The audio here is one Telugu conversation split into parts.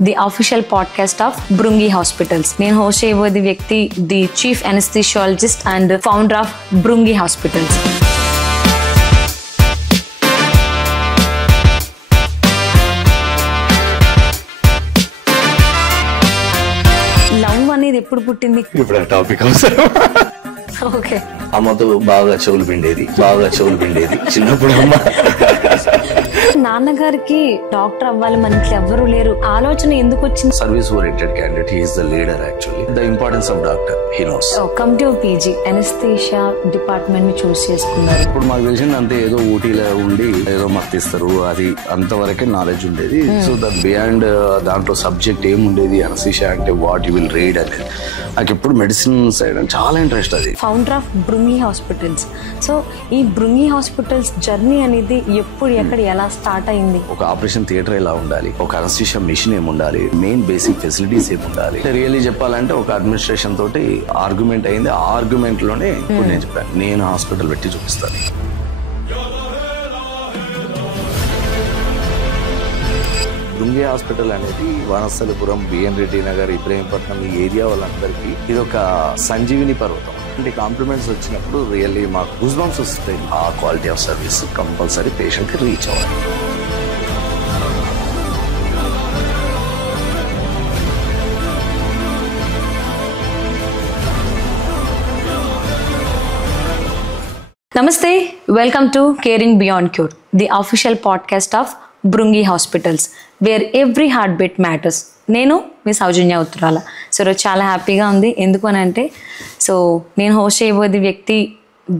the official podcast of Brungi Hospitals. నేను హోస్ట్ చేయబోయే వ్యక్తి the chief anesthesiologist and founder of Brungi Hospitals. Love అనేది ఎప్పుడు పుట్టింది? ఇప్పుడు ఆ టాపిక్ అవసరం. ఓకే. అమ్మతో బాగా చెవులు పిండేది చిన్నప్పుడు అమ్మ. నాన్నగారికి డాక్టర్ అవ్వాలి, మన ఇంట్లో ఎవ్వరూ లేరు, ఆలోచన ఎందుకు వచ్చింది? Service oriented candidate, he is the leader actually. The importance of doctor he nose. Come to PG anaesthesia department ని చూస్ చేసుకున్నారు. ఇప్పుడు మాకు తెలిసింది అంతే, ఏదో ఊటీలో ఉండి ఏదో మర్తిస్తారు, అది అంతవరకే నాలెడ్జ్ ఉండేది. సో దట్ బియాండ్ దాంట్లో సబ్జెక్ట్ ఏముండేది, అనస్థీషియా అంటే వాట్ యు విల్ రీడ్ అనేది. నాకు ఎప్పుడు మెడిసిన్ సైడ్ చాలా ఇంట్రెస్ట్. అది founder of Brungi hospitals. So ఈ బ్రుంగి హాస్పిటల్స్ జర్నీ అనేది ఎప్పుడు, ఎక్కడ, ఎలా స్టార్ట్ అయింది? ఒక ఆపరేషన్ థియేటర్ ఎలా ఉండాలి, ఒక అనస్థీషియా మిషన్ ఏముండాలి, మెయిన్ బేసిక్ ఫెసిలిటీస్ ఏముండాలి, రియల్లీ చెప్పాలంటే ఒక అడ్మినిస్ట్రేషన్ తోటి ఆర్గ్యుమెంట్ అయింది. ఆ ఆర్గ్యుమెంట్ లోనే ఇప్పుడు నేను చెప్పాను, నేను హాస్పిటల్ పెట్టి చూపిస్తాను. బృంగి హాస్పిటల్ అనేది వానస్థలిపురం, బిఎన్ రెడ్డి నగర్, ఇబ్రహీంపట్నం ఈ ఏరియా వాళ్ళందరికీ ఇది ఒక సంజీవిని పర్వతం. అంటే కాంప్లిమెంట్స్ వచ్చినప్పుడు రియల్లీ మాకు గూస్ బంప్స్ వస్తాయి. ఆ quality of service compulsory patient కి రీచ్ అవ్వాలి. నమస్తే, welcome to caring beyond cure, the official podcast of Brungi hospitals, where every heart beat matters. నేను మీ సౌజన్య ఉత్తరాల. సో రోజు చాలా హ్యాపీగా ఉంది. ఎందుకు అని అంటే, సో నేను హోస్ట్ చేయబోయే వ్యక్తి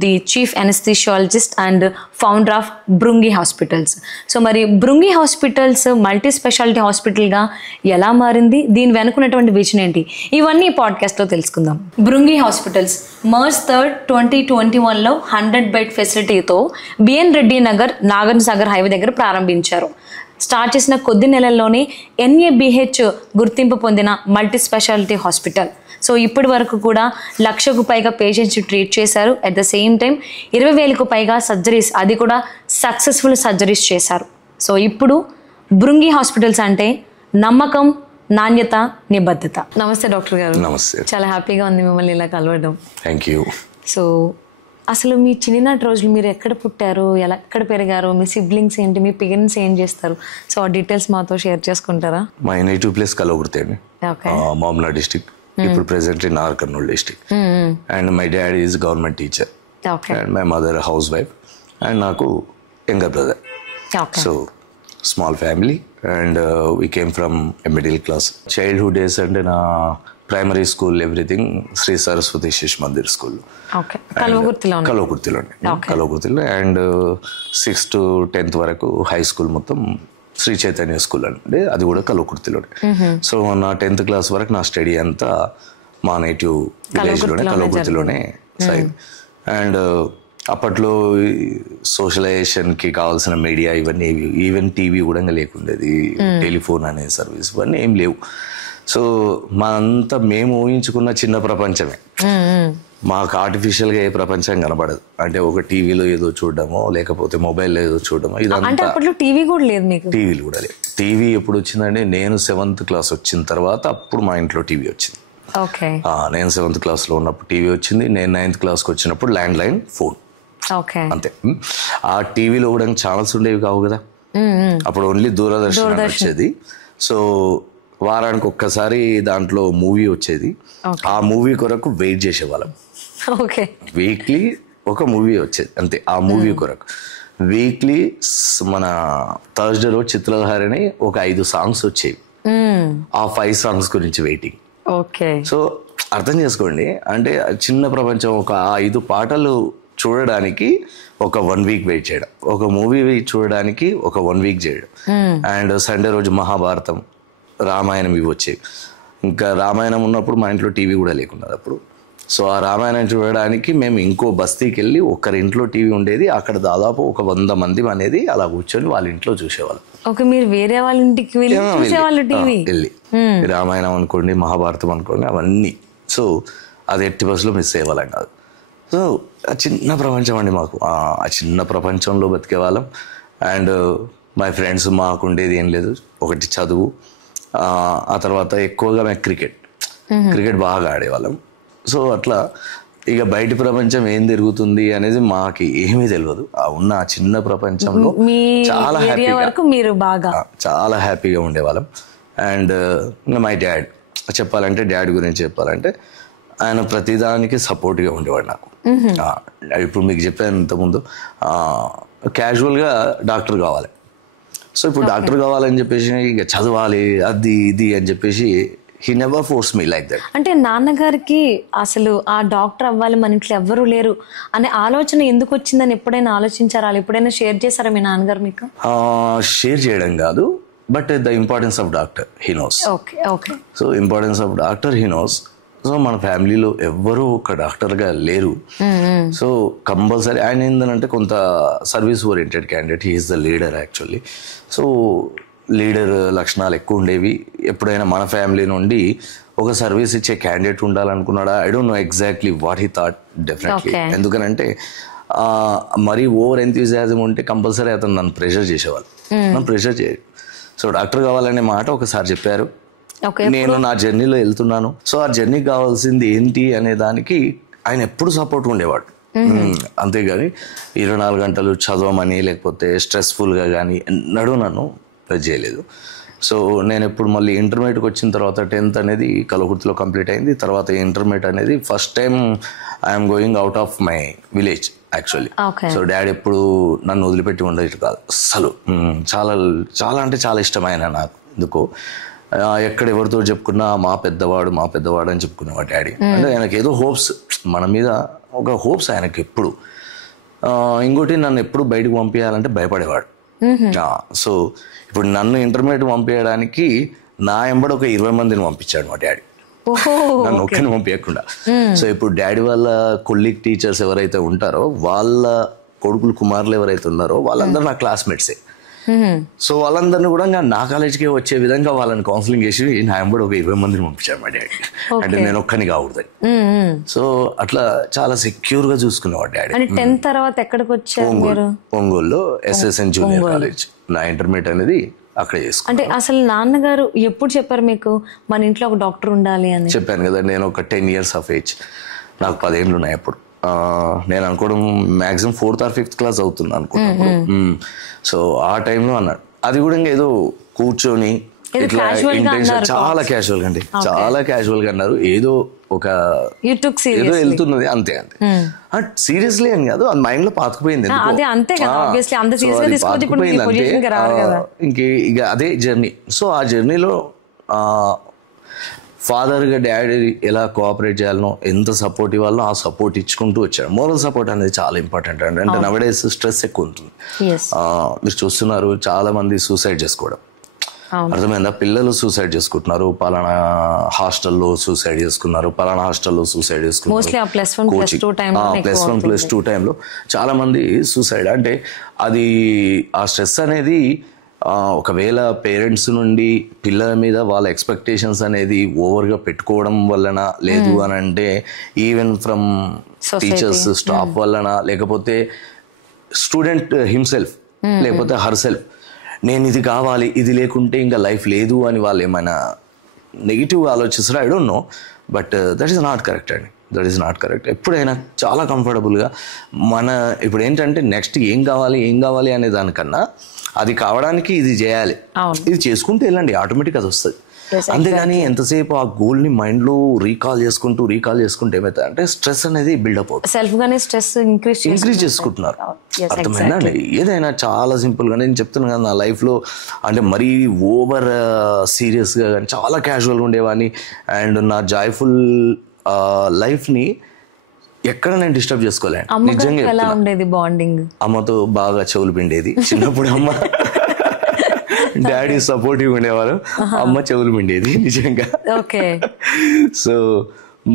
the chief anaesthesiologist and founder of Brungi hospitals. So మరి బ్రుంగి హాస్పిటల్స్ మల్టీ స్పెషాలిటీ హాస్పిటల్గా ఎలా మారింది, దీని వెనుకున్నటువంటి విజన్ ఏంటి, ఇవన్నీ ఈ పాడ్కాస్ట్లో తెలుసుకుందాం. బ్రుంగి హాస్పిటల్స్ మార్చ్ 3, 2021లో 100 బెడ్ ఫెసిలిటీతో బిఎన్ రెడ్డి నగర్, నాగార్జున సాగర్ హైవే దగ్గర ప్రారంభించారు. స్టార్ట్ చేసిన కొద్ది నెలల్లోనే NABH గుర్తింపు పొందిన మల్టీ స్పెషాలిటీ హాస్పిటల్. సో ఇప్పటి వరకు కూడా 1,00,000కు పైగా పేషెంట్స్ ట్రీట్ చేశారు. అట్ ద సేమ్ టైం 20,000కు పైగా సర్జరీస్, అది కూడా సక్సెస్ఫుల్ సర్జరీస్ చేశారు. సో ఇప్పుడు బ్రుంగి హాస్పిటల్స్ అంటే నమ్మకం, నాణ్యత, నిబద్ధత. నమస్తే డాక్టర్ గారు. నమస్తే. చాలా హ్యాపీగా ఉంది మిమ్మల్ని ఇలా కలవడం. Thank you. సో అసలు మీ చిన్ననాటి రోజులు, మీరు ఎక్కడ పుట్టారు, ఎక్కడ పెరిగారు, మీ సిబ్లింగ్స్ ఏంటి, మీ పేరెంట్స్ ఏం చేస్తారు, సో ఆ డీటెయిల్స్ మాతో షేర్ చేసుకుంటారా? మై నేటివ్ ప్లేస్ కలవకుర్తి అండి, మామలా డిస్ట్రిక్ట్. ఇప్పుడు presently Nagar Kurnool district. And my daddy is government teacher and my mother housewife and నాకు younger brother. So small family and we came from a middle class. Childhood days అంటే నా primary school everything Shri Saraswathi Shishu Mandir school, కల్వకుర్తిలో. అండ్ 6th to 10th వరకు హై స్కూల్ మొత్తం శ్రీ చైతన్య స్కూల్ అండి, అది కూడా కల్వకుర్తిలోనే. సో నా 10th క్లాస్ వరకు నా స్టడీ అంతా మా నేటివ్ విలేజ్లోనే, కల్వకుర్తిలోనే సాగింది. అండ్ అప్పట్లో సోషలైజేషన్కి కావాల్సిన మీడియా ఇవన్నీ, ఈవెన్ టీవీ కూడా లేకుండేది, టెలిఫోన్ అనే సర్వీస్ ఇవన్నీ ఏం లేవు. సో మా అంతా మేము ఊహించుకున్న చిన్న ప్రపంచమే. మాకు ఆర్టిఫిషియల్గా ఏ ప్రపంచం కనబడదు. అంటే ఒక టీవీలో ఏదో చూడడమో, లేకపోతే మొబైల్లో ఏదో చూడడమో, ఇదంతా. టీవీ కూడా లేదు మీకు? టీవీలు కూడా లేదు. టీవీ ఎప్పుడు వచ్చిందంటే నేను 7th క్లాస్ వచ్చిన తర్వాత అప్పుడు మా ఇంట్లో టీవీ వచ్చింది. నేను 7th క్లాస్లో ఉన్నప్పుడు టీవీ వచ్చింది. నేను 9th క్లాస్కి వచ్చినప్పుడు ల్యాండ్ లైన్ ఫోన్, అంతే. ఆ టీవీలో కూడా ఛానల్స్ ఉండేవి కావు కదా అప్పుడు, ఓన్లీ దూరదర్శన్ వచ్చేది. సో వారానికి ఒక్కసారి దాంట్లో మూవీ వచ్చేది. ఆ మూవీ కొరకు వెయిట్ చేసేవాళ్ళం. వీక్లీ ఒక మూవీ వచ్చేది అంతే. ఆ మూవీ కొరకు వీక్లీ మన థర్స్డే రోజు చిత్రలహరి అని ఒక 5 songs వచ్చేవి. ఆ 5 songs గురించి వెయిటింగ్. సో అర్థం చేసుకోండి, అంటే చిన్న ప్రపంచం. ఒక 5 పాటలు చూడడానికి ఒక 1 week వెయిట్ చేయడం, ఒక మూవీ చూడడానికి ఒక 1 week చేయడం. అండ్ సండే రోజు మహాభారతం, రామాయణం ఇవి వచ్చేవి. ఇంకా రామాయణం ఉన్నప్పుడు మా ఇంట్లో టీవీ కూడా లేకున్నది అప్పుడు. సో ఆ రామాయణం చూడడానికి మేము ఇంకో బస్తీకి వెళ్ళి, ఒకరి ఇంట్లో టీవీ ఉండేది, అక్కడ దాదాపు ఒక 100 మంది అనేది అలా కూర్చొని వాళ్ళ ఇంట్లో చూసేవాళ్ళు. మీరు వేరే వాళ్ళ ఇంటికి వెళ్ళి రామాయణం అనుకోండి, మహాభారతం అనుకోండి, అవన్నీ. సో అది ఎట్టి బస్సులో మిస్ అయ్యేవాళ్ళం కాదు. సో ఆ చిన్న ప్రపంచం అండి మాకు. ఆ చిన్న ప్రపంచంలో బతికే వాళ్ళం. అండ్ మై ఫ్రెండ్స్, మాకు ఉండేది ఏం లేదు, ఒకటి చదువు, ఆ తర్వాత ఎక్కువగా మేము క్రికెట్ బాగా ఆడేవాళ్ళం. సో అట్లా ఇక బయట ప్రపంచం ఏం తిరుగుతుంది అనేది మాకు ఏమీ తెలియదు. ఉన్న చిన్న ప్రపంచంలో చాలా హ్యాపీగా ఉండేవాళ్ళం. అండ్ మై డాడ్ డాడీ గురించి చెప్పాలంటే ఆయన ప్రతిదానికి సపోర్ట్గా ఉండేవాడు నాకు. ఇప్పుడు మీకు చెప్పాను ఇంతకుముందు, క్యాజువల్గా డాక్టర్ కావాలి. సో ఇప్పుడు డాక్టర్ కావాలని చెప్పేసి ఇక చదవాలి అది ఇది అని చెప్పేసి he never forced me like that. అంటే నాన్నగారికి అసలు ఆ డాక్టర్ అవ్వాలి, మన ఇంట్లో ఎవ్వరూ లేరు అనే ఆలోచన ఎందుకు వచ్చిందని ఎప్పుడైనా ఆలోచించారా? ఎప్పుడైనా షేర్ చేశారా మీ నాన్నగారు మీకు? షేర్ చేయడం కాదు, but the importance of doctor he knows. So importance of doctor he knows. So మన ఫ్యామిలీలో ఎవ్వరూ ఒక డాక్టర్గా లేరు. సో కంపల్సరీ ఆయన ఏంటంటే కొంత service oriented candidate. He is the leader actually. So leader లక్షణాలు ఎక్కువ ఉండేవి. ఎప్పుడైనా మన ఫ్యామిలీ నుండి ఒక సర్వీస్ ఇచ్చే క్యాండిడేట్ ఉండాలనుకున్నాడా? I don't know exactly what he thought. Definitely ఎందుకనంటే మరీ ఓవర్ ఎంథ్యూజియాజం ఉంటే కంపల్సరీ అతను నన్ను ప్రెషర్ చేసేవాళ్ళు. నన్ను ప్రెషర్ చేయరు. సో డాక్టర్ కావాలనే మాట ఒకసారి చెప్పారు. నేను నా జర్నీలో వెళ్తున్నాను. సో ఆ జర్నీకి కావాల్సింది ఏంటి అనే దానికి ఆయన ఎప్పుడు సపోర్ట్ ఉండేవాడు. అంతేగాని 24 గంటలు చదవమని లేకపోతే స్ట్రెస్ఫుల్గా కానీ ఎన్నడూ నన్ను చేయలేదు. సో నేను ఎప్పుడు మళ్ళీ ఇంటర్మీడియట్కి వచ్చిన తర్వాత 10th అనేది కలకుర్తిలో కంప్లీట్ అయింది. తర్వాత ఇంటర్మీడియట్ అనేది first time I'm going out of my village actually. So daddy ఎప్పుడు నన్ను వదిలిపెట్టి ఉండేది కాదు అసలు. చాలా చాలా అంటే చాలా ఇష్టం ఆయన నాకు. ఎందుకో ఎక్కడ ఎవరితో చెప్పుకున్నా మా పెద్దవాడు అని చెప్పుకునేవాడు డాడీ. అంటే ఆయనకి ఏదో హోప్స్, మన మీద ఒక హోప్స్ ఆయనకి ఎప్పుడు. ఇంకోటి నన్ను ఎప్పుడు బయటకు పంపించాలంటే భయపడేవాడు. సో ఇప్పుడు నన్ను ఇంటర్మీడియట్ పంపించడానికి నా ఎంబడి ఒక 20 మందిని పంపించాడు మా డాడీ, నన్ను ఒక్కరిని పంపించకుండా. సో ఇప్పుడు డాడీ వాళ్ళ కొలీగ్ టీచర్స్ ఎవరైతే ఉంటారో వాళ్ళ కొడుకులు కుమారులు ఎవరైతే ఉన్నారో వాళ్ళందరూ నా క్లాస్మేట్సే. సో వాళ్ళందరినీ కూడా నా కాలేజీకి వచ్చే విధంగా వాళ్ళని కౌన్సిలింగ్ చేసి నా ఎంబడి ఒక 20 మందిని పంపించాడు మా డాడీ. అంటే నేను ఒక్కని కాకూడదని. సో అట్లా చాలా సెక్యూర్ గా చూసుకునేవాడు డాడీ. 10th తర్వాత ఎక్కడికి వచ్చారు? ఒంగోలులో SSN జూనియర్ కాలేజ్. నా ఇంటర్మీడియట్ అనేది అక్కడే చేసుకున్నాను. అంటే అసలు నాన్నగారు ఎప్పుడు చెప్పారు మీకు మన ఇంట్లో ఒక డాక్టర్ ఉండాలి అని? చెప్పాను కదా, నేను ఒక 10 years ఆఫ్ ఏజ్, నాకు 10 ఏళ్ళు ఉన్నాయి అప్పుడు. నేను అనుకోవడం maximum 4th or 5th class అవుతుంది అనుకున్నాను. సో ఆ టైంలో అన్నాడు. అది కూడా ఏదో కూర్చొని ఇట్లా ఇంటెన్షన్ చాలా క్యాజువల్ గా అండి, చాలా క్యాజువల్ గా అన్నారు. ఏదో ఒక ఏదో వెళ్తున్నది అంతే సీరియస్లీ అని కాదు, అది మైండ్ లో పాతుకుపోయింది. ఇంకే ఇక అదే జర్నీ. సో ఆ జర్నీలో ఫాదర్గా డాడీ ఎలా కోఆపరేట్ చేయాలనో, ఎంత సపోర్ట్ ఇవ్వాలనో ఆ సపోర్ట్ ఇచ్చుకుంటూ వచ్చాడు. మోరల్ సపోర్ట్ అనేది చాలా ఇంపార్టెంట్ అండి. అంటే నవడేస్ స్ట్రెస్ ఎక్కువ ఉంటుంది. మీరు చూస్తున్నారు చాలా మంది సూసైడ్ చేసుకోవడం, అర్థమైందా? పిల్లలు సూసైడ్ చేసుకుంటున్నారు, పలానా హాస్టల్లో సూసైడ్ చేసుకున్నారు, పలానా హాస్టల్లో సూసైడ్ చేసుకున్నారు. +1+2 టైంలో చాలా మంది సూసైడ్. అంటే అది ఆ స్ట్రెస్ అనేది ఒకవేళ పేరెంట్స్ నుండి పిల్లల మీద వాళ్ళ ఎక్స్పెక్టేషన్స్ అనేది ఓవర్గా పెట్టుకోవడం వలన, లేదు అని అంటే ఈవెన్ ఫ్రమ్ టీచర్స్ స్టాఫ్ వలన, లేకపోతే స్టూడెంట్ హిమ్సెల్ఫ్ లేకపోతే హర్ సెల్ఫ్, నేను ఇది కావాలి, ఇది లేకుంటే ఇంకా లైఫ్ లేదు అని వాళ్ళు ఏమైనా నెగిటివ్గా ఆలోచిస్తారో I don't know. But that is not correct అండి, దట్ ఈస్ నాట్ కరెక్ట్. ఎప్పుడైనా చాలా కంఫర్టబుల్గా మన ఇప్పుడు ఏంటంటే నెక్స్ట్ ఏం కావాలి అనే దానికన్నా అది కావడానికి ఇది చేయాలి, ఇది చేసుకుంటూ వెళ్ళండి, ఆటోమేటిక్ అది వస్తుంది. అంతేగాని ఎంతసేపు ఆ గోల్ ని మైండ్ లో రీకాల్ చేసుకుంటూ ఏమవుతుంది అంటే స్ట్రెస్ అనేది బిల్డప్ అవుతుంది, సెల్ఫ్ గానే స్ట్రెస్ ఇంక్రీజ్ చేసుకుంటున్నారు. అర్థమైందా అండి? ఏదైనా చాలా సింపుల్ గా నేను చెప్తున్నాను కదా, నా లైఫ్ లో అంటే మరీ ఓవర్ సీరియస్ గా కానీ చాలా క్యాజువల్ గా ఉండేవాడిని. అండ్ నా జాయ్ఫుల్ లైఫ్ ని ఎక్కడ నేను డిస్టర్బ్ చేసుకోలేను. నిజంగా ఎలా ఉండేది బాండింగ్? అమ్మతో బాగా చెవులు పిండేది చిన్నప్పుడు. అమ్మ డాడీ సపోర్టివ్ ఉండేవారు, అమ్మ చెవులు పిండేది నిజంగా. So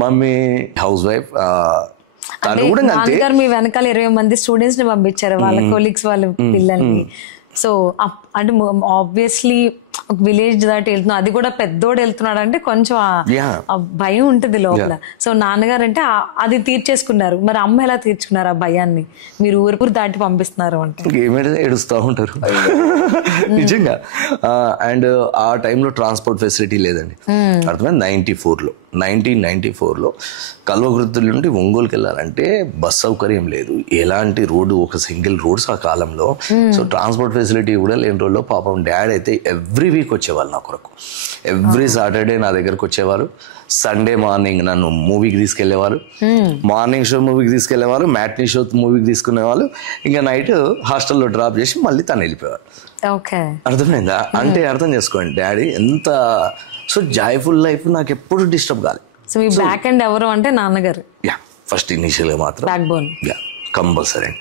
mummy housewife. మీ వెనకాల 20 మంది స్టూడెంట్స్ ని పంపించారు, వాళ్ళ కొలీగ్స్ వాళ్ళ పిల్లల్ని. సో అంటే ఆబ్వియస్లీ ఒక విలేజ్ దాటి వెళ్తున్నాం, అది కూడా పెద్దోడు వెళ్తున్నాడు అంటే కొంచెం ఆ భయం ఉంటుంది లోపల. సో నాన్నగారు అంటే అది తీర్చేసుకున్నారు. మరి అమ్మ ఎలా తీర్చుకున్నారు ఆ భయాన్ని? మీరు ఊరు దాటి పంపిస్తున్నారు అంటే ఏమైనా ఏడుస్తూ ఉంటారు నిజంగా. అండ్ ఆ టైంలో ట్రాన్స్పోర్ట్ ఫెసిలిటీ లేదండి, అర్థమైంది. 1994లో కల్వకుర్తి నుండి ఒంగోలుకి వెళ్ళాలంటే బస్ సౌకర్యం లేదు, ఎలాంటి రోడ్డు, ఒక సింగిల్ రోడ్స్ ఆ కాలంలో. సో ట్రాన్స్పోర్ట్ ఫెసిలిటీ కూడా లేని రోజుల్లో పాపం డాడ్ అయితే ఎవ్రీ వీక్ వచ్చేవాళ్ళు నా కొరకు. ఎవ్రీ సాటర్డే నా దగ్గరకు వచ్చేవారు. సండే మార్నింగ్ నన్ను మూవీకి తీసుకెళ్లేవారు, మార్నింగ్ షో మూవీకి తీసుకెళ్లేవారు, మ్యాట్నీ షో మూవీకి తీసుకునేవాళ్ళు. ఇంకా నైట్ హాస్టల్లో డ్రాప్ చేసి మళ్ళీ తను వెళ్ళిపోయేవారు. అర్థమైందా? అంటే అర్థం చేసుకోండి డాడీ ఎంత. సో జాయ్ఫుల్ లైఫ్ నాకు ఎప్పుడు డిస్టర్బ్ కాలేదు. సో మీ బ్యాక్ అండ్ ఎవరు అంటే నాన్నగారు? యా, ఫస్ట్ ఇనిషియల్గా మాత్రం బ్యాక్ బోన్. యా, కంపల్సరీ అండి.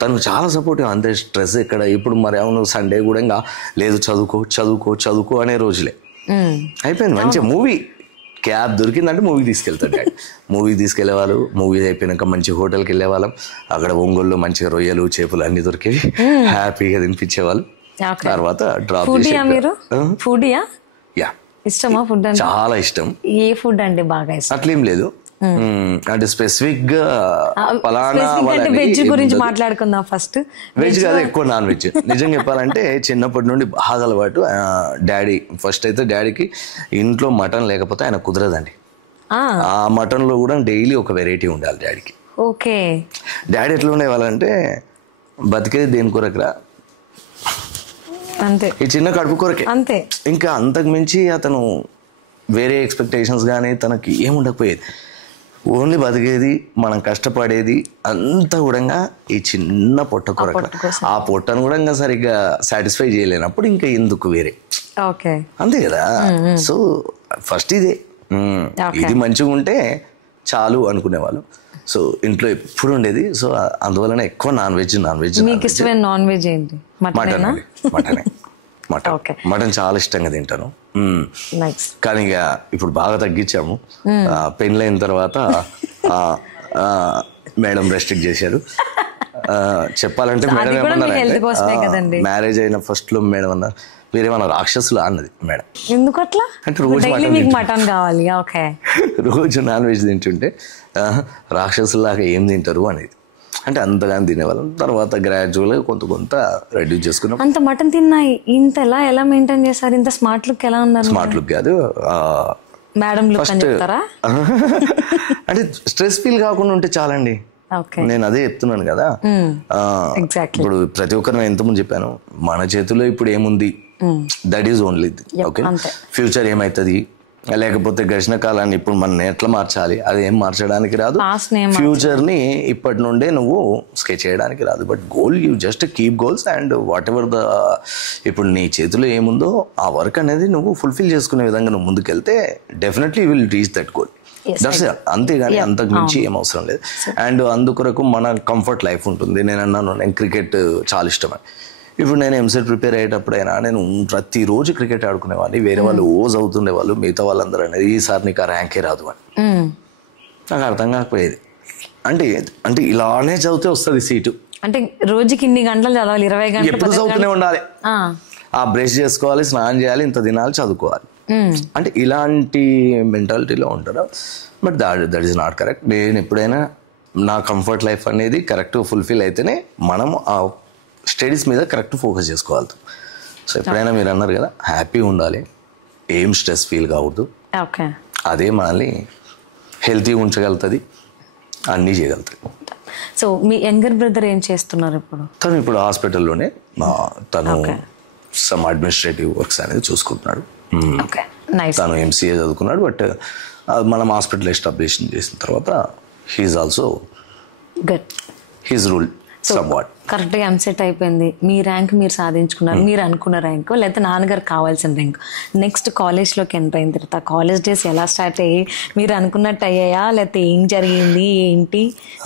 తను చాలా సపోర్టివ్. అంతే స్ట్రెస్ ఇక్కడ. ఇప్పుడు మరి అవును సండే కూడా ఇంకా లేదు, చదువుకో చదువుకో చదువుకో అనే రోజులే అయిపోయింది. మంచిగా మూవీ క్యాబ్ దొరికిందంటే మూవీకి తీసుకెళ్తాడు డాడీ. మూవీకి తీసుకెళ్లేవాళ్ళు. మూవీ అయిపోయినాక మంచి హోటల్కి వెళ్ళేవాళ్ళం. అక్కడ ఒంగోలులో మంచిగా రొయ్యలు చేపలు అన్ని దొరికేవి, హ్యాపీగా తినిపించేవాళ్ళు. తర్వాత డ్రాప్ చేసి యా, ఇష్టమా ఫుడ్? చాలా ఇష్టం. ఏ ఫుడ్ అంటే బాగా ఇష్టం? అట్లేం లేదు, అంటే స్పెసిఫిక్ గా పలానా. వెజ్ గురించి మాట్లాడుకుందాం ఫస్ట్. వెజ్ కాదు, ఎక్కువ నాన్ వెజ్. నిజంగా చెప్పాలంటే చిన్నప్పటి నుండి బాగా అలవాటు. డాడీ ఫస్ట్ అయితే డాడీకి ఇంట్లో మటన్ లేకపోతే ఆయన కుదరదండి. ఆ మటన్ లో కూడా డైలీ ఒక వెరైటీ ఉండాలి డాడీకి. ఓకే. డాడీ ఎట్లా ఉండేవాళ్ళంటే బతికేది దేని కొరకురా, అంతే, ఈ చిన్న కడుపు కొరకే, అంతే. ఇంకా అంతకు మించి అతను వేరే ఎక్స్పెక్టేషన్స్ కానీ తనకి ఏముండకపోయేది. ఓన్లీ బతికేది, మనం కష్టపడేది అంతా కూడా ఈ చిన్న పొట్ట కొరక. ఆ పొట్టను కూడా సరిగ్గా సాటిస్ఫై చేయలేనప్పుడు ఇంకా ఎందుకు వేరే, అంతే కదా. సో ఫస్ట్ ఇదే, ఇది మంచిగా ఉంటే చాలు అనుకునేవాళ్ళు. సో ఇంట్లో ఎప్పుడు ఉండేది. సో అందువలన ఎక్కువ నాన్ వెజ్. మీకు ఇష్టమైన నాన్ వెజ్ ఏంటి? మటన్ చాలా ఇష్టంగా తింటాను. కానీ ఇక ఇప్పుడు బాగా తగ్గించాము. పెళ్ళైన తర్వాత మేడం రెస్ట్రిక్ట్ చేశారు. చెప్పాలంటే మేడం ఏమన్నారు, మ్యారేజ్ అయిన ఫస్ట్ లో మేడం అన్నారు, మీరేమన్నా రాక్షసులు అన్నది మేడం. ఎందుకు అట్లా? అంటే రోజు మటన్ కావాలి, రోజు నాన్ వెజ్ తింటుంటే రాక్షసులాగా ఏం తింటారు అనేది. అంటే అంతగానే తినేవాళ్ళం. తర్వాత గ్రాడ్యువల్గా కొంత రెడ్యూస్ చేసుకున్నాం. అంత మటన్ తిన్నా ఇంత ఎలా మెయింటైన్ చేశారు? ఇంత స్మార్ట్ లుక్ ఎలా ఉన్నారు? స్మార్ట్ లుక్ కాదు, మేడం లుక్ అని చెప్తారా? అంటే స్ట్రెస్ ఫీల్ కాకుండా ఉంటే చాలండి. నేను అదే చెప్తున్నాను కదా. ఇప్పుడు ప్రతి ఒక్కరు నేను ఎంతమంది చెప్పాను, మన చేతిలో ఇప్పుడు ఏముంది, that is only. Okay, future ఏమవుతుంది, లేకపోతే గడిచిన కాలాన్ని ఇప్పుడు మనం ఎట్లా మార్చాలి, అది ఏం మార్చడానికి రాదు. ఫ్యూచర్ ని ఇప్పటి నుండే నువ్వు స్కెచ్ చేయడానికి రాదు. But goal, you just keep goals and what ever the, ఇప్పుడు నీ చేతిలో ఏముందో ఆ వర్క్ అనేది నువ్వు ఫుల్ఫిల్ చేసుకునే విధంగా నువ్వు ముందుకెళ్తే definitely you will reach that goal. అంతేగాని అంతకు మించి ఏం అవసరం లేదు. అండ్ అందుకొరకు మన కంఫర్ట్ లైఫ్ ఉంటుంది. నేను అన్నాను, నేను క్రికెట్ చాలా ఇష్టమని. ఇప్పుడు నేను ఎంసెట్ ప్రిపేర్ అయ్యేటప్పుడైనా నేను ప్రతిరోజు క్రికెట్ ఆడుకునేవాడిని. వేరే వాళ్ళు ఓజ్ అవుతుండేవాళ్ళు, మిగతా వాళ్ళందరూ అనేది ఈసారి నీకు ఆ ర్యాంకే రాదు అని. నాకు అర్థం కాకపోయేది. అంటే ఇలానే చదివితే వస్తుంది సీటు. అంటే రోజుకి ఇన్ని గంటలు చదవాలి, 20 గంటలు ఎప్పుడు చదువుతూనే ఉండాలి. ఆ బ్రష్ చేసుకోవాలి, స్నానం చేయాలి, ఇంత దినాలు చదువుకోవాలి. అంటే ఇలాంటి మెంటాలిటీలో ఉంటారు. But that is not correct. నేను ఎప్పుడైనా నా కంఫర్ట్ లైఫ్ అనేది కరెక్ట్ ఫుల్ఫిల్ అయితేనే మనం ఆ స్టడీస్ మీద కరెక్ట్ ఫోకస్ చేసుకోవాలి. సో ఎప్పుడైనా మీరు అన్నారు కదా, హ్యాపీ ఉండాలి, ఏం స్ట్రెస్ ఫీల్ కావద్దు. అదే మనల్ని హెల్తీ ఉంచగలుగుతుంది, అన్నీ చేయగలుగుతుంది. సో మీ యంగర్ బ్రదర్ ఏం చేస్తున్నారు ఇప్పుడు? తను ఇప్పుడు హాస్పిటల్లోనే తను సమ్ అడ్మినిస్ట్రేటివ్ వర్క్స్ అనేది చూసుకుంటున్నాడు. తను ఎంసీఏ చదువుకున్నాడు. బట్ మనం హాస్పిటల్ ఎస్టాబ్లిష్ చేసిన తర్వాత he's also he's rule somewhat. కరెక్ట్గా ఎంసెట్ అయిపోయింది, మీ ర్యాంక్ మీరు సాధించుకున్నారు, మీరు అనుకున్న ర్యాంక్, లేకపోతే నాన్నగారు కావాల్సిన ర్యాంక్. నెక్స్ట్ కాలేజ్లోకి ఎంటర్ అయిన తర్వాత కాలేజ్ డేస్ ఎలా స్టార్ట్ అయ్యి, మీరు అనుకున్నట్టు అయ్యాయా, లేకపోతే ఏం జరిగింది ఏంటి?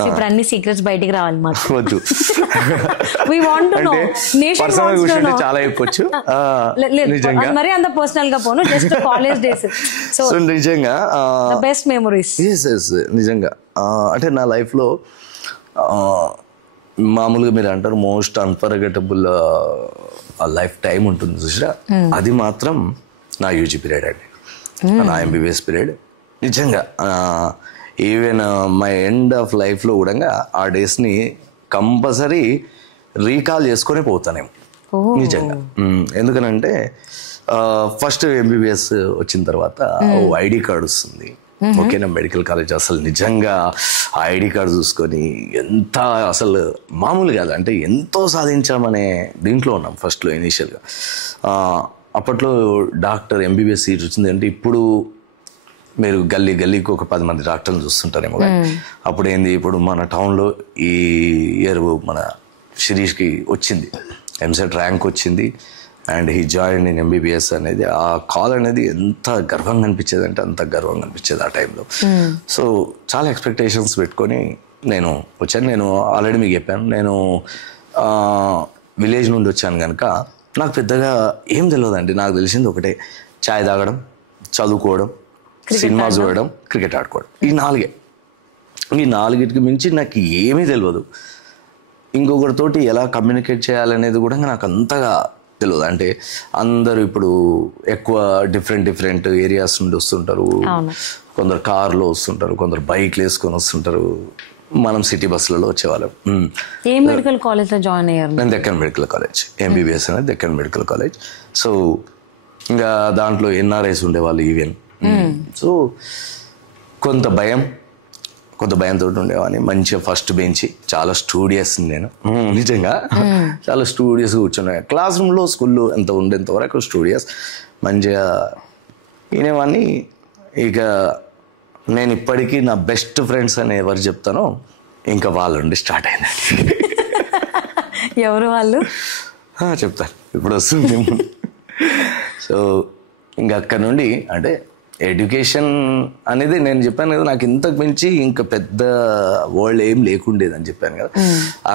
ఇప్పుడు అన్ని సీక్రెట్స్ బయటికి రావాలి మాకు. చాలా చెప్పొచ్చు, మరి అంత పర్సనల్ గా పోను, జస్ట్ కాలేజ్ డేస్. సో నిజంగా బెస్ట్ మెమరీస్. నిజంగా అంటే నా లైఫ్లో మామూలుగా మీరు అంటారు మోస్ట్ అన్ఫర్గెటబుల్ ఆ లైఫ్ టైం ఉంటుంది చూసిరా, అది మాత్రం నా యూజీ పీరియడ్ అండి, నా ఎంబీబీఎస్ పీరియడ్. నిజంగా ఈవెన్ మై ఎండ్ ఆఫ్ లైఫ్లో కూడా ఆ డేస్ని కంపల్సరీ రీకాల్ చేసుకొని పోతానేమో నిజంగా. ఎందుకనంటే ఫస్ట్ ఎంబీబీఎస్ వచ్చిన తర్వాత ఐడి కార్డు వస్తుంది, ఓకేనా, మెడికల్ కాలేజ్. అసలు నిజంగా ఆ ఐడి కార్డు చూసుకొని ఎంత అసలు మామూలు కాదు, అంటే ఎంతో సాధించామనే దీంట్లో ఉన్నాం ఫస్ట్లో ఇనీషియల్గా. అప్పట్లో డాక్టర్ ఎంబీబీఎస్ సీట్ వచ్చింది అంటే ఇప్పుడు మీరు గల్లీకి ఒక 10 మంది డాక్టర్లు చూస్తుంటారేమో. అప్పుడు ఏంది, ఇప్పుడు మన టౌన్లో ఈ ఇయర్ మన శిరీష్కి వచ్చింది ఎంసెట్ ర్యాంక్ వచ్చింది and he join in MBBS అనేది. ఆ కాల్ అనేది ఎంత గర్వంగా అనిపించేది అంటే అంత గర్వంగా అనిపించేది ఆ టైంలో. సో చాలా ఎక్స్పెక్టేషన్స్ పెట్టుకొని నేను వచ్చాను. నేను ఆల్రెడీ మీకు చెప్పాను, నేను విలేజ్ నుండి వచ్చాను కనుక నాకు పెద్దగా ఏం తెలియదండి. నాకు తెలిసింది ఒకటే, చాయ్ తాగడం, చదువుకోవడం, సినిమా చూడడం, క్రికెట్ ఆడుకోవడం. ఈ నాలుగిటికి మించి నాకు ఏమీ తెలియదు. ఇంకొకరితోటి ఎలా కమ్యూనికేట్ చేయాలనేది కూడా నాకు అంతగా తెలియదు. అంటే అందరూ ఇప్పుడు ఎక్కువ డిఫరెంట్ ఏరియాస్ నుండి వస్తుంటారు. కొందరు కార్లో వస్తుంటారు, కొందరు బైక్లు వేసుకొని వస్తుంటారు. మనం సిటీ బస్సులలో వచ్చేవాళ్ళం. ఏ మెడికల్ కాలేజ్లో జాయిన్ అయ్యారు? నేను దెక్కన్ మెడికల్ కాలేజ్, ఎంబీబీఎస్ అనేది దెక్కన్ మెడికల్ కాలేజ్. సో ఇంకా దాంట్లో ఎన్ఆర్ఐస్ ఉండేవాళ్ళు ఈవెన్. సో కొంత భయంతో ఉండేవాడిని. మంచిగా ఫస్ట్ బెంచ్, చాలా స్టూడియస్ నేను నిజంగా, చాలా స్టూడియస్ కూర్చున్నా. క్లాస్ రూమ్లో స్కూల్లో ఎంత ఉండేంత వరకు స్టూడియస్ మంచిగా వినేవాడిని. ఇక నేను ఇప్పటికీ నా బెస్ట్ ఫ్రెండ్స్ అని ఎవరు చెప్తానో ఇంకా వాళ్ళ నుండి స్టార్ట్ అయిందండి. ఎవరు వాళ్ళు చెప్తాను, ఇప్పుడు వస్తుంది. సో ఇంకా అక్కడ నుండి అంటే ఎడ్యుకేషన్ అనేది నేను చెప్పాను కదా, నాకు ఇంతకు మించి ఇంకా పెద్ద వరల్డ్ ఏం లేకుండేది అని చెప్పాను కదా.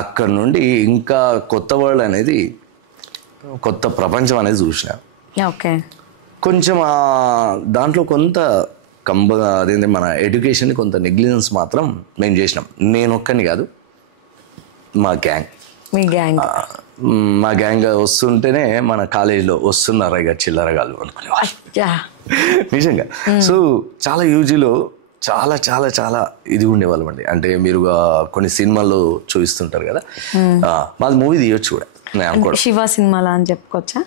అక్కడ నుండి ఇంకా కొత్త వరల్డ్ అనేది, కొత్త ప్రపంచం అనేది చూసిన. కొంచెం దాంట్లో కొంత అదేంటి మన ఎడ్యుకేషన్ కొంత నెగ్లిజెన్స్ మాత్రం మేము చేసినాం. నేను ఒక్కని కాదు, మా గ్యాంగ్ వస్తుంటేనే మన కాలేజీలో వస్తున్నారా ఇక చిల్లరగాళ్ళు అనుకునేవాళ్ళు నిజంగా. సో చాలా యూజీలో చాలా చాలా చాలా ఇది ఉండేవాళ్ళం అండి. అంటే మీరు కొన్ని సినిమాల్లో చూపిస్తుంటారు కదా, మాది మూవీ తీయొచ్చు కూడా నేను అనుకోవడం. శివ సినిమాలా అని చెప్పుకోవచ్చా?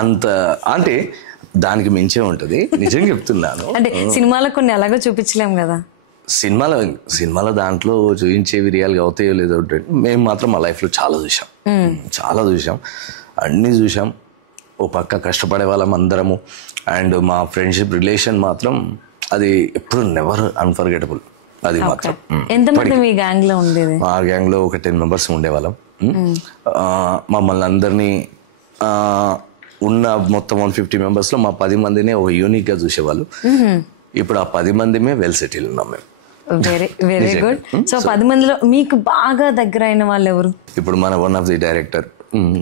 అంత అంటే దానికి మించే ఉంటుంది, నిజంగా చెప్తున్నాను. అంటే సినిమాలో కొన్ని అలాగే చూపించలేం కదా. సినిమాలో దాంట్లో చూపించేవి రియల్గా అవుతాయో లేదో, మేము మాత్రం మా లైఫ్లో చాలా చూసాం, అన్నీ చూసాం. ఓ పక్క కష్టపడే వాళ్ళం అందరము. అండ్ మా ఫ్రెండ్షిప్ రిలేషన్ మాత్రం అది ఎప్పుడు నెవర్ అన్ఫర్గెటబుల్. అది మాత్రం. ఎంతమంది మీ గ్యాంగ్ లో ఉండేది? మా గ్యాంగ్ లో ఒక 10 members ఉండేవాళ్ళం. మమ్మల్ని అందరినీ ఉన్న మొత్తం 150 members లో మా 10 మందినే ఒక యూనిక్ గా చూసేవాళ్ళు. ఇప్పుడు ఆ 10 మందిమే వెల్ సెటిల్ ఉన్నాం మేము. Very good. సో 10 మందిలో మీకు బాగా దగ్గర అయిన వాళ్ళు ఎవరు? ఇప్పుడు మన one of the director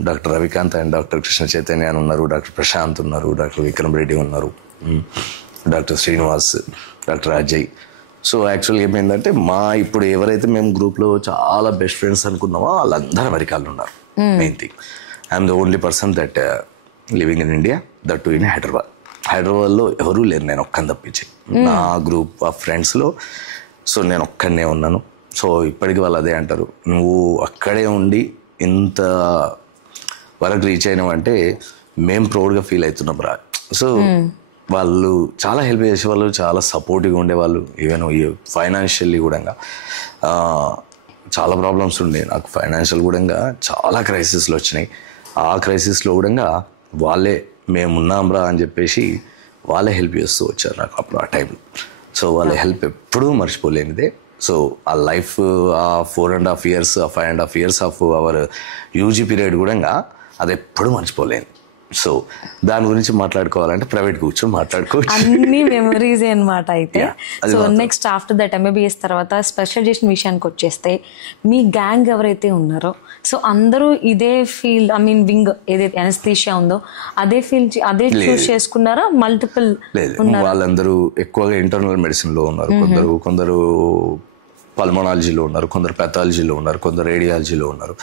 doctor Ravikanth and doctor Krishna Chaitanya ఉన్నారు, డాక్టర్ ప్రశాంత్ ఉన్నారు, డాక్టర్ విక్రమ్ రెడ్డి ఉన్నారు, doctor Srinivas, doctor Ajay. So యాక్చువల్గా ఏమైందంటే ఇప్పుడు ఎవరైతే మేము గ్రూప్లో చాలా బెస్ట్ ఫ్రెండ్స్ అనుకున్నామో వాళ్ళందరూ అమెరికాలో ఉన్నారు. Main thing, I'm the only person that living in India, that to in హైదరాబాద్లో ఎవరూ లేరు, నేను ఒక్కని తప్పించి నా గ్రూప్ ఆఫ్ ఫ్రెండ్స్లో. సో నేను ఒక్కడనే ఉన్నాను. సో ఇప్పటికీ వాళ్ళు అదే అంటారు, నువ్వు అక్కడే ఉండి ఇంత వరకు రీచ్ అయినామంటే మేము ప్రౌడ్గా ఫీల్ అవుతున్నాం రా. సో వాళ్ళు చాలా హెల్ప్ చేసేవాళ్ళు, చాలా సపోర్టివ్గా ఉండేవాళ్ళు. ఈవెన్ ఫైనాన్షియల్లీ కూడా చాలా ప్రాబ్లమ్స్ ఉండే నాకు. ఫైనాన్షియల్ కూడా చాలా క్రైసిస్లు వచ్చినాయి. ఆ క్రైసిస్లో కూడా వాళ్ళే మేమున్నాం రా అని చెప్పేసి వాళ్ళే హెల్ప్ చేస్తూ వచ్చారు నాకు అప్పుడు ఆ టైంలో. సో వాళ్ళ హెల్ప్ ఎప్పుడూ మర్చిపోలేనిదే. సో ఆ లైఫ్, ఆ 4.5 years, 5.5 years of our UG period కూడా అది ఎప్పుడు మర్చిపోలేను. సో దాని గురించి మాట్లాడుకోవాలంటే ప్రైవేట్ కూర్చొని మాట్లాడుకోవచ్చు, అన్ని మెమరీస్ అనమాట. అయితే so next after that MBBS తర్వాత స్పెషలైజేషన్ విషయానికి వచ్చేస్తే మీ గ్యాంగ్ ఎవరైతే ఉన్నారో, సో అందరూ ఇదే ఫీల్డ్, ఐ మీన్ వింగ్ ఏదైతే అనస్థీషియా ఉందో అదే ఫీల్డ్ అదే చూస్ చేసుకున్నారా? మల్టిపుల్ లేదు, వాళ్ళందరూ ఎక్కువగా ఇంటర్నల్ మెడిసిన్ లో ఉన్నారు. కొందరు పల్మనాలజీలో ఉన్నారు, కొందరు పెథాలజీలో ఉన్నారు, కొందరు రేడియాలజీలో ఉన్నారు.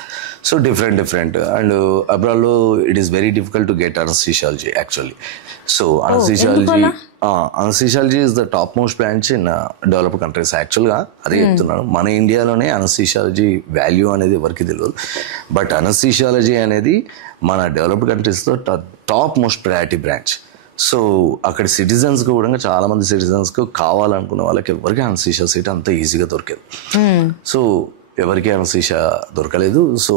సో డిఫరెంట్ అండ్ అబ్రాడ్లో it is very difficult to get anaesthesiology actually. So anaesthesiology is the top most branch in developed countries. యాక్చువల్గా అదే చెప్తున్నాను, మన ఇండియాలోనే అనస్థీషియాలజీ వాల్యూ అనేది ఎవరికి తెలియదు. బట్ అనస్థీషియాలజీ అనేది మన డెవలప్డ్ కంట్రీస్లో top most priority branch. So అక్కడ సిటిజన్స్కి కూడా చాలామంది సిటిజన్స్కి కావాలనుకున్న వాళ్ళకి ఎవరికి అనస్థీషియా సీట్ అంత ఈజీగా దొరికేది. సో ఎవరికి అనస్థీషియా దొరకలేదు. సో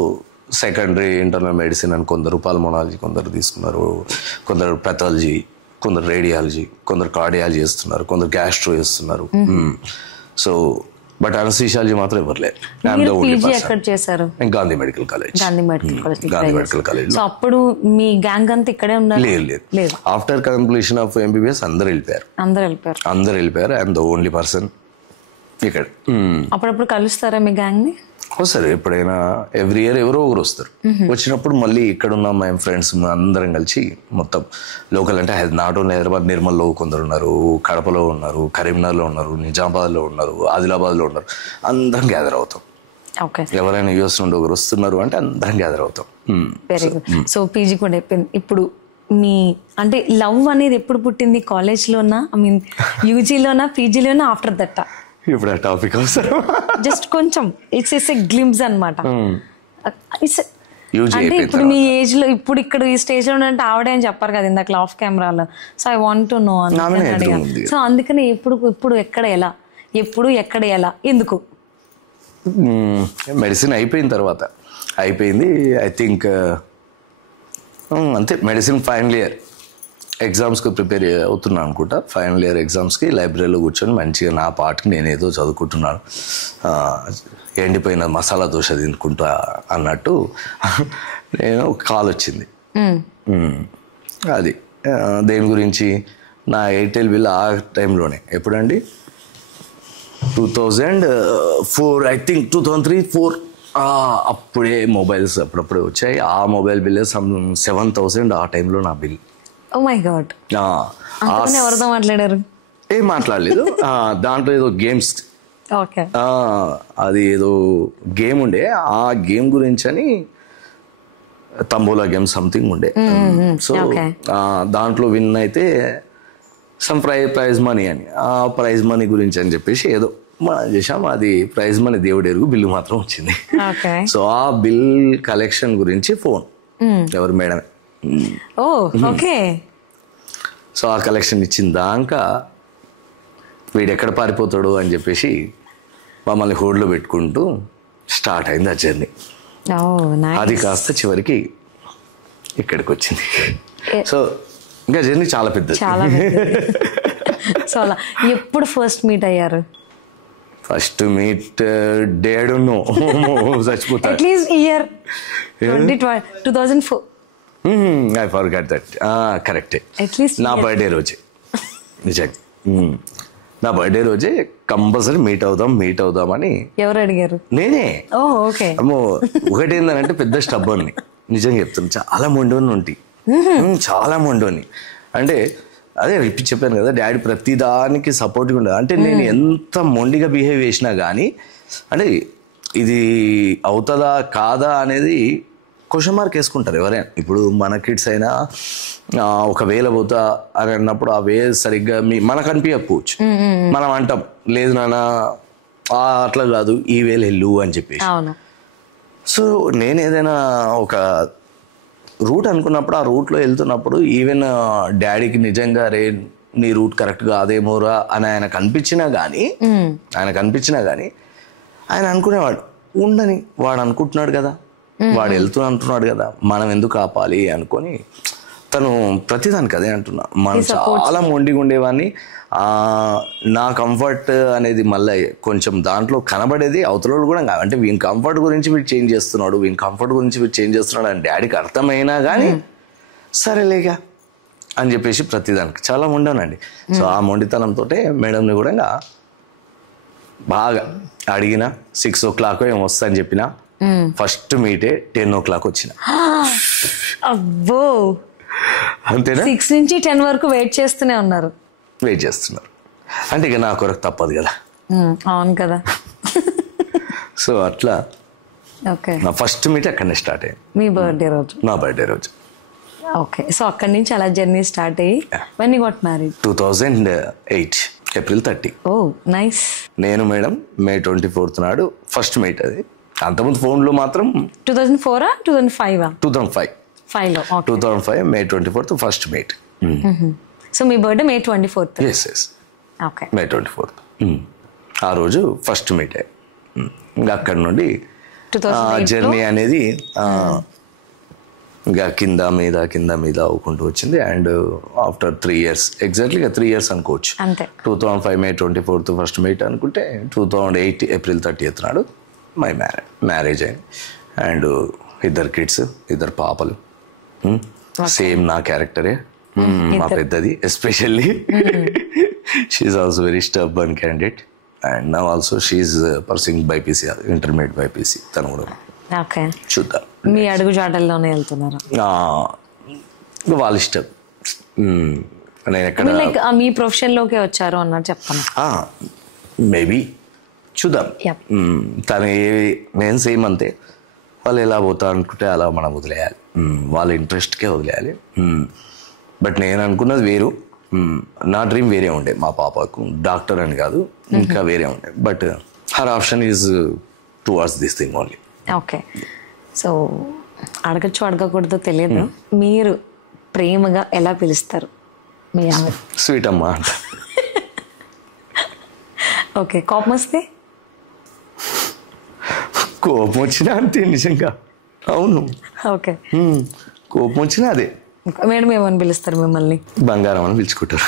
సెకండరీ ఇంటర్నల్ మెడిసిన్ అని కొందరు పల్మనాలజీ కొందరు తీసుకున్నారు, కొందరు పెథాలజీ, కొందరు రేడియాలజీ, కొందరు కార్డియాలజీ చేస్తున్నారు, కొందరు గ్యాస్ట్రో చేస్తున్నారు. సో బట్ అనస్థీషియాలజీ మాత్రం ఎవరు లేదు. Gandhi medical college. సో అప్పుడు మీ గ్యాంగ్ అంతా ఇక్కడే ఉన్నారు? లేదు. ఆఫ్టర్ కంప్లీషన్ ఆఫ్ ఎంబీబీఎస్ అందరు వెళ్ళిపోయారు. ఐఎమ్ ద ఓన్లీ పర్సన్ ఇక్కడ. అప్పుడప్పుడు కలుస్తారా మీ గ్యాంగ్ ని? వస్తారు ఎప్పుడైనా, ఎవ్రీ ఇయర్ ఎవరో ఒకరు వస్తారు. వచ్చినప్పుడు మళ్ళీ ఇక్కడ ఉన్న మా ఫ్రెండ్స్ అందరం కలిసి మొత్తం లోకల్ అంటే నాట్ ఓన్లీ హైదరాబాద్, నిర్మల్లో కొందరు ఉన్నారు, కడపలో ఉన్నారు, కరీంనగర్లో ఉన్నారు, నిజామాబాద్లో ఉన్నారు, ఆదిలాబాద్లో ఉన్నారు. అందరం గ్యాదర్ అవుతాం. ఎవరైనా యూఎస్ నుండి ఒకరు వస్తున్నారు అంటే అందరం గ్యాదర్ అవుతాం. Very good. సో పీజీ కూడా అయిపోయింది. ఇప్పుడు మీ అంటే లవ్ అనేది ఎప్పుడు పుట్టింది? కాలేజ్లోనా, ఐ మీన్ యూజీలోనా, పీజీలోనా, ఆఫ్టర్ దట్? ఇప్పుడు ఆ టాపిక్ అవసరం, జస్ట్ కొంచెం ఇట్స్ ఎ గ్లిమ్స్ అనమాట. అంటే ఇప్పుడు మీ ఏజ్ లో ఇప్పుడు ఇక్కడ ఈ స్టేజ్ లో అంటే ఆవిడే అని చెప్పారు కదా ఇందాక ఆఫ్ కెమెరాలో. So I want to know అని. సో అందుకని ఇప్పుడు ఎక్కడ ఎలా, ఎప్పుడు ఎక్కడ ఎలా, ఎందుకు? మెడిసిన్ అయిపోయిన తర్వాత అయిపోయింది. ఐ థింక్ అంతే. మెడిసిన్ ఫైనల్ ఇయర్ ఎగ్జామ్స్కి ప్రిపేర్ అవుతున్నాను అనుకుంటా. ఫైనల్ ఇయర్ ఎగ్జామ్స్కి లైబ్రరీలో కూర్చొని మంచిగా నా పాటకి నేనేదో చదువుకుంటున్నాను, ఎండిపోయిన మసాలా దోశ తినుకుంటా అన్నట్టు నేను ఒక కాల్ వచ్చింది. అది దేని గురించి? నా ఎయిర్టెల్ బిల్ ఆ టైంలోనే, ఎప్పుడండి 2004 ఐ థింక్, 2003-04 అప్పుడే మొబైల్స్ అప్పుడప్పుడే వచ్చాయి. ఆ మొబైల్ బిల్ 7,000 ఆ టైంలో నా బిల్. Oh my God. ఎవరితో మాట్లాడారు? ఏం మాట్లాడలేదు. దాంట్లో ఏదో గేమ్స్, అది ఏదో గేమ్ ఉండే, ఆ గేమ్ గురించి అని తంబోలా గేమ్ సంథింగ్ ఉండే. సో దాంట్లో విన్ అయితే సమ్ ప్రైజ్ మనీ అని, ఆ ప్రైజ్ మనీ గురించి అని చెప్పేసి ఏదో మనం చేసాం. అది ప్రైజ్ మనీ దేవుడు ఎరుగు, బిల్లు మాత్రం వచ్చింది. సో ఆ బిల్ కలెక్షన్ గురించి ఫోన్ ఎవరు మేడమే. సో ఆ కలెక్షన్ ఇచ్చిన దాకా వీడు ఎక్కడ పారిపోతాడు అని చెప్పేసి మమ్మల్ని హోల్డ్లో పెట్టుకుంటూ స్టార్ట్ అయింది ఆ జర్నీ. అది కాస్త చివరికి ఇక్కడికి వచ్చింది. సో ఇంకా జర్నీ చాలా పెద్దది. సో అలా ఎప్పుడు ఫస్ట్ మీట్ అయ్యారు? ఫస్ట్ మీట్ డేడును చచ్చిపోతా. At least year 2004. I forgot that. కరెక్టే. నా బర్త్డే రోజే, నిజంగా నా బర్త్డే రోజే కంపల్సరీ మీట్ అవుదాం అని. ఎవరు అడిగారు? నేనే. అమ్మో, ఒకటి ఏంటంటే పెద్ద స్టబ్బర్ని, నిజంగా చెప్తాను. చాలా మొండోని ఉంటాయి, చాలా మొండోని. అంటే అదే రిపీట్ చెప్పాను కదా, డాడీ ప్రతిదానికి సపోర్ట్గా ఉండదు. అంటే నేను ఎంత మొండిగా బిహేవ్ చేసినా కానీ అంటే ఇది అవుతుందా కాదా అనేది క్వశ్చన్ మార్క్ వేసుకుంటారు ఎవరైనా. ఇప్పుడు మన కిడ్స్ అయినా ఒకవేళ పోతా అని అన్నప్పుడు ఆ వే సరిగ్గా మనకు అనిపించకపోవచ్చు. మనం అంటాం లేదు నాన్న అట్లా కాదు, ఈ వేళ వెళ్ళు అని చెప్పేసి. సో నేను ఏదైనా ఒక రూట్ అనుకున్నప్పుడు ఆ రూట్లో వెళ్తున్నప్పుడు ఈవెన్ డాడీకి నిజంగా రే నీ రూట్ కరెక్ట్ కాదేమోరా అని ఆయనకు అనిపించినా కానీ ఆయన అనుకునేవాడు ఉండని, వాడు అనుకుంటున్నాడు కదా, వాడు అంటున్నాడు కదా, మనం ఎందుకు ఆపాలి అనుకొని తను ప్రతిదానికి అదే అంటున్నా. మనం చాలా మొండిగా ఉండేవాడిని. నా కంఫర్ట్ అనేది మళ్ళీ కొంచెం దాంట్లో కనబడేది అవతల కూడా. అంటే వీని కంఫర్ట్ గురించి వీడు చేంజ్ చేస్తున్నాడు అని డాడీకి అర్థమైనా కానీ సరేలేగా అని చెప్పేసి ప్రతిదానికి చాలా మొండానండి. సో ఆ మొండితనంతో మేడంని కూడా బాగా అడిగిన 6 o'clock ఏమో వస్తా అని చెప్పిన. ఫస్ట్ మీటే 10 o'clock వచ్చిన. అబ్బో, అంతేనా? 6 నుంచి 10 వరకు వెయిట్ చేస్తున్నారు. అంటే ఇక నా కొరకు తప్పదు కదా. అవును కదా. సో అట్లా ఓకే, నా ఫస్ట్ మీట్ అక్కడనే స్టార్ట్ అయ్యింది. మీ బర్త్డే రోజు? నా బర్త్డే రోజు. ఓకే, సో అక్కడి నుంచి అలా జర్నీ స్టార్ట్ అయ్యి when you got married? 2008 April 30. Oh nice. నేను మేడం May 24th నాడు ఫస్ట్ మీట్. అది అంతకుముందు ఫోన్లో మాత్రం 2004 2005? 2005. 5లో. 2005 May 24th first meet. So మీ birthday May 24th? Yes. Okay, May 24th. ఆ రోజు ఫస్ట్ మీట్. ఇంకా అక్కడి నుండి జర్నీ అనేది ఇంకా కింద మీద అవ్వుకుంటూ వచ్చింది. అండ్ ఆఫ్టర్ 3 years, ఎగ్జాక్ట్లీగా 3 years అనుకోవచ్చు. 2005 May 24th ఫస్ట్ మీట్ అనుకుంటే 2008 April 30th నాడు మై మ్యారేజ్ అయింది. అండ్ 2 kids, 2 పాపలు. సేమ్ నా క్యారెక్టరే, మా పెద్దది especially. She also very stubborn candidate. And now also she pursuing BiPC, intermediate BiPC. తను కూడా ఓకే. చూద్దాం, మీ అడుగు జాడల్లోనే వెళ్తున్నారు. వాళ్ళ ఇష్టం. నేను ఎక్కడ మీ ప్రొఫెషన్ లోకే వచ్చారు అన్నట్టు చెప్తాను. మేబీ చూద్దాం. తను నేను సేమ్ అంతే. వాళ్ళు ఎలా పోతా అనుకుంటే అలా మనం వదిలేయాలి, వాళ్ళ ఇంట్రెస్ట్కే వదిలేయాలి. బట్ నేను అనుకున్నది వేరు. నా డ్రీమ్ వేరే ఉండే. మా పాపకు డాక్టర్ అని కాదు, ఇంకా వేరే ఉండే. But her option is towards this thing only. Okay, so అడగచ్చు అడగకూడదో తెలియదు, మీరు ప్రేమగా ఎలా పిలుస్తారు మీ ఆమె? స్వీట్ అమ్మా అంట. ఓకే, కోపం వస్తే? కోపం వచ్చినా అంతే, నిజంగా. అవును. ఓకే, కోపం వచ్చినా అదే. మేడం ఏమని పిలుస్తారు మిమ్మల్ని? బంగారం అని పిలుచుకుంటారు.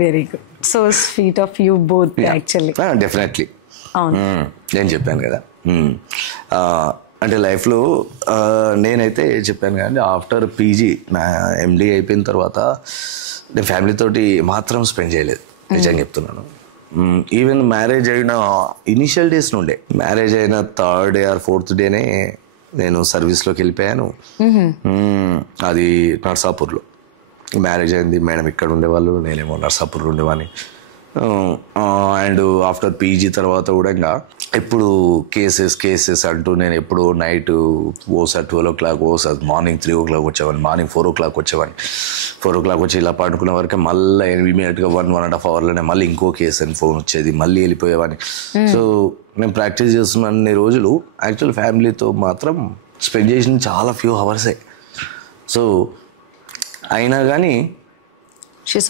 Very good. So sweet of you both actually. Definitely. అవును, నేను చెప్పాను కదా. అంటే లైఫ్లో నేనైతే చెప్పాను కానీ ఆఫ్టర్ పీజీ నా ఎండి అయిపోయిన తర్వాత నేను ఫ్యామిలీతోటి మాత్రం స్పెండ్ చేయలేదు, నిజంగా చెప్తున్నాను. ఈవెన్ మ్యారేజ్ అయిన ఇనిషియల్ డేస్ నుండే, మ్యారేజ్ అయిన 3rd day or 4th day నేను సర్వీస్లోకి వెళ్ళిపోయాను. అది నర్సాపూర్లో మ్యారేజ్ అయింది. మేడం ఇక్కడ ఉండేవాళ్ళు, నేనేమో నర్సాపూర్లో ఉండేవాడిని. అండ్ ఆఫ్టర్ పీజీ తర్వాత కూడా ఇంకా ఎప్పుడు కేసెస్ అంటూ నేను ఎప్పుడు నైట్ ఓసారి 12 o'clock, ఓసారి మార్నింగ్ 3 o'clock వచ్చేవాడిని, మార్నింగ్ 4 o'clock వచ్చేవాడిని. 4 o'clock వచ్చి ఇలా పడుకునే వరకు మళ్ళీ ఇమీడియట్గా 1.5 hourలోనే మళ్ళీ ఇంకో కేసు అని ఫోన్ వచ్చేది, మళ్ళీ వెళ్ళిపోయేవాడిని. సో నేను ప్రాక్టీస్ చేస్తున్న అన్ని రోజులు యాక్చువల్ ఫ్యామిలీతో మాత్రం స్పెండ్ చేసిన చాలా ఫ్యూ అవర్సే. సో అయినా కానీ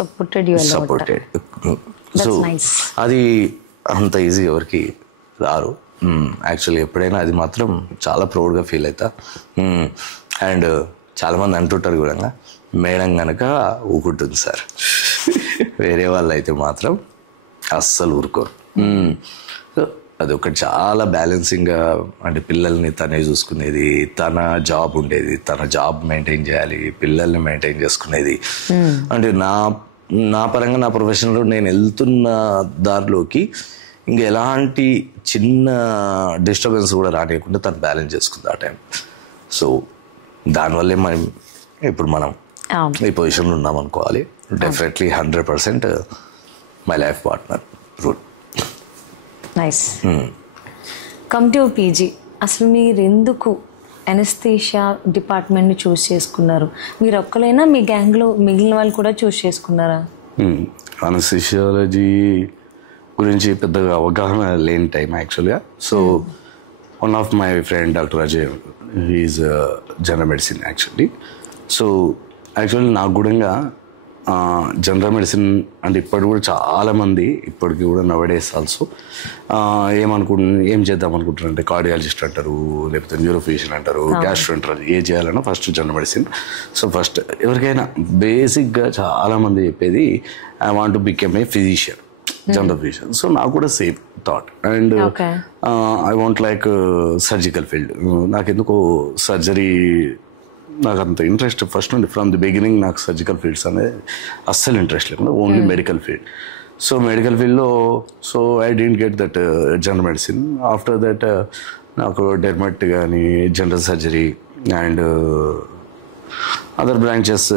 సపోర్టెడ్. సో అది అంత ఈజీ ఎవరికి రారు యాక్చువల్లీ. ఎప్పుడైనా అది మాత్రం చాలా ప్రౌడ్గా ఫీల్ అవుతా. అండ్ చాలామంది అంటుంటారు కూడా, మేడం కనుక ఊకుంటుంది సార్, వేరే వాళ్ళు అయితే మాత్రం అస్సలు ఊరుకోరు. సో అది ఒకటి చాలా బ్యాలెన్సింగ్గా, అంటే పిల్లల్ని తనే చూసుకునేది, తన జాబ్ ఉండేది, తన జాబ్ మెయింటైన్ చేయాలి, పిల్లల్ని మెయింటైన్ చేసుకునేది. అంటే నా పరంగా నా ప్రొఫెషన్లో నేను వెళ్తున్న దారిలోకి ఇంకా ఎలాంటి చిన్న డిస్టర్బెన్స్ కూడా రానియకుండా తను బ్యాలెన్స్ చేసుకుంది ఆ టైం. సో దానివల్లే ఇప్పుడు మనం ఈ పొజిషన్లో ఉన్నాం అనుకోవాలి. Definitely 100% my life partner rule. Nice. Come to PG. అసలు మీరు ఎందుకు అనస్థీషియా డిపార్ట్మెంట్ని చూస్ చేసుకున్నారు? మీరు ఒక్కలైనా మీ గ్యాంగ్లో మిగిలిన వాళ్ళు కూడా చూస్ చేసుకున్నారా? అనస్థీషియాలజీ గురించి పెద్దగా అవగాహన లేని టైం యాక్చువల్గా. So one of my friend doctor Ajay, is general medicine actually. So actually నాకు కూడా జనరల్ మెడిసిన్ అంటే ఇప్పటికి కూడా చాలామంది ఇప్పటికి కూడా నవడేస్ ఆల్సో ఏం చేద్దాం అనుకుంటారు అంటే కార్డియాలజిస్ట్ అంటారు, లేకపోతే న్యూరోఫిజిషియన్ అంటారు, గ్యాస్ట్రో అంటారు. ఏ చేయాలన్నా first general medicine. So first ఎవరికైనా బేసిక్గా చాలామంది చెప్పేది I want to become a physician, general physician. So నాకు కూడా same thought. And I want like surgical field. నాకెందుకో సర్జరీ నాకు అంత ఇంట్రెస్ట్ ఫస్ట్ నుండి, ఫ్రమ్ ది బిగినింగ్ నాకు సర్జికల్ ఫీల్డ్స్ అనేది అస్సలు ఇంట్రెస్ట్ లేకుండా only medical field. So medical ఫీల్డ్లో so I didn't get that general medicine. After that నాకు డెర్మట్ కానీ general surgery and other branches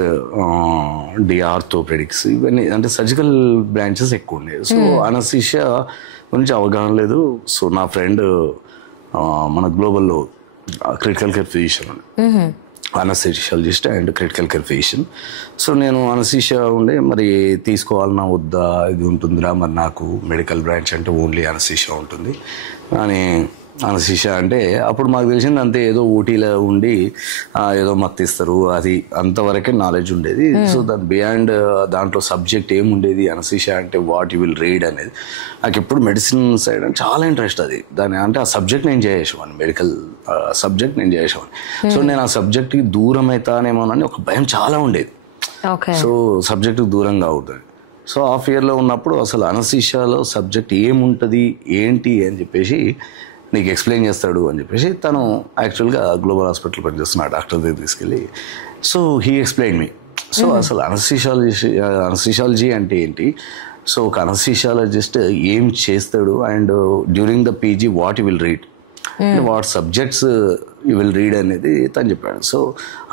orthopaedics ఇవన్నీ అంటే సర్జికల్ బ్రాంచెస్ ఎక్కువ ఉండేవి. సో అనస్థీషియా గురించి అవగాహన లేదు. సో నా ఫ్రెండ్ మన గ్లోబల్లో critical care physician anaesthesiologist and critical care physician. So నేను అనస్థీషియా ఉండే మరి తీసుకోవాలన్నా వద్దా, ఇది ఉంటుందిరా మరి నాకు మెడికల్ బ్రాంచ్ అంటే ఓన్లీ అనస్థీషియా ఉంటుంది అని. అనస్థీషియా అంటే అప్పుడు మాకు తెలిసింది అంతే, ఏదో ఊటీలో ఉండి ఏదో మత్తిస్తారు అది అంతవరకే నాలెడ్జ్ ఉండేది. సో దాని బియాండ్ దాంట్లో సబ్జెక్ట్ ఏముండేది, అనస్థీషియా అంటే వాట్ యూ విల్ రీడ్ అనేది. నాకు ఎప్పుడు మెడిసిన్ సైడ్ అంటే చాలా ఇంట్రెస్ట్ అది. దాని అంటే ఆ సబ్జెక్ట్ నేను చేసేవాడిని, మెడికల్ సబ్జెక్ట్ నేను చేసేవాడిని. సో నేను ఆ సబ్జెక్ట్కి దూరం అవుతానేమోనని ఒక భయం చాలా ఉండేది. సో సబ్జెక్ట్కి దూరంగా అవుతుంది. సో హాఫ్ ఇయర్లో ఉన్నప్పుడు అసలు అనస్థీషియాలో సబ్జెక్ట్ ఏముంటుంది ఏంటి అని చెప్పేసి నీకు ఎక్స్ప్లెయిన్ చేస్తాడు అని చెప్పేసి తను యాక్చువల్గా గ్లోబల్ హాస్పిటల్ పనిచేస్తున్నాడు, డాక్టర్ దగ్గర తీసుకెళ్ళి. So he explain me. So అసలు అనస్థీషియాలజీ అంటే ఏంటి, సో ఒక అనస్థీషియాలజిస్ట్ ఏం చేస్తాడు, and during the PG what you will read, what subjects you will read అనేది తను చెప్పాడు. సో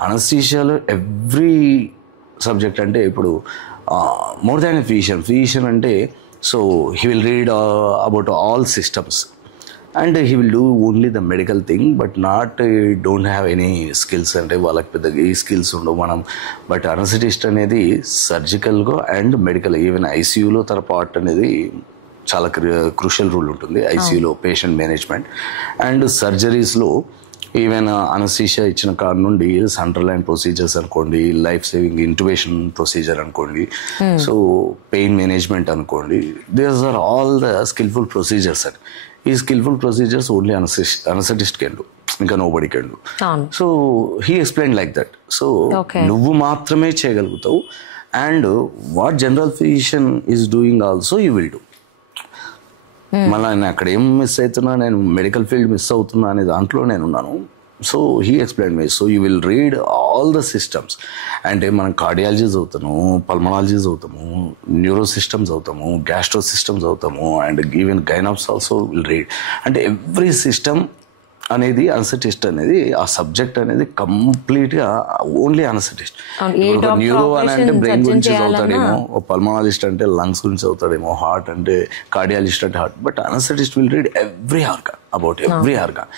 అనస్థీషియాలో ఎవ్రీ సబ్జెక్ట్ అంటే ఇప్పుడు మోర్ దాన్ ఎ ఫిజిషియన్ అంటే so he will read about all systems and he will do only the medical thing, but not don't have any skills. అంటే వాళ్ళకి పెద్దగా ఈ స్కిల్స్ ఉండవు మనం. బట్ అనస్థెటిస్ట్ అనేది సర్జికల్గా అండ్ మెడికల్ ఈవెన్ ఐసీయూలో తన పార్ట్ అనేది చాలా క్రూషియల్ రోల్ ఉంటుంది. ఐసీయూలో పేషెంట్ మేనేజ్మెంట్ అండ్ సర్జరీస్లో ఈవెన్ అనస్థీషియా ఇచ్చిన కాడ నుండి సెంట్రల్ లైన్ ప్రొసీజర్స్ అనుకోండి, లైఫ్ సేవింగ్ ఇంట్యుబేషన్ ప్రొసీజర్ అనుకోండి, సో పెయిన్ మేనేజ్మెంట్ అనుకోండి, these are all the skilful procedures. And ఈ skilful procedures only anaesthetist can do, ఇంకా nobody can do. So he explain like that. So నువ్వు మాత్రమే చేయగలుగుతావు and what general physician is doing also you will do. మళ్ళీ నేను అక్కడ ఏం మిస్ అవుతున్నా, నేను మెడికల్ ఫీల్డ్ మిస్ అవుతున్నా అనే దాంట్లో నేను ఉన్నాను. So he explain me. So you will read all the systems. అంటే మనం కార్డియాలజీ చదువుతాము, పల్మనాలజీ చదువుతాము, న్యూరో సిస్టమ్స్ చదువుతాము, గ్యాస్ట్రో సిస్టమ్స్ చదువుతాము, అండ్ ఈవెన్ గైనాప్స్ ఆల్సో విల్ రీడ్. అంటే ఎవ్రీ సిస్టమ్ అనేది అనస్థెటిస్ట్ అనేది ఆ సబ్జెక్ట్ అనేది కంప్లీట్గా ఓన్లీ అనస్థెటిస్ట్. న్యూరో అని అంటే బ్రెయిన్ గురించి చదువుతాడేమో, పల్మనాలజిస్ట్ అంటే లంగ్స్ గురించి చదువుతాడేమో, హార్ట్ అంటే కార్డియాలజిస్ట్ అంటే heart, but anaesthetist will read every organ, about every organ.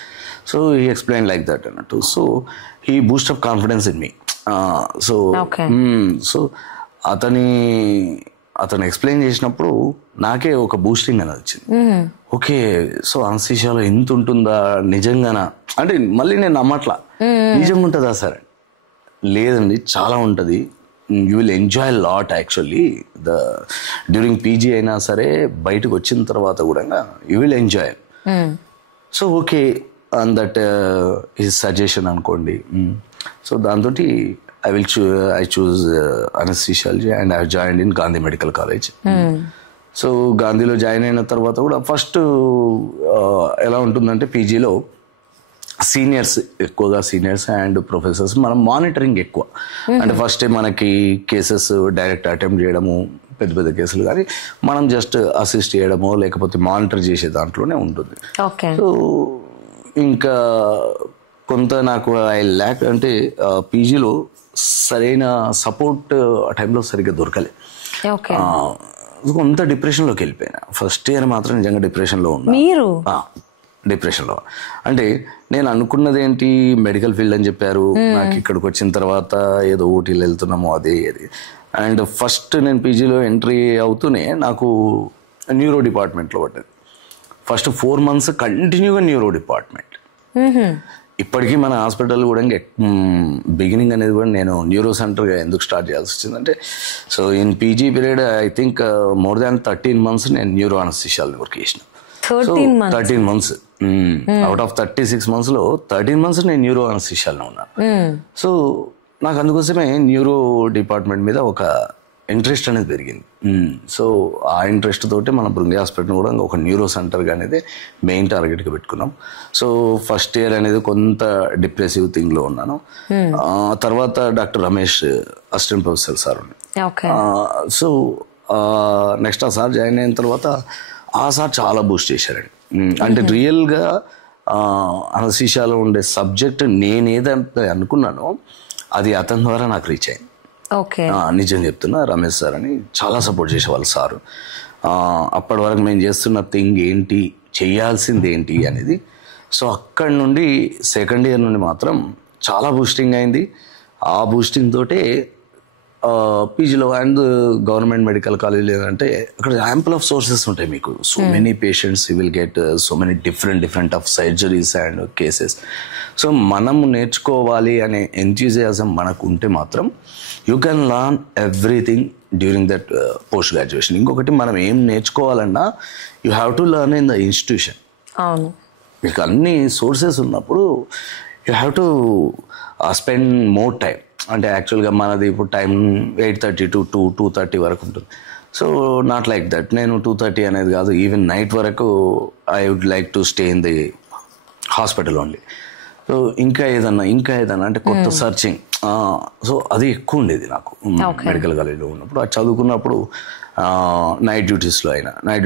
So he explain like that అన్నట్టు. So he boost up confidence in me. So అతను ఎక్స్ప్లెయిన్ చేసినప్పుడు నాకే ఒక బూస్టింగ్ అనేది వచ్చింది. ఓకే, సో అనస్థీషియాలో ఎంత ఉంటుందా నిజంగానా అంటే మళ్ళీ నేను నమ్మట్లా, నిజంగా ఉంటుందా సార్? లేదండి, చాలా ఉంటుంది. You will enjoy lot actually during PG అయినా సరే, బయటకు వచ్చిన తర్వాత కూడా you will enjoy. So okay and that is suggestion అనుకోండి. సో దాంతో I choose anesthesiology and I joined in Gandhi Medical College. So గాంధీలో జాయిన్ అయిన తర్వాత కూడా ఫస్ట్ ఎలా ఉంటుందంటే పీజీలో సీనియర్స్ అండ్ ప్రొఫెసర్స్ మనం మానిటరింగ్ ఎక్కువ. అంటే ఫస్ట్ మనకి కేసెస్ డైరెక్ట్ అటెంప్ట్ చేయడము, పెద్ద పెద్ద కేసులు కానీ మనం జస్ట్ అసిస్ట్ చేయడమో లేకపోతే మానిటర్ చేసే దాంట్లోనే ఉంటుంది. సో ఇంకా కొంత నాకు అంటే పీజీలో సరైన సపోర్ట్ ఆ టైంలో సరిగ్గా దొరకలే. కొంత డిప్రెషన్లోకి వెళ్ళిపోయినా. ఫస్ట్ ఇయర్ మాత్రం నిజంగా డిప్రెషన్లో ఉన్నా. డిప్రెషన్లో అంటే నేను అనుకున్నది ఏంటి, మెడికల్ ఫీల్డ్ అని చెప్పారు. నాకు ఇక్కడికి వచ్చిన తర్వాత ఏదో ఊటీలో వెళ్తున్నామో అది. అండ్ ఫస్ట్ నేను పీజీలో ఎంట్రీ అవుతూనే నాకు న్యూరో డిపార్ట్మెంట్లో పడ్డది. ఫస్ట్ 4 months కంటిన్యూగా న్యూరో డిపార్ట్మెంట్. ఇప్పటికీ మన హాస్పిటల్ కూడా బిగినింగ్ అనేది కూడా నేను న్యూరో సెంటర్గా ఎందుకు స్టార్ట్ చేయాల్సి వచ్చిందంటే, so in PG period I think more than 13 months నేను న్యూరో అనస్థీషియాలో వర్క్ చేసిన. 13 months out of 36 months 13 months నేను న్యూరో అనస్థీషియాలో ఉన్నాను. సో నాకు అందుకోసమే న్యూరో డిపార్ట్మెంట్ మీద ఒక ఇంట్రెస్ట్ అనేది పెరిగింది. సో ఆ ఇంట్రెస్ట్ తోటి మన బృంగి హాస్పిటల్ కూడా ఒక న్యూరో సెంటర్గా అనేది మెయిన్ టార్గెట్గా పెట్టుకున్నాం. సో ఫస్ట్ ఇయర్ అనేది కొంత డిప్రెసివ్ థింగ్లో ఉన్నాను. తర్వాత doctor Ramesh assistant professor sir ఉంది. సో నెక్స్ట్ ఆ సార్ జాయిన్ అయిన తర్వాత ఆ సార్ చాలా బూస్ట్ చేశారండి. అంటే రియల్గా అనస్థీషియాలో ఉండే సబ్జెక్ట్ నేనేదైతే అనుకున్నానో అది అతని ద్వారా నాకు రీచ్ అయింది. ఓకే, నిజం చెప్తున్నా, రమేష్ సార్ అని చాలా సపోర్ట్ చేసేవాళ్ళు సారు. అప్పటి వరకు మేము చేస్తున్న థింగ్ ఏంటి, చేయాల్సింది ఏంటి అనేది. సో అక్కడి నుండి సెకండ్ ఇయర్ నుండి మాత్రం చాలా బూస్టింగ్ అయింది. ఆ బూస్టింగ్ తోటే పీజీలో అండ్ గవర్నమెంట్ మెడికల్ కాలేజ్ ఏంటంటే అక్కడ యాంపుల్ ఆఫ్ సోర్సెస్ ఉంటాయి మీకు. So many patients you will get so many different of surgeries and cases. So మనము నేర్చుకోవాలి అనే ఎంథ్యూజియాజం మనకు ఉంటే మాత్రం you can learn everything during that post graduation. ఇంకొకటి మనం ఏం నేర్చుకోవాలన్నా you have to learn in the institution. అవును, మీకు అన్ని సోర్సెస్ ఉన్నప్పుడు you have to spend more time. అంటే యాక్చువల్గా మనది ఇప్పుడు టైం 8:30 to 2:30 వరకు ఉంటుంది. So not like that. నేను 2:30 అనేది కాదు, ఈవెన్ నైట్ వరకు I would like to stay in the hospital only. So ఇంకా ఏదన్నా అంటే కొత్త సర్చింగ్. సో అది ఎక్కువ ఉండేది నాకు మెడికల్ కాలేజ్లో ఉన్నప్పుడు. అది చదువుకున్నప్పుడు నైట్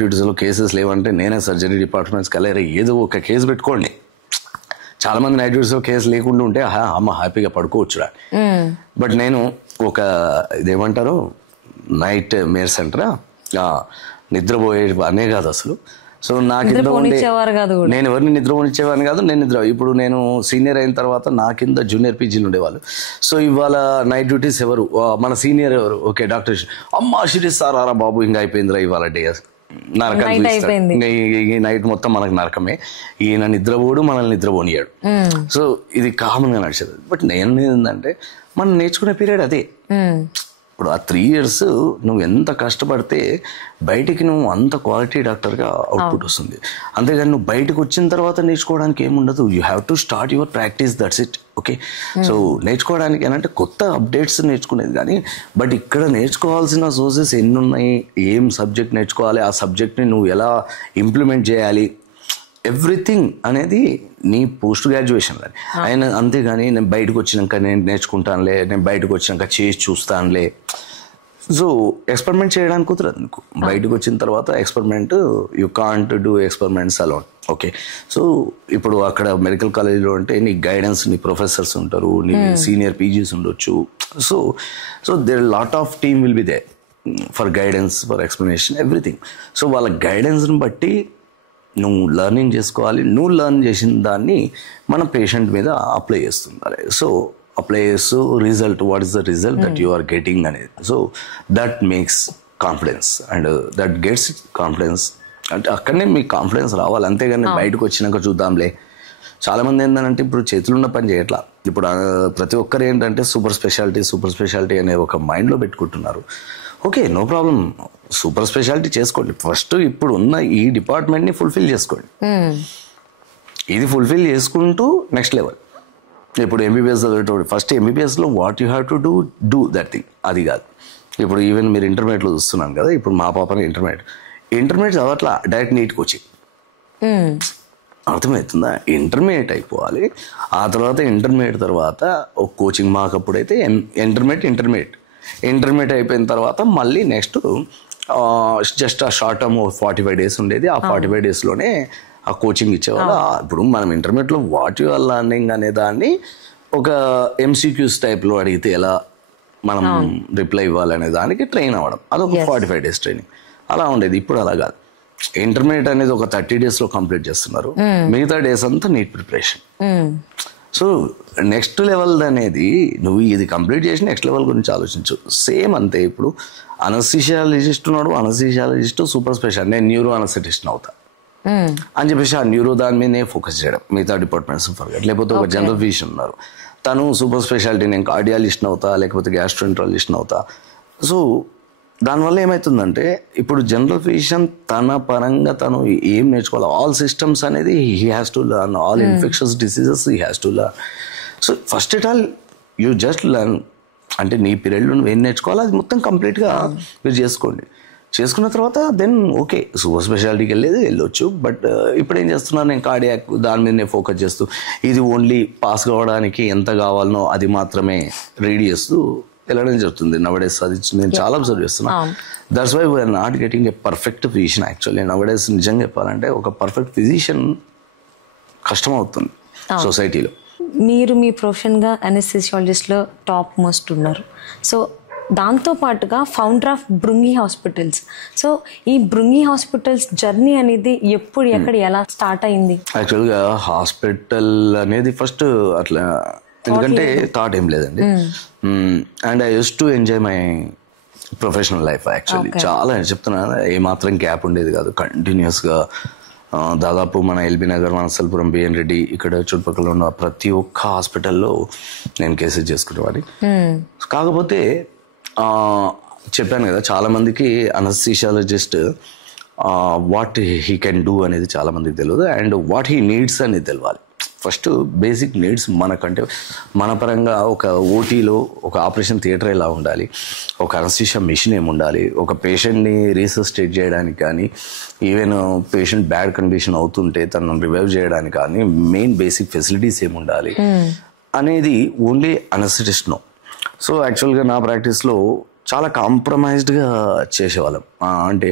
డ్యూటీస్లో కేసెస్ లేవంటే నేనే సర్జరీ డిపార్ట్మెంట్స్కి వెళ్ళారు, ఏదో ఒక కేసు పెట్టుకోండి. చాలా మంది నైట్ డ్యూటీస్లో కేసు లేకుండా ఉంటే అమ్మ హ్యాపీగా పడుకోవచ్చురా. బట్ నేను ఒక ఇదేమంటారు నైట్ మేర్ సెంటరా, నిద్రపోయే అనే కాదు అసలు. సో నాకు నేను ఎవరిని నిద్రపోనిచ్చేవాడిని కాదు. ఇప్పుడు నేను సీనియర్ అయిన తర్వాత నా కింద జూనియర్ పీజీలు ఉండేవాళ్ళు. సో ఇవాళ నైట్ డ్యూటీస్ ఎవరు, మన సీనియర్ ఎవరు, ఓకే డాక్టర్ అమ్మ శిరీష్ సార్ ఆరా బాబు ఇంకా అయిపోయిందిరా ఇవాళ డే, నరకం. ఈ నైట్ మొత్తం మనకు నరకమే, ఈయన నిద్రపోడు మనల్ని నిద్రపోనియాడు. సో ఇది కామన్ గా నడిచేది. బట్ నేను ఏంటంటే మనం నేర్చుకునే పీరియడ్ అదే. ఇప్పుడు ఆ 3 years నువ్వు ఎంత కష్టపడితే బయటికి నువ్వు అంత క్వాలిటీ డాక్టర్గా అవుట్పుట్ వస్తుంది. అంతేగాని నువ్వు బయటకు వచ్చిన తర్వాత నేర్చుకోవడానికి ఏముండదు. You have to start your practice, that's it. Okay, so నేర్చుకోవడానికి ఏంటంటే కొత్త అప్డేట్స్ నేర్చుకునేది కానీ, బట్ ఇక్కడ నేర్చుకోవాల్సిన సోర్సెస్ ఎన్ని ఉన్నాయి, ఏం సబ్జెక్ట్ నేర్చుకోవాలి, ఆ సబ్జెక్ట్ని నువ్వు ఎలా ఇంప్లిమెంట్ చేయాలి, ఎవ్రీథింగ్ అనేది నీ పోస్ట్ గ్రాడ్యుయేషన్లో. ఆయన అంతేగాని నేను బయటకు వచ్చినాక నేను నేర్చుకుంటానులే, నేను బయటకు వచ్చినాక చేసి చూస్తానులే. సో ఎక్స్పెరిమెంట్ చేయడానికి కుదరదు నీకు. బయటకు వచ్చిన తర్వాత experiment you can't do experiments alone. Okay, so ఇప్పుడు అక్కడ మెడికల్ కాలేజ్లో అంటే నీ గైడెన్స్, నీ ప్రొఫెసర్స్ ఉంటారు, నీ సీనియర్ పీజీస్ ఉండొచ్చు. So there lot of team will be there for guidance, for explanation, everything. So వాళ్ళ గైడెన్స్ని బట్టి నువ్వు లర్నింగ్ చేసుకోవాలి. నువ్వు లర్న్ చేసిన దాన్ని మన పేషెంట్ మీద అప్లై చేస్తుండాలి. సో అప్లై చేస్తూ result, what is the result that you are getting అనేది. So that makes confidence and that gets confidence. అంటే అక్కడనే మీకు కాన్ఫిడెన్స్ రావాలి. అంతేగాని బయటకు వచ్చినాక చూద్దాంలే. చాలామంది ఏంటంటే ఇప్పుడు చేతులున్న పని చేయట్లా. ఇప్పుడు ప్రతి ఒక్కరు ఏంటంటే సూపర్ స్పెషాలిటీ అనే ఒక మైండ్లో పెట్టుకుంటున్నారు. Okay, no problem, super speciality చేసుకోండి. ఫస్ట్ ఇప్పుడు ఉన్న ఈ డిపార్ట్మెంట్ని ఫుల్ఫిల్ చేసుకోండి. ఇది ఫుల్ఫిల్ చేసుకుంటూ నెక్స్ట్ లెవెల్. ఇప్పుడు ఎంబీబీఎస్ చదివేటప్పుడు ఫస్ట్ ఎంబీబీఎస్లో what you have to do that thing. అది కాదు. ఇప్పుడు ఈవెన్ మీరు ఇంటర్మీడియట్లో చూస్తున్నాను కదా, ఇప్పుడు మా పాపని ఇంటర్మీడియట్ చదవట్లా, డైరెక్ట్ నీట్ కోచింగ్. అర్థమవుతుందా? ఇంటర్మీడియట్ అయిపోవాలి, ఆ తర్వాత ఇంటర్మీడియట్ తర్వాత ఒక కోచింగ్. మాకప్పుడైతే ఇంటర్మీడియట్ అయిపోయిన తర్వాత మళ్ళీ నెక్స్ట్ జస్ట్ ఆ షార్ట్ టర్మ్ 45 days ఉండేది. ఆ 45 daysలోనే ఆ కోచింగ్ ఇచ్చేవాళ్ళు. ఇప్పుడు మనం ఇంటర్మీడియట్లో వాట్ యు ఆర్ లర్నింగ్ అనే దాన్ని ఒక MCQs టైప్లో అడిగితే ఎలా మనం రిప్లై ఇవ్వాలనే దానికి ట్రైన్ అవ్వడం, అదొక 45 days ట్రైనింగ్ అలా ఉండేది. ఇప్పుడు అలా కాదు. ఇంటర్మీడియట్ అనేది ఒక 30 daysలో కంప్లీట్ చేస్తున్నారు, మిగతా డేస్ అంతా neat preparation. So next level అనేది నువ్వు ఇది కంప్లీట్ చేసి నెక్స్ట్ లెవెల్ గురించి ఆలోచించు. సేమ్ అంతే. ఇప్పుడు అనస్థీషియాలజిస్ట్ ఉన్నాడు, అనస్థీషియాలజిస్ట్ సూపర్ స్పెషాలిటీ, నేను న్యూరో అనస్థెటిస్ట్ అవుతా అని చెప్పేసి ఆ న్యూరో దాని మీదనే ఫోకస్ చేయడం, మిగతా డిపార్ట్మెంట్స్ ఫర్గెట్. లేకపోతే ఒక జనరల్ ఫిజిషియన్ ఉన్నారు, తను సూపర్ స్పెషాలిటీ, నేను కార్డియాలజిస్ట్ అవుతా లేకపోతే గ్యాస్ట్రోఎంట్రాలజిస్ట్ అవుతా. సో దానివల్ల ఏమవుతుందంటే ఇప్పుడు జనరల్ ఫిజిషియన్ తన పరంగా తను ఏం నేర్చుకోవాలి, ఆల్ సిస్టమ్స్ అనేది he has to learn, all infections diseases he has to learn. So first it all you just learn. అంటే నీ పీరియడ్లో నువ్వు ఏం నేర్చుకోవాలి అది మొత్తం కంప్లీట్గా మీరు చేసుకోండి. చేసుకున్న తర్వాత దెన్ ఓకే సూపర్ స్పెషాలిటీకి వెళ్ళొచ్చు. బట్ ఇప్పుడు ఏం చేస్తున్నాను, నేను కార్డియాక్ దాని మీద నేను ఫోకస్ చేస్తూ ఇది ఓన్లీ పాస్ కావడానికి ఎంత కావాలనో అది మాత్రమే రెడీ చేస్తూ వెళ్ళడం జరుగుతుంది నవడేస్. అది నేను చాలా అబ్జర్వ్ చేస్తున్నా. That's why we're not getting a perfect physician. Actually nowadays నిజంగా చెప్పాలంటే ఒక పర్ఫెక్ట్ ఫిజిషియన్ కష్టం అవుతుంది సొసైటీలో. మీరు మీ ప్రొఫెషన్గా అనెస్థెసియాలజిస్ట్లో టాప్ మోస్ట్ ఉన్నారు. సో దాంతో పాటుగా founder of Brungi hospitals. So ఈ బృంగి హాస్పిటల్స్ జర్నీ అనేది ఎప్పుడు ఎక్కడ ఎలా స్టార్ట్ అయింది? యాక్చువల్గా హాస్పిటల్ అనేది ఫస్ట్ అట్లా ఎందుకంటే థాట్ ఏం లేదండి. And I use to enjoy my professional life actually. చాలా చెప్తున్నా, ఏమాత్రం గ్యాప్ ఉండేది కాదు. కంటిన్యూస్గా దాదాపు మన ఎల్బీ నగర్, వనస్థలపురం, బిఎన్ రెడ్డి ఇక్కడ చుట్టుపక్కల ఉన్న ప్రతి ఒక్క హాస్పిటల్లో నేను కేసెస్ చేసుకునేవాడిని. కాకపోతే చెప్పాను కదా, చాలా మందికి anaesthesiologist what he can do అనేది చాలా మందికి తెలియదు. అండ్ వాట్ హీ నీడ్స్ అనేది తెలియాలి. ఫస్ట్ బేసిక్ నీడ్స్ మనకంటే మన పరంగా ఒక ఓటీలో ఒక ఆపరేషన్ థియేటర్ ఎలా ఉండాలి, ఒక అనస్థీషియా మెషిన్ ఏమి ఉండాలి, ఒక పేషెంట్ని రీసస్టేట్ చేయడానికి కానీ, ఈవెన్ పేషెంట్ బ్యాడ్ కండిషన్ అవుతుంటే తనను రివైవ్ చేయడానికి కానీ మెయిన్ బేసిక్ ఫెసిలిటీస్ ఏమి ఉండాలి అనేది ఓన్లీ అనస్థెటిస్ట్ నో. సో యాక్చువల్గా నా ప్రాక్టీస్లో చాలా కాంప్రమైజ్డ్గా చేసేవాళ్ళం. అంటే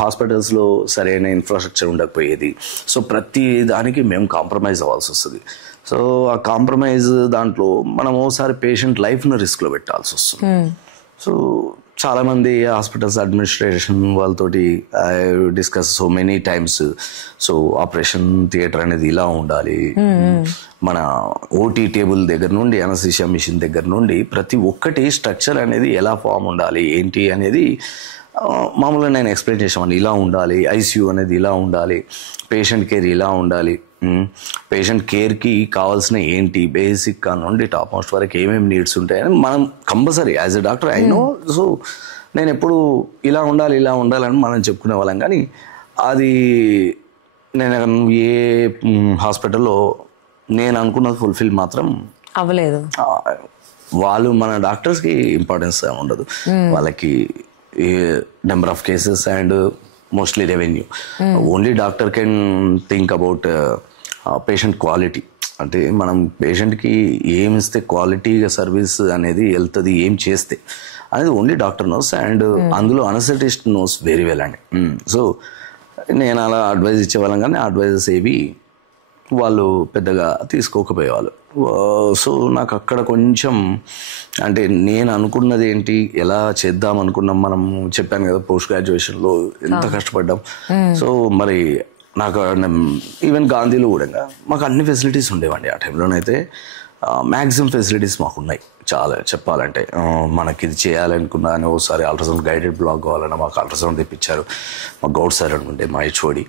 హాస్పిటల్స్లో సరైన ఇన్ఫ్రాస్ట్రక్చర్ ఉండకపోయేది. సో ప్రతి దానికి మేము కాంప్రమైజ్ అవ్వాల్సి వస్తుంది. సో ఆ కాంప్రమైజ్ దాంట్లో మనం ఓసారి పేషెంట్ లైఫ్ను రిస్క్లో పెట్టాల్సి వస్తుంది. సో చాలామంది హాస్పిటల్స్ అడ్మినిస్ట్రేషన్ వాళ్ళతోటి discuss so many times. So operation theatre అనేది ఇలా ఉండాలి, మన ఓటీ టేబుల్ దగ్గర నుండి అనస్థీషియా మిషన్ దగ్గర నుండి ప్రతి ఒక్కటి స్ట్రక్చర్ అనేది ఎలా ఫామ్ ఉండాలి ఏంటి అనేది మామూలుగా నేను ఎక్స్ప్లెయిన్ చేసామండి. ఇలా ఉండాలి, ఐసీయూ అనేది ఇలా ఉండాలి, పేషెంట్ కేర్ ఇలా ఉండాలి, పేషెంట్ కేర్కి కావాల్సిన ఏంటి బేసిక్ నుండి టాప్ మోస్ట్ వరకు ఏమేమి నీడ్స్ ఉంటాయని మనం compulsory as a doctor I know. So నేను ఎప్పుడు ఇలా ఉండాలి ఇలా ఉండాలని మనం చెప్పుకునే వాళ్ళం. కానీ అది నేను ఏ హాస్పిటల్లో నేను అనుకున్నది ఫుల్ఫిల్ మాత్రం అవ్వలేదు. వాళ్ళు మన డాక్టర్స్కి ఇంపార్టెన్స్ ఉండదు. వాళ్ళకి number of cases and mostly revenue. Only doctor can think about patient quality. అంటే మనం పేషెంట్కి ఏమి ఇస్తే క్వాలిటీగా సర్వీస్ అనేది వెళ్తుంది, ఏం చేస్తే అనేది ఓన్లీ డాక్టర్ నోస్. అండ్ అందులో అనస్థెటిస్ట్ నోస్ వెరీ వెల్ అండి. సో నేను అలా అడ్వైజ్ ఇచ్చేవాళ్ళం, కానీ అడ్వైజెస్ ఏవి వాళ్ళు పెద్దగా తీసుకోకపోయేవాళ్ళు. సో నాకు అక్కడ కొంచెం అంటే నేను అనుకున్నది ఏంటి, ఎలా చేద్దాం అనుకున్నాం. మనం చెప్పాను కదా పోస్ట్ గ్రాడ్యుయేషన్లో ఎంత కష్టపడ్డాం. సో మరి నాకు ఈవెన్ గాంధీలో కూడా మాకు అన్ని ఫెసిలిటీస్ ఉండేవండి. ఆ టైంలోనైతే మ్యాక్సిమం ఫెసిలిటీస్ మాకు ఉన్నాయి. చాలా చెప్పాలంటే మనకి ఇది చేయాలనుకున్నా అని ఓసారి అల్ట్రాసౌండ్ గైడెడ్ బ్లాక్ కావాలన్నా మాకు అల్ట్రాసౌండ్ తెప్పించారు. మా గౌడ్ సార్ అనుకుంటే మా HOD.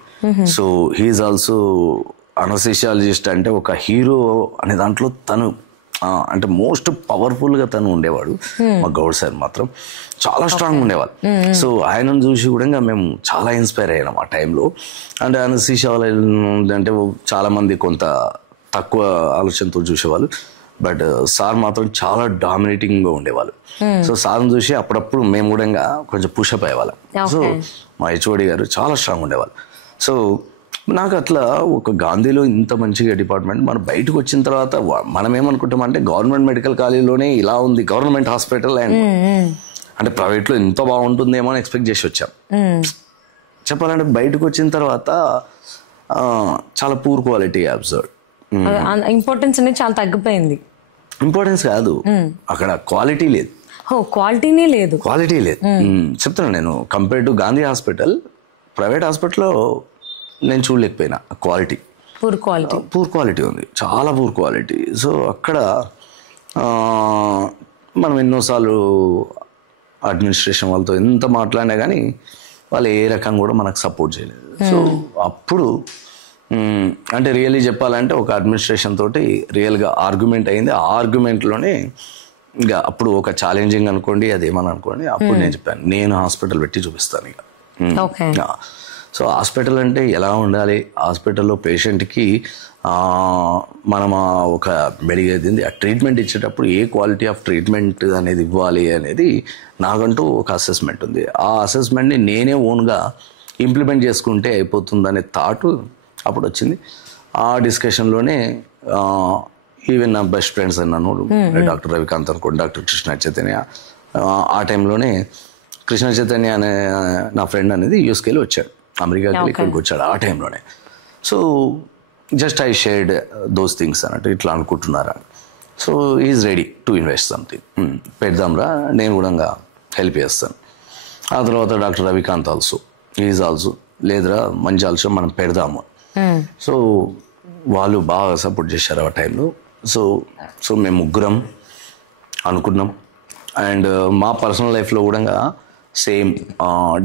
So he's also anaesthesiologist అంటే ఒక హీరో అనే దాంట్లో తను అంటే మోస్ట్ పవర్ఫుల్గా తను ఉండేవాడు. మా గౌడ్ సార్ మాత్రం చాలా స్ట్రాంగ్ ఉండేవాళ్ళు. సో ఆయనను చూసి కూడా మేము చాలా ఇన్స్పైర్ అయ్యాం ఆ టైంలో. అంటే అనస్థీషియాలజీ అంటే చాలామంది కొంత తక్కువ ఆలోచనతో చూసేవాళ్ళు, బట్ సార్ మాత్రం చాలా డామినేటింగ్గా ఉండేవాళ్ళు. సో సార్ని చూసి అప్పుడప్పుడు మేము కూడా కొంచెం పుషప్ అయ్యేవాళ్ళం. సో మా హెచ్ఓడి గారు చాలా స్ట్రాంగ్ ఉండేవాళ్ళు. సో నాకు అట్లా ఒక గాంధీలో ఇంత మంచిగా డిపార్ట్మెంట్, మనం బయటకు వచ్చిన తర్వాత మనం ఏమనుకుంటాం అంటే గవర్నమెంట్ మెడికల్ కాలేజీలోనే ఇలా ఉంది గవర్నమెంట్ హాస్పిటల్, అండ్ అంటే ప్రైవేట్లో ఇంత బాగుంటుందేమో అని ఎక్స్పెక్ట్ చేసి వచ్చాం. చెప్పాలంటే బయటకు వచ్చిన తర్వాత చాలా పూర్ క్వాలిటీ అబ్జర్వ్. ఇంపార్టెన్స్ అనేది చాలా తగ్గిపోయింది. ఇంపార్టెన్స్ కాదు, అక్కడ క్వాలిటీ లేదు. క్వాలిటీనే లేదు, క్వాలిటీ లేదు. చెప్తున్నాను నేను, compare to Gandhi hospital private హాస్పిటల్లో నేను చూడలేకపోయినా క్వాలిటీ. పూర్ క్వాలిటీ ఉంది, చాలా పూర్ క్వాలిటీ. సో అక్కడ మనం ఎన్నోసార్లు అడ్మినిస్ట్రేషన్ వాళ్ళతో ఎంత మాట్లాడినా కానీ వాళ్ళు ఏ రకంగా కూడా మనకు సపోర్ట్ చేయలేదు. సో అప్పుడు అంటే రియల్లీ చెప్పాలంటే ఒక అడ్మినిస్ట్రేషన్ తోటి రియల్గా ఆర్గ్యుమెంట్ అయింది. ఆ ఆర్గ్యుమెంట్లోనే ఇంకా అప్పుడు ఒక ఛాలెంజింగ్ అనుకోండి, అదేమని అనుకోండి, అప్పుడు నేను చెప్పాను నేను హాస్పిటల్ పెట్టి చూపిస్తాను ఇక. సో హాస్పిటల్ అంటే ఎలా ఉండాలి, హాస్పిటల్లో పేషెంట్కి మనం ఒక మెడికల్ ట్రీట్మెంట్ ఇచ్చేటప్పుడు ఏ క్వాలిటీ ఆఫ్ ట్రీట్మెంట్ అనేది ఇవ్వాలి అనేది నాకంటూ ఒక అసెస్మెంట్ ఉంది. ఆ అసెస్మెంట్ని నేనే ఓన్గా ఇంప్లిమెంట్ చేసుకుంటే అయిపోతుందనే థాట్ అప్పుడు వచ్చింది. ఆ డిస్కషన్లోనే ఈవెన్ నా బెస్ట్ ఫ్రెండ్స్ అన్నాను, డాక్టర్ రవికాంత్ అనుకోండి, డాక్టర్ కృష్ణ చైతన్య. ఆ టైంలోనే కృష్ణ చైతన్య అనే నా ఫ్రెండ్ అనేది యూఎస్కి వెళ్ళి వచ్చాడు, అమెరికాకి వెళ్ళి ఇక్కడికి వచ్చాడు ఆ టైంలోనే. So just I shared those things అన్నట్టు, ఇట్లా అనుకుంటున్నారా, so is ready to invest something, పెడదాంరా నేను కూడా హెల్ప్ చేస్తాను. ఆ తర్వాత డాక్టర్ రవికాంత్ ఆల్సో లేదురా మంచి ఆల్సో మనం పెడదాము. సో వాళ్ళు బాగా సపోర్ట్ చేశారు ఆ టైంలో. సో మేము ముగ్గురం అనుకున్నాం. అండ్ మా పర్సనల్ లైఫ్లో కూడా సేమ్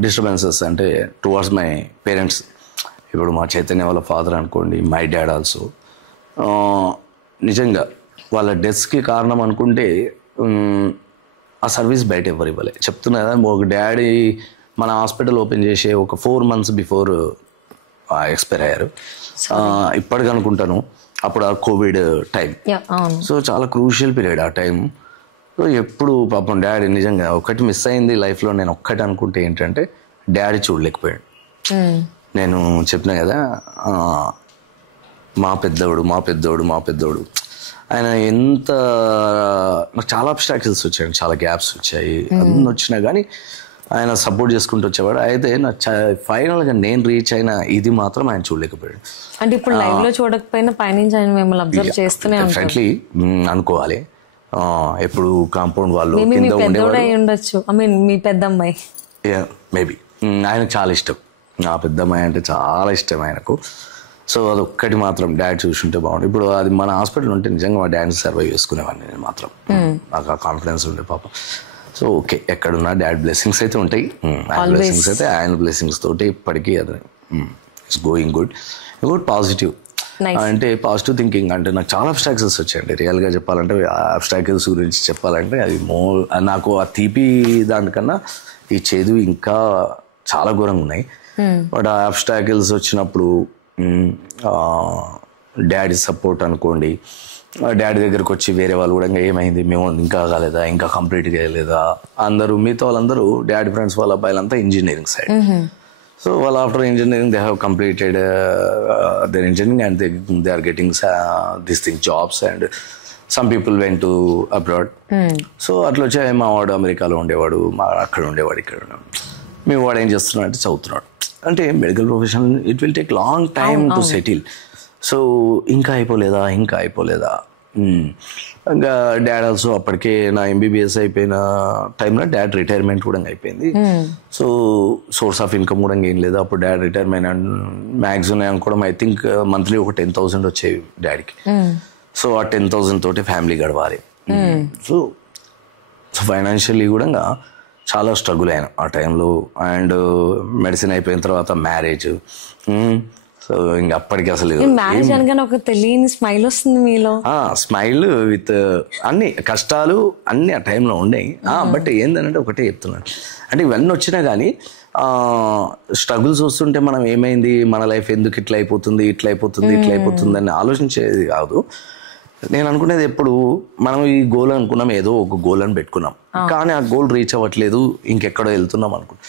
డిస్టర్బెన్సెస్ అంటే టువర్డ్స్ మై పేరెంట్స్. ఇప్పుడు మా చైతన్య వాళ్ళ ఫాదర్ అనుకోండి, మై డాడ్ ఆల్సో, నిజంగా వాళ్ళ డెత్స్కి కారణం అనుకుంటే ఆ సర్వీస్ బయట ఎవరు ఇవ్వలే. చెప్తున్నా కదా, ఒక డాడీ మన హాస్పిటల్ ఓపెన్ చేసే ఒక 4 months బిఫోర్ ఎక్స్పైర్ అయ్యారు. ఇప్పటికి అనుకుంటాను, అప్పుడు ఆ కోవిడ్ టైం. సో చాలా క్రూషియల్ పీరియడ్ ఆ టైం. సో ఎప్పుడు పాపం డాడీ నిజంగా ఒకటి మిస్ అయింది లైఫ్లో. నేను ఒక్కటి అనుకుంటే ఏంటంటే డాడీ చూడలేకపోయాడు. నేను చెప్పిన కదా, మా పెద్దోడు ఆయన ఎంత, నాకు చాలా అబ్స్ట్రాక్షన్స్ వచ్చాయి, చాలా గ్యాప్స్ వచ్చాయి, అన్నీ వచ్చినా కానీ ఆయన సపోర్ట్ చేసుకుంటూ వచ్చేవాడు. అయితే నాకు ఫైనల్గా నేను రీచ్ అయిన ఇది మాత్రం ఆయన చూడలేకపోయాడు. అంటే ఇప్పుడు లైవ్ లో చూడకపోయినా పైనుంచి ఆయన మిమ్మల్ని అబ్జర్వ్ చేస్తూనే డెఫినెట్లీ అనుకోవాలి. ఎప్పుడు కాంపౌండ్ వాళ్ళు కింద ఉండేవాడు. ఉండొచ్చు, ఐ మీన్ మీ పెద్దమ్మాయి మేబీ ఆయనకు చాలా ఇష్టం, నా పెద్దమ్మాయి అంటే చాలా ఇష్టం ఆయనకు. సో అది ఒక్కటి మాత్రం డాడీ చూసుంటే బాగుంది. ఇప్పుడు అది మన హాస్పిటల్ ఉంటే నిజంగా మా డాడీని సర్వైవ్ చేసుకునేవాడిని నేను మాత్రం. నాకు ఆ కాన్ఫిడెన్స్ ఉండే పాప. సో ఓకే, ఎక్కడున్నా డాడీ బ్లెస్సింగ్స్ అయితే ఉంటాయి, ఆయన బ్లెస్సింగ్స్ అయితే ఆయన బ్లెస్సింగ్స్ తోటి ఇప్పటికీ అది ఇట్స్ గోయింగ్ గుడ్ పాజిటివ్. అంటే పాజిటివ్ థింకింగ్. అంటే నాకు చాలా అబ్స్ట్రాక్షన్స్ వచ్చాయండి రియల్గా చెప్పాలంటే. అబ్స్ట్రాక్షన్స్ గురించి చెప్పాలంటే అది నాకు ఆ తీపి దానికన్నా ఈ చేదు ఇంకా చాలా ఘోరంగా ఉన్నాయి. బట్ ఆ అబ్స్ట్రాకిల్స్ వచ్చినప్పుడు డాడీ సపోర్ట్ అనుకోండి, డాడీ దగ్గరకు వచ్చి వేరే వాళ్ళు కూడా ఏమైంది, మేము ఇంకా కాలేదా, ఇంకా కంప్లీట్ చేయలేదా, అందరూ మిగతా వాళ్ళందరూ డాడీ ఫ్రెండ్స్ వాళ్ళ అబ్బాయిలంతా ఇంజనీరింగ్ సైడ్. సో వాళ్ళు after engineering they have completed their engineering and they are getting this thing jobs and some people went to abroad. So అట్లా వచ్చి మా వాడు అమెరికాలో ఉండేవాడు, అక్కడ ఉండేవాడు, ఇక్కడ ఉండేవాడు. మీ వాడు ఏం చేస్తున్నాడు అంటే చదువుతున్నాడు. అంటే medical profession it will take long time to settle. So ఇంకా అయిపోలేదా ఇంకా డాడ్ ఆల్సో అప్పటికే నా MBBS అయిపోయిన టైంలో డాడ్ రిటైర్మెంట్ కూడా అయిపోయింది. సో సోర్స్ ఆఫ్ ఇన్కమ్ కూడా ఏం లేదు. అప్పుడు డాడ్ రిటైర్మెంట్ మ్యాక్సిమం అనుకోవడం ఐ థింక్ మంత్లీ ఒక 10,000 వచ్చేవి డాడీకి. సో ఆ 10,000 తోటి ఫ్యామిలీ గడవాలి. సో ఫైనాన్షియల్లీ కూడా చాలా స్ట్రగుల్ అయ్యాను ఆ టైంలో. అండ్ మెడిసిన్ అయిపోయిన తర్వాత మ్యారేజ్. సో ఇంక అప్పటికి అసలు మ్యారేజ్ అనగానే ఒక తెలియని స్మైల్ వస్తుంది మీలో. స్మైల్ విత్ అన్ని కష్టాలు అన్ని ఆ టైంలో ఉండేవి. బట్ ఏంటంటే ఒకటే చెప్తున్నాను, అంటే ఇవన్నీ వచ్చినా కానీ స్ట్రగుల్స్ వస్తుంటే మనం ఏమైంది, మన లైఫ్ ఎందుకు ఇట్లా అయిపోతుంది అని ఆలోచించేది కాదు. నేను అనుకునేది ఎప్పుడు మనం ఈ గోల్ అనుకున్నాం, ఏదో ఒక గోల్ అని పెట్టుకున్నాం, కానీ ఆ గోల్ రీచ్ అవ్వట్లేదు, ఇంకెక్కడో వెళ్తున్నాం అనుకున్నాం.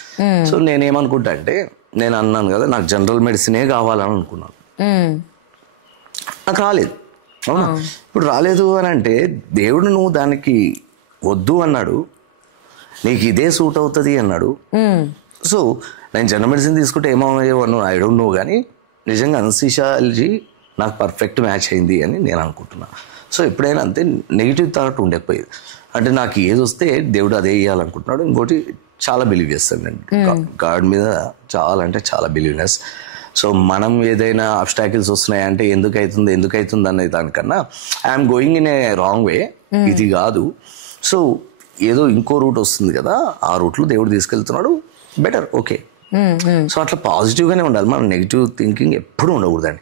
సో నేనేమనుకుంటా అంటే, నేను అన్నాను కదా నాకు జనరల్ మెడిసినే కావాలని అనుకున్నాను, నాకు రాలేదు. అవునా, ఇప్పుడు రాలేదు అని అంటే దేవుడు నువ్వు దానికి వద్దు అన్నాడు, నీకు ఇదే సూట్ అవుతుంది అన్నాడు. సో నేను జనరల్ మెడిసిన్ తీసుకుంటే ఏమయ్యేవాడు ఐ డోంట్ నో, కానీ నిజంగా అనస్థీషియాలజీ నాకు పర్ఫెక్ట్ మ్యాచ్ అయింది అని నేను అనుకుంటున్నా. సో ఎప్పుడైనా అంతే నెగిటివ్ థాట్ ఉండకపోయేది. అంటే నాకు ఏది వస్తే దేవుడు అదే వేయాలనుకుంటున్నాడు. ఇంకోటి చాలా బిలీవ్ చేస్తాను నేను గాడ్ మీద, చాలా అంటే చాలా బిలీవ్నెస్. సో మనం ఏదైనా అబ్స్టాకిల్స్ వస్తున్నాయంటే ఎందుకు అవుతుంది అనే దానికన్నా I'm going in a wrong way, ఇది కాదు. సో ఏదో ఇంకో రూట్ వస్తుంది కదా, ఆ రూట్లో దేవుడు తీసుకెళ్తున్నాడు, బెటర్, ఓకే. సో అట్లా పాజిటివ్గానే ఉండాలి. మనం నెగిటివ్ థింకింగ్ ఎప్పుడు ఉండకూడదండి.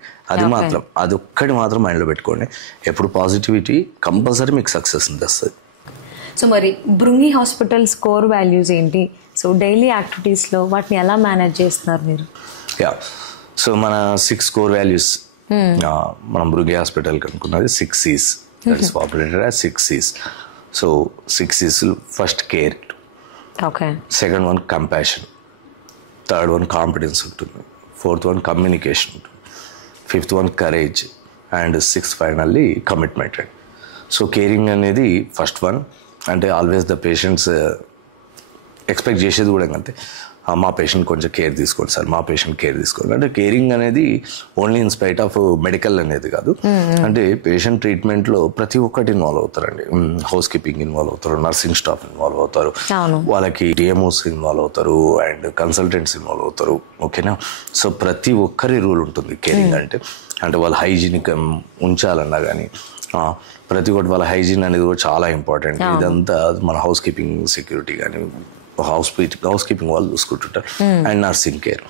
అది ఒక్కటి మాత్రం మైండ్లో పెట్టుకోండి. ఎప్పుడు పాజిటివిటీ కంపల్సరీ మీకు సక్సెస్ తెస్తుంది. సో మరి బృంగి హాస్పిటల్స్ కోర్ వాల్యూస్ ఏంటి? సో డైలీ యాక్టివిటీస్లో వాటిని ఎలా మేనేజ్ చేస్తున్నారు మీరు? సో మన 6 కోర్ వాల్యూస్ మనం బృంగి హాస్పిటల్కి అనుకున్నది 6 C's. That is populated as 6 C's. So 6 C's, first care, second one compassion, third one competence ఉంటుంది, ఫోర్త్ వన్ కమ్యూనికేషన్ ఉంటుంది, fifth one courage, and sixth finally commitment. So caring అనేది ఫస్ట్ వన్. అంటే ఆల్వేస్ ద పేషెంట్స్ ఎక్స్పెక్ట్ చేసేది కూడా అంతే, మా పేషెంట్ కొంచెం కేర్ తీసుకోండి సార్, మా పేషెంట్ కేర్ తీసుకోండి. అంటే కేరింగ్ అనేది only in spite of medical అనేది కాదు, అంటే పేషెంట్ ట్రీట్మెంట్లో ప్రతి ఒక్కటి ఇన్వాల్వ్ అవుతారండి. హౌస్ కీపింగ్ ఇన్వాల్వ్ అవుతారు, నర్సింగ్ స్టాఫ్ ఇన్వాల్వ్ అవుతారు, వాళ్ళకి డిఎంఓస్ ఇన్వాల్వ్ అవుతారు, అండ్ కన్సల్టెంట్స్ ఇన్వాల్వ్ అవుతారు. ఓకేనా? సో ప్రతి ఒక్కరి రూల్ ఉంటుంది కేరింగ్ అంటే. అంటే వాళ్ళ హైజీనిక్ ఉంచాలన్నా కానీ ప్రతి ఒక్కటి వాళ్ళ హైజీన్ అనేది కూడా చాలా ఇంపార్టెంట్. ఇదంతా మన హౌస్ కీపింగ్ సెక్యూరిటీ కానీ హౌస్ కీపింగ్ వాళ్ళు చూసుకుంటుంటారు, and nursing care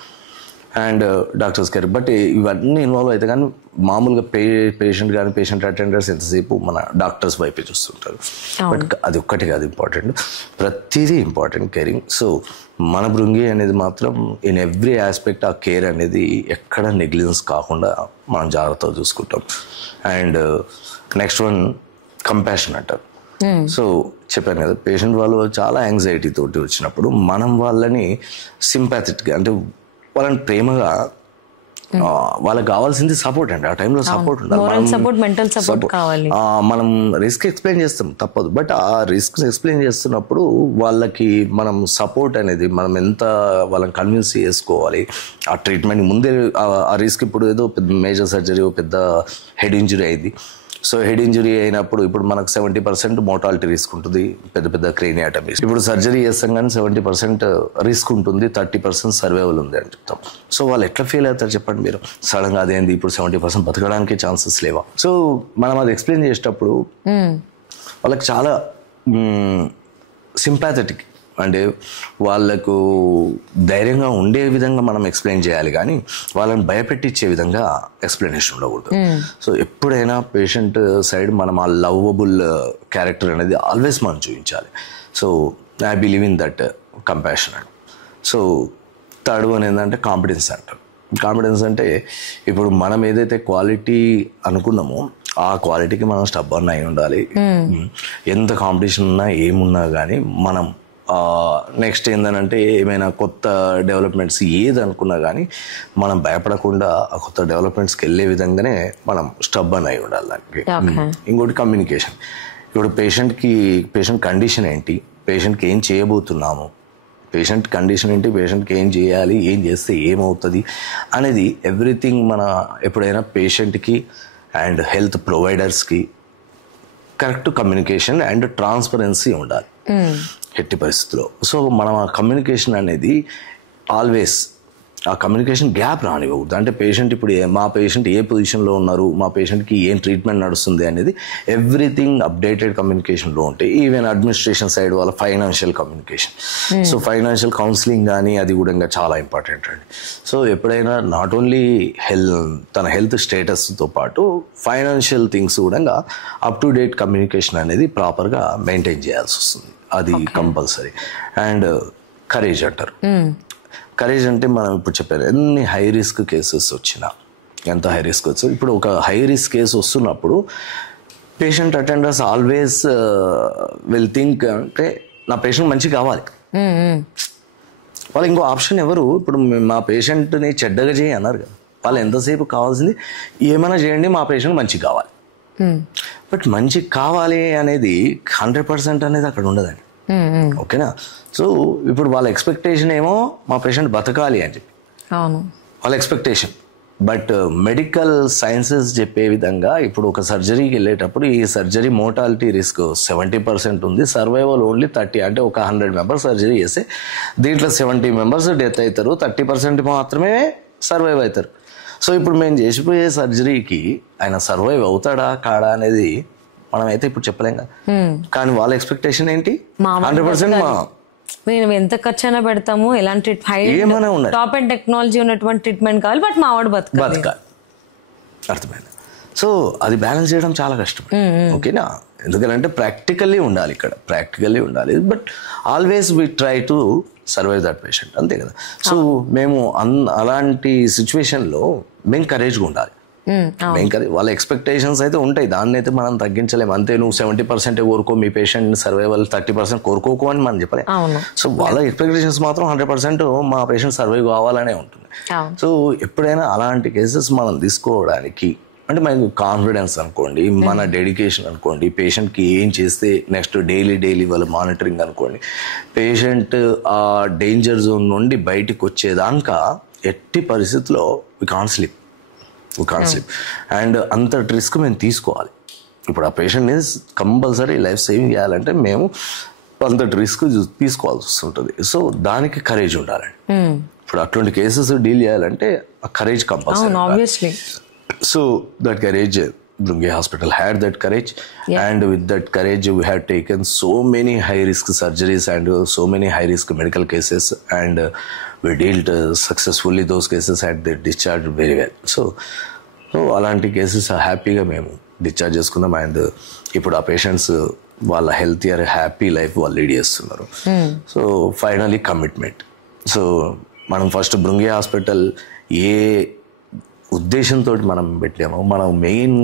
and doctors care. But ఇవన్నీ ఇన్వాల్వ్ అయితే కానీ మామూలుగా పేషెంట్ కానీ పేషెంట్ అటెండర్స్ ఎంతసేపు మన డాక్టర్స్ వైపే చూస్తుంటారు. బట్ అది ఒక్కటి కాదు ఇంపార్టెంట్, ప్రతిదీ ఇంపార్టెంట్ కేరింగ్. సో మన భృంగి అనేది మాత్రం ఇన్ ఎవ్రీ ఆస్పెక్ట్ ఆ కేర్ అనేది ఎక్కడ నెగ్లిజెన్స్ కాకుండా మనం జాగ్రత్తగా చూసుకుంటాం. అండ్ నెక్స్ట్ వన్ కంపాషన్ అంటారు. సో చెప్పాను కదా, పేషెంట్ వాళ్ళు చాలా యాంగ్జైటీ తోటి వచ్చినప్పుడు మనం వాళ్ళని సింపాథెటిక్గా అంటే వాళ్ళని ప్రేమగా, వాళ్ళకి కావాల్సింది సపోర్ట్ అండి. ఆ టైంలో సపోర్ట్ ఉండాలి. మనం రిస్క్ ఎక్స్ప్లెయిన్ చేస్తాం తప్పదు, బట్ ఆ రిస్క్ ఎక్స్ప్లెయిన్ చేస్తున్నప్పుడు వాళ్ళకి మనం సపోర్ట్ అనేది మనం ఎంత వాళ్ళని కన్విన్స్ చేసుకోవాలి. ఆ ట్రీట్మెంట్ ముందే ఆ రిస్క్, ఇప్పుడు ఏదో పెద్ద మేజర్ సర్జరీ, పెద్ద హెడ్ ఇంజరీ అయింది. సో హెడ్ ఇంజరీ అయినప్పుడు ఇప్పుడు మనకు 70% మోర్టాలిటీ రిస్క్ ఉంటుంది, పెద్ద పెద్ద క్రేనియాటమీ. ఇప్పుడు సర్జరీ చేస్తాం కానీ 70% రిస్క్ ఉంటుంది, 30% సర్వైవల్ ఉంది అని చెప్తాం. సో వాళ్ళు ఎట్లా ఫీల్ అవుతారు చెప్పండి మీరు? సడన్గా అదేంది ఇప్పుడు 70% బతకడానికి ఛాన్సెస్ లేవా? సో మనం అది ఎక్స్ప్లెయిన్ చేసేటప్పుడు వాళ్ళకి చాలా సింపాథెటిక్, అంటే వాళ్ళకు ధైర్యంగా ఉండే విధంగా మనం ఎక్స్ప్లెయిన్ చేయాలి, కానీ వాళ్ళని భయపెట్టించే విధంగా ఎక్స్ప్లెనేషన్ ఉండకూడదు. సో ఎప్పుడైనా పేషెంట్ సైడ్ మనం ఆ లవబుల్ క్యారెక్టర్ అనేది ఆల్వేస్ మనం చూపించాలి. So I believe in that compassion and. So third one ఏంటంటే కాన్ఫిడెన్స్ అంటారు. కాన్ఫిడెన్స్ అంటే ఇప్పుడు మనం ఏదైతే క్వాలిటీ అనుకున్నామో ఆ క్వాలిటీకి మనం స్టబ్బర్న్ అయి ఉండాలి. ఎంత కాంపిటీషన్ ఉన్నా ఏమున్నా కానీ మనం నెక్స్ట్ ఏంటంటే ఏమైనా కొత్త డెవలప్మెంట్స్ ఏది అనుకున్నా కానీ మనం భయపడకుండా ఆ కొత్త డెవలప్మెంట్స్కి వెళ్ళే విధంగానే మనం స్టబ్బర్న్ అయి ఉండాలి దానికి. ఇంకోటి కమ్యూనికేషన్. ఇప్పుడు పేషెంట్ కండిషన్ ఏంటి, పేషెంట్కి ఏం చేయబోతున్నాము, పేషెంట్ కండిషన్ ఏంటి, పేషెంట్కి ఏం చేయాలి, ఏం చేస్తే ఏమవుతుంది అనేది ఎవ్రీథింగ్ మన ఎప్పుడైనా పేషెంట్కి అండ్ హెల్త్ ప్రొవైడర్స్కి కరెక్ట్ కమ్యూనికేషన్ అండ్ ట్రాన్స్పరెన్సీ ఉండాలి ఎట్టి పరిస్థితుల్లో. సో మనం ఆ కమ్యూనికేషన్ అనేది ఆల్వేస్ ఆ కమ్యూనికేషన్ గ్యాప్ రానివ్వకూడదు. అంటే పేషెంట్ ఇప్పుడు మా పేషెంట్ ఏ పొజిషన్లో ఉన్నారు, మా పేషెంట్కి ఏం ట్రీట్మెంట్ నడుస్తుంది అనేది ఎవ్రీథింగ్ అప్డేటెడ్ కమ్యూనికేషన్లో ఉంటాయి. ఈవెన్ అడ్మినిస్ట్రేషన్ సైడ్ వాళ్ళ financial communication, so financial counselling కానీ అది కూడా చాలా ఇంపార్టెంట్ అండి. సో ఎప్పుడైనా నాట్ ఓన్లీ తన హెల్త్ స్టేటస్తో పాటు ఫైనాన్షియల్ థింగ్స్ కూడా అప్ టు డేట్ కమ్యూనికేషన్ అనేది ప్రాపర్గా మెయింటైన్ చేయాల్సి వస్తుంది, అది కంపల్సరీ. అండ్ కరేజ్ అంటారు. కరేజ్ అంటే మనం ఇప్పుడు చెప్పారు ఎన్ని హై రిస్క్ కేసెస్ వచ్చినా, ఎంత హై రిస్క్ వచ్చి ఇప్పుడు ఒక హై రిస్క్ కేసు వస్తున్నప్పుడు patient attenders always will think అంటే నా పేషెంట్ మంచి కావాలి, వాళ్ళు ఇంకో ఆప్షన్ ఎవరు ఇప్పుడు మా పేషెంట్ని చెడ్డగా చేయి అన్నారు కదా, వాళ్ళు ఎంతసేపు కావాల్సింది ఏమైనా చేయండి మా పేషెంట్ మంచి కావాలి. బట్ మంచి కావాలి అనేది 100% అనేది అక్కడ ఉండదండి. ఓకేనా? సో ఇప్పుడు వాళ్ళ ఎక్స్పెక్టేషన్ ఏమో మా పేషెంట్ బతకాలి అని చెప్పి వాళ్ళ ఎక్స్పెక్టేషన్. బట్ మెడికల్ సైన్సెస్ చెప్పే విధంగా ఇప్పుడు ఒక సర్జరీకి వెళ్ళేటప్పుడు ఈ సర్జరీ మోర్టాలిటీ రిస్క్ 70% ఉంది, సర్వైవల్ ఓన్లీ 30. అంటే ఒక 100 మెంబర్స్ సర్జరీ చేస్తే దీంట్లో 70 మెంబర్స్ డెత్ అవుతారు, 30% మాత్రమే సర్వైవ్ అవుతారు. సో ఇప్పుడు మేము చేసిపోయే సర్జరీకి ఆయన సర్వైవ్ అవుతాడా కాడా అనేది మనమైతే ఇప్పుడు చెప్పలేం కదా. కానీ వాళ్ళ ఎక్స్పెక్టేషన్ ఏంటి, 100% మేము ఎంత ఖర్చు అయినా పెడతాము, ఎలాంటి టాప్ అండ్ టెక్నాలజీ ఉన్నటువంటి ట్రీట్మెంట్ కావాలి, బట్ మా వాడు బతకాలి. అర్థమైంది. సో అది బ్యాలెన్స్ చేయడం చాలా కష్టం. ఓకేనా? ఎందుకంటే ప్రాక్టికల్లీ ఉండాలి, ఇక్కడ ప్రాక్టికల్లీ ఉండాలి. But always we try to survive that patient, అంతే కదా. సో మేము అలాంటి సిచ్యువేషన్లో మేము కరేజ్గా ఉండాలి. వాళ్ళ ఎక్స్పెక్టేషన్స్ అయితే ఉంటాయి, దాన్ని అయితే మనం తగ్గించలేము. అంతే నువ్వు 70% కోరుకో మీ పేషెంట్ సర్వైవల్, 30% కోరుకోకు అని మనం చెప్పలేము. సో వాళ్ళ ఎక్స్పెక్టేషన్స్ మాత్రం 100% మా పేషెంట్ సర్వైవ్ కావాలనే ఉంటుంది. సో ఎప్పుడైనా అలాంటి కేసెస్ మనం తీసుకోవడానికి అంటే మనకు కాన్ఫిడెన్స్ అనుకోండి, మన డెడికేషన్ అనుకోండి, పేషెంట్కి ఏం చేస్తే నెక్స్ట్ డైలీ వాళ్ళ మానిటరింగ్ అనుకోండి, పేషెంట్ ఆ డేంజర్ జోన్ నుండి బయటికి వచ్చేదాకా ఎట్టి పరిస్థితుల్లో వి కాంట్ స్లీప్ అండ్ అంత రిస్క్ మేము తీసుకోవాలి. ఇప్పుడు ఆ పేషెంట్ని కంపల్సరీ లైఫ్ సేవింగ్ చేయాలంటే మేము అంత రిస్క్ తీసుకోవాల్సి వస్తుంటుంది. సో దానికి కరేజ్ ఉండాలండి. ఇప్పుడు అటువంటి కేసెస్ డీల్ చేయాలంటే ఆ courage compulsory. So that courage, Brungi Hospital had that courage, and with that courage we have taken so many high risk surgeries and so many high risk medical cases, and we dealt successfully those cases and they discharged very well. So అలాంటి కేసెస్ హ్యాపీగా మేము డిశ్చార్జ్ చేసుకున్నాం. అండ్ ఇప్పుడు ఆ పేషెంట్స్ వాళ్ళ హెల్తీయర్ హ్యాపీ లైఫ్ వాళ్ళు లీడ్ చేస్తున్నారు. So finally commitment. సో మనం ఫస్ట్ బృంగి హాస్పిటల్ ఏ ఉద్దేశంతో మనం పెట్టాము, మన మెయిన్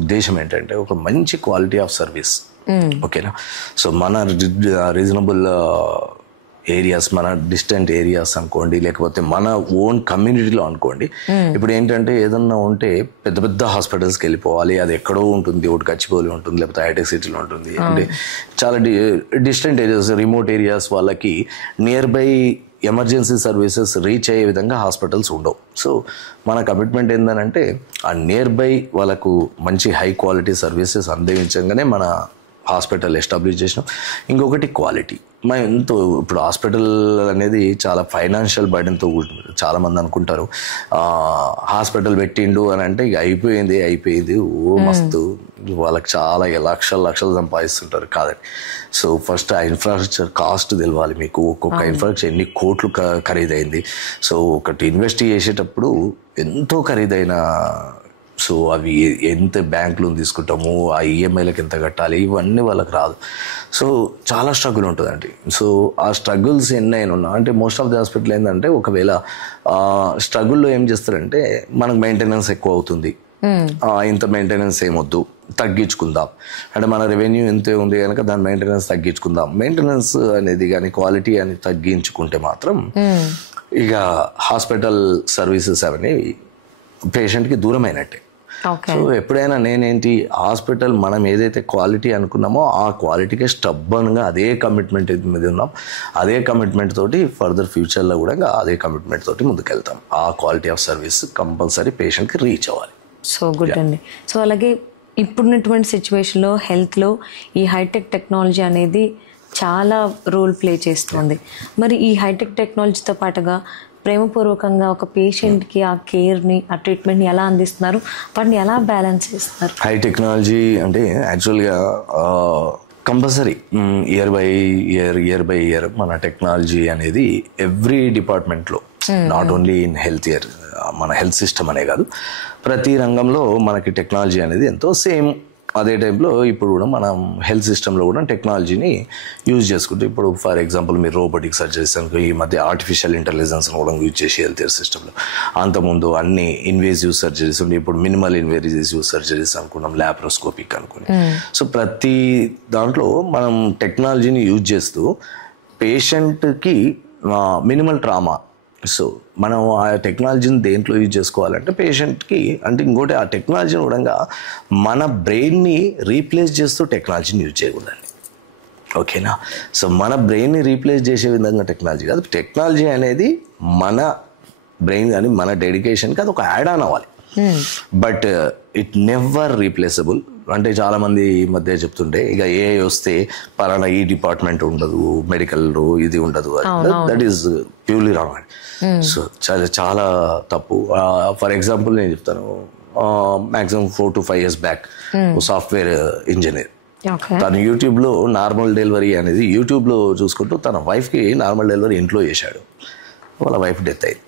ఉద్దేశం ఏంటంటే ఒక మంచి క్వాలిటీ ఆఫ్ సర్వీస్. ఓకేనా? సో మన రీజనబుల్ ఏరియాస్, మన డిస్టెంట్ ఏరియాస్ అనుకోండి, లేకపోతే మన ఓన్ కమ్యూనిటీలో అనుకోండి. ఇప్పుడు ఏంటంటే ఏదన్నా ఉంటే పెద్ద పెద్ద హాస్పిటల్స్కి వెళ్ళిపోవాలి, అది ఎక్కడో ఉంటుంది, ఒకటి కచ్చిపోలి ఉంటుంది, లేకపోతే హైటెక్ సిటీలో ఉంటుంది. అంటే చాలా డిస్టెంట్ ఏరియాస్, రిమోట్ ఏరియాస్ వాళ్ళకి near by emergency services reach అయ్యే విధంగా హాస్పిటల్స్ ఉండవు. సో మన కమిట్మెంట్ ఏంటంటే ఆ నియర్ బై వాళ్ళకు మంచి హై క్వాలిటీ సర్వీసెస్ అందించగానే మన హాస్పిటల్ ఎస్టాబ్లిష్ చేసినాం. ఇంకొకటి క్వాలిటీ. మనం ఎంతో ఇప్పుడు హాస్పిటల్ అనేది చాలా ఫైనాన్షియల్ బర్డెన్తో కూడుతుంది. చాలామంది అనుకుంటారు హాస్పిటల్ పెట్టిండు అని అంటే ఇక అయిపోయింది ఓ మస్తు వాళ్ళకి చాలా లక్షలు సంపాదిస్తుంటారు. కాదండి. సో ఫస్ట్ ఆ ఇన్ఫ్రాస్ట్రక్చర్ కాస్ట్ తెలవాలి మీకు. ఒక్కొక్క ఇన్ఫ్రాస్ట్రక్చర్ ఎన్ని కోట్లు ఖరీదైంది. సో ఒకటి ఇన్వెస్ట్ చేసేటప్పుడు ఎంతో ఖరీదైన, సో అవి ఎంత బ్యాంక్ లోన్ తీసుకుంటాము, ఆ ఈఎంఐలకు ఎంత కట్టాలి, ఇవన్నీ వాళ్ళకి రాదు. సో చాలా స్ట్రగుల్ ఉంటుందండి. సో ఆ స్ట్రగుల్స్ ఎన్నైనా ఉన్నా అంటే మోస్ట్ ఆఫ్ ది హాస్పిటల్ ఏంటంటే ఒకవేళ స్ట్రగుల్లో ఏం చేస్తారంటే మనకు మెయింటెనెన్స్ ఎక్కువ అవుతుంది, ఇంత మెయింటెనెన్స్ ఏమొద్దు, తగ్గించుకుందాం అంటే మన రెవెన్యూ ఎంతే ఉంది కనుక దాని మెయింటెనెన్స్ తగ్గించుకుందాం. మెయింటెనెన్స్ అనేది కానీ క్వాలిటీ అని తగ్గించుకుంటే మాత్రం ఇక హాస్పిటల్ సర్వీసెస్ అవన్నీ పేషెంట్కి దూరమైనట్టే. సో ఎప్పుడైనా నేనేంటి హాస్పిటల్ మనం ఏదైతే క్వాలిటీ అనుకున్నామో ఆ క్వాలిటీకే స్టబ్బన్గా అదే కమిట్మెంట్ మీద ఉన్నాం. అదే కమిట్మెంట్ తోటి ఫర్దర్ ఫ్యూచర్లో కూడా అదే కమిట్మెంట్ తోటి ముందుకెళ్తాం. ఆ క్వాలిటీ ఆఫ్ సర్వీస్ కంపల్సరీ పేషెంట్కి రీచ్ అవ్వాలి. సో గుడ్ అండి. సో అలాగే ఇప్పుడున్నటువంటి సిచ్యువేషన్లో హెల్త్లో ఈ హైటెక్ టెక్నాలజీ అనేది చాలా రోల్ ప్లే చేస్తుంది. మరి ఈ హైటెక్ టెక్నాలజీతో పాటుగా ప్రేమపూర్వకంగా ఒక పేషెంట్కి ఆ కేర్ని, ఆ ట్రీట్మెంట్ని ఎలా అందిస్తున్నారు, వాటిని ఎలా బ్యాలెన్స్ చేస్తున్నారు? హై టెక్నాలజీ అంటే యాక్చువల్గా కంపల్సరీ ఇయర్ బై ఇయర్ మన టెక్నాలజీ అనేది ఎవ్రీ డిపార్ట్మెంట్లో, not only in health year, మన హెల్త్ సిస్టమ్ అనే కాదు, ప్రతి రంగంలో మనకి టెక్నాలజీ అనేది ఎంతో సేమ్. అదే టైంలో ఇప్పుడు కూడా మనం హెల్త్ సిస్టంలో కూడా టెక్నాలజీని యూజ్ చేసుకుంటే, ఇప్పుడు ఫర్ ఎగ్జాంపుల్ మీరు రోబోటిక్ సర్జరీస్ అనుకో, ఈ మధ్య ఆర్టిఫిషియల్ ఇంటెలిజెన్స్ కూడా యూజ్ చేసి హెల్త్ కేర్ సిస్టంలో. అంతకుముందు అన్ని ఇన్వేజివ్ సర్జరీస్ ఉండే, ఇప్పుడు మినిమల్ ఇన్వేజివ్ సర్జరీస్ అనుకున్నాం, ల్యాప్రోస్కోపిక్ అనుకుని. సో ప్రతి దాంట్లో మనం టెక్నాలజీని యూజ్ చేస్తూ పేషెంట్కి మినిమల్ ట్రామా, సో మనం ఆ టెక్నాలజీని దేంట్లో యూజ్ చేసుకోవాలంటే పేషెంట్కి, అంటే ఇంకోటి ఆ టెక్నాలజీని కూడా మన బ్రెయిన్ని రీప్లేస్ చేస్తూ టెక్నాలజీని యూజ్ చేయకూడదండి. ఓకేనా? సో మన బ్రెయిన్ని రీప్లేస్ చేసే విధంగా టెక్నాలజీ కాదు. టెక్నాలజీ అనేది మన బ్రెయిన్ కానీ మన డెడికేషన్కి అది ఒక యాడ్ ఆన్ అవ్వాలి. But it never replaceable. అంటే చాలామంది ఈ మధ్య చెప్తుంటే ఇక ఏఐ వస్తే పలానా ఈ డిపార్ట్మెంట్ ఉండదు, మెడికల్ ఇది ఉండదు, దట్ ఈస్ ప్యూర్లీ రాంగ్ అండి. సో చాలా తప్పు. ఫర్ ఎగ్జాంపుల్ నేను చెప్తాను, maximum 4 to 5 years back software engineer, తను యూట్యూబ్లో నార్మల్ డెలివరీ అనేది యూట్యూబ్లో చూసుకుంటూ తన వైఫ్కి నార్మల్ డెలివరీ ఇంట్లో చేశాడు, వాళ్ళ వైఫ్ డెత్ అయింది.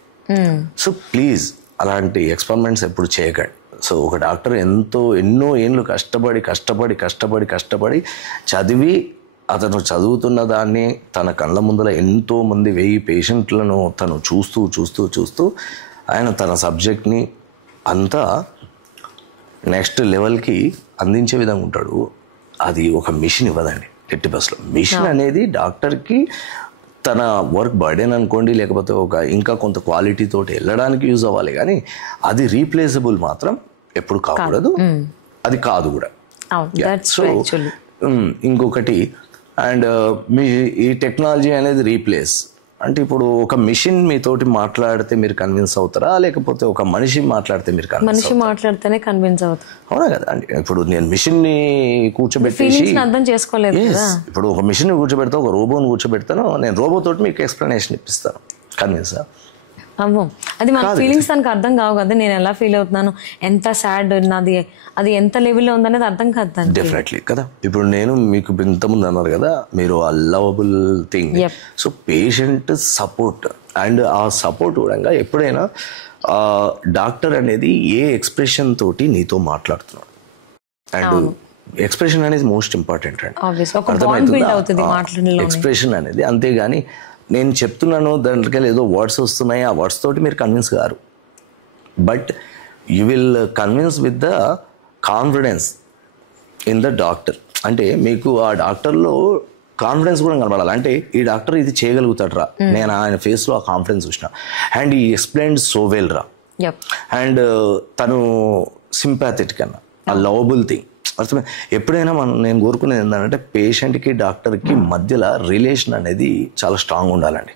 సో ప్లీజ్ అలాంటి ఎక్స్పెరిమెంట్స్ ఎప్పుడు చేయకండి. సో ఒక డాక్టర్ ఎన్నో ఏళ్ళు కష్టపడి చదివి, అతను చదువుతున్న దాన్ని తన కళ్ళ ముందర ఎంతో మంది 1000 పేషెంట్లను తను చూస్తూ ఆయన తన సబ్జెక్ట్ని అంతా నెక్స్ట్ లెవెల్కి అందించే విధంగా ఉంటాడు. అది ఒక మిషన్ ఇవ్వదండి. ఎట్టి బస్లో మిషన్ అనేది డాక్టర్కి తన వర్క్ బర్డెన్ అనుకోండి, లేకపోతే ఇంకా కొంత క్వాలిటీ తోటి వెళ్ళడానికి యూజ్ అవ్వాలి, కానీ అది రీప్లేసబుల్ మాత్రం ఎప్పుడు కాకూడదు, అది కాదు కూడా. సో ఇంకొకటి, అండ్ మీ ఈ టెక్నాలజీ అనేది రీప్లేస్ అంటే ఇప్పుడు ఒక మిషన్ మీతోటి మాట్లాడితే మీరు కన్విన్స్ అవుతారా, లేకపోతే ఒక మనిషి మాట్లాడితే మీరు మనిషి మాట్లాడితేనే కన్విన్స్ అవుతారు? అవునా కదా అండి. ఇప్పుడు నేను మిషన్ ని కూర్చోబెట్టేసి అర్థం చేసుకోలేదు. ఇప్పుడు ఒక మిషన్ ని కూర్చోబెడతా, ఒక రోబోని కూర్చోబెడతాను, నేను రోబో తోటి మీకు ఎక్స్ప్లెనేషన్ ఇప్పిస్తాను, కన్విన్స్. అమ్మో, అది మన ఫీలింగ్స్ దానికి అర్థం కావు కదా. నేను ఎలా ఫీల్ అవుతున్నాను, ఎంత సాడ్ నాది, అది ఎంత లెవెల్లో ఉందనేది అర్థం కాదు. డెఫినెట్లీ కదా. ఇప్పుడు నేను మీకు ఇంతకుముందు అన్నారు కదా, మీరు ఆ lovable thing. So patient support, and ఆ సపోర్ట్ కూడా ఎప్పుడైనా డాక్టర్ అనేది ఏ ఎక్స్ప్రెషన్ తోటి నీతో మాట్లాడుతున్నాడు, అండ్ ఎక్స్ప్రెషన్ అనేది మోస్ట్ ఇంపార్టెంట్ అండి. ఎక్స్ప్రెషన్ అనేది, అంతేగాని నేను చెప్తున్నాను దాంట్లో ఏదో వర్డ్స్ వస్తున్నాయి, ఆ వర్డ్స్ తోటి మీరు convince car. But you will convince with the confidence in the doctor. అంటే మీకు ఆ డాక్టర్లో కాన్ఫిడెన్స్ కూడా కనబడాలి. అంటే ఈ డాక్టర్ ఇది చేయగలుగుతాడు రా, నేను ఆయన ఫేస్లో ఆ కాన్ఫిడెన్స్ చూసిన, అండ్ ఈ ఎక్స్ప్లెయిన్డ్ సో వెల్ రా, అండ్ తను సింపాథెటిక్ అన్న, ఆ లవబుల్ థింగ్. అర్థమే. ఎప్పుడైనా నేను కోరుకునేది ఏంటంటే పేషెంట్కి డాక్టర్కి మధ్యలో రిలేషన్ అనేది చాలా స్ట్రాంగ్ ఉండాలండి.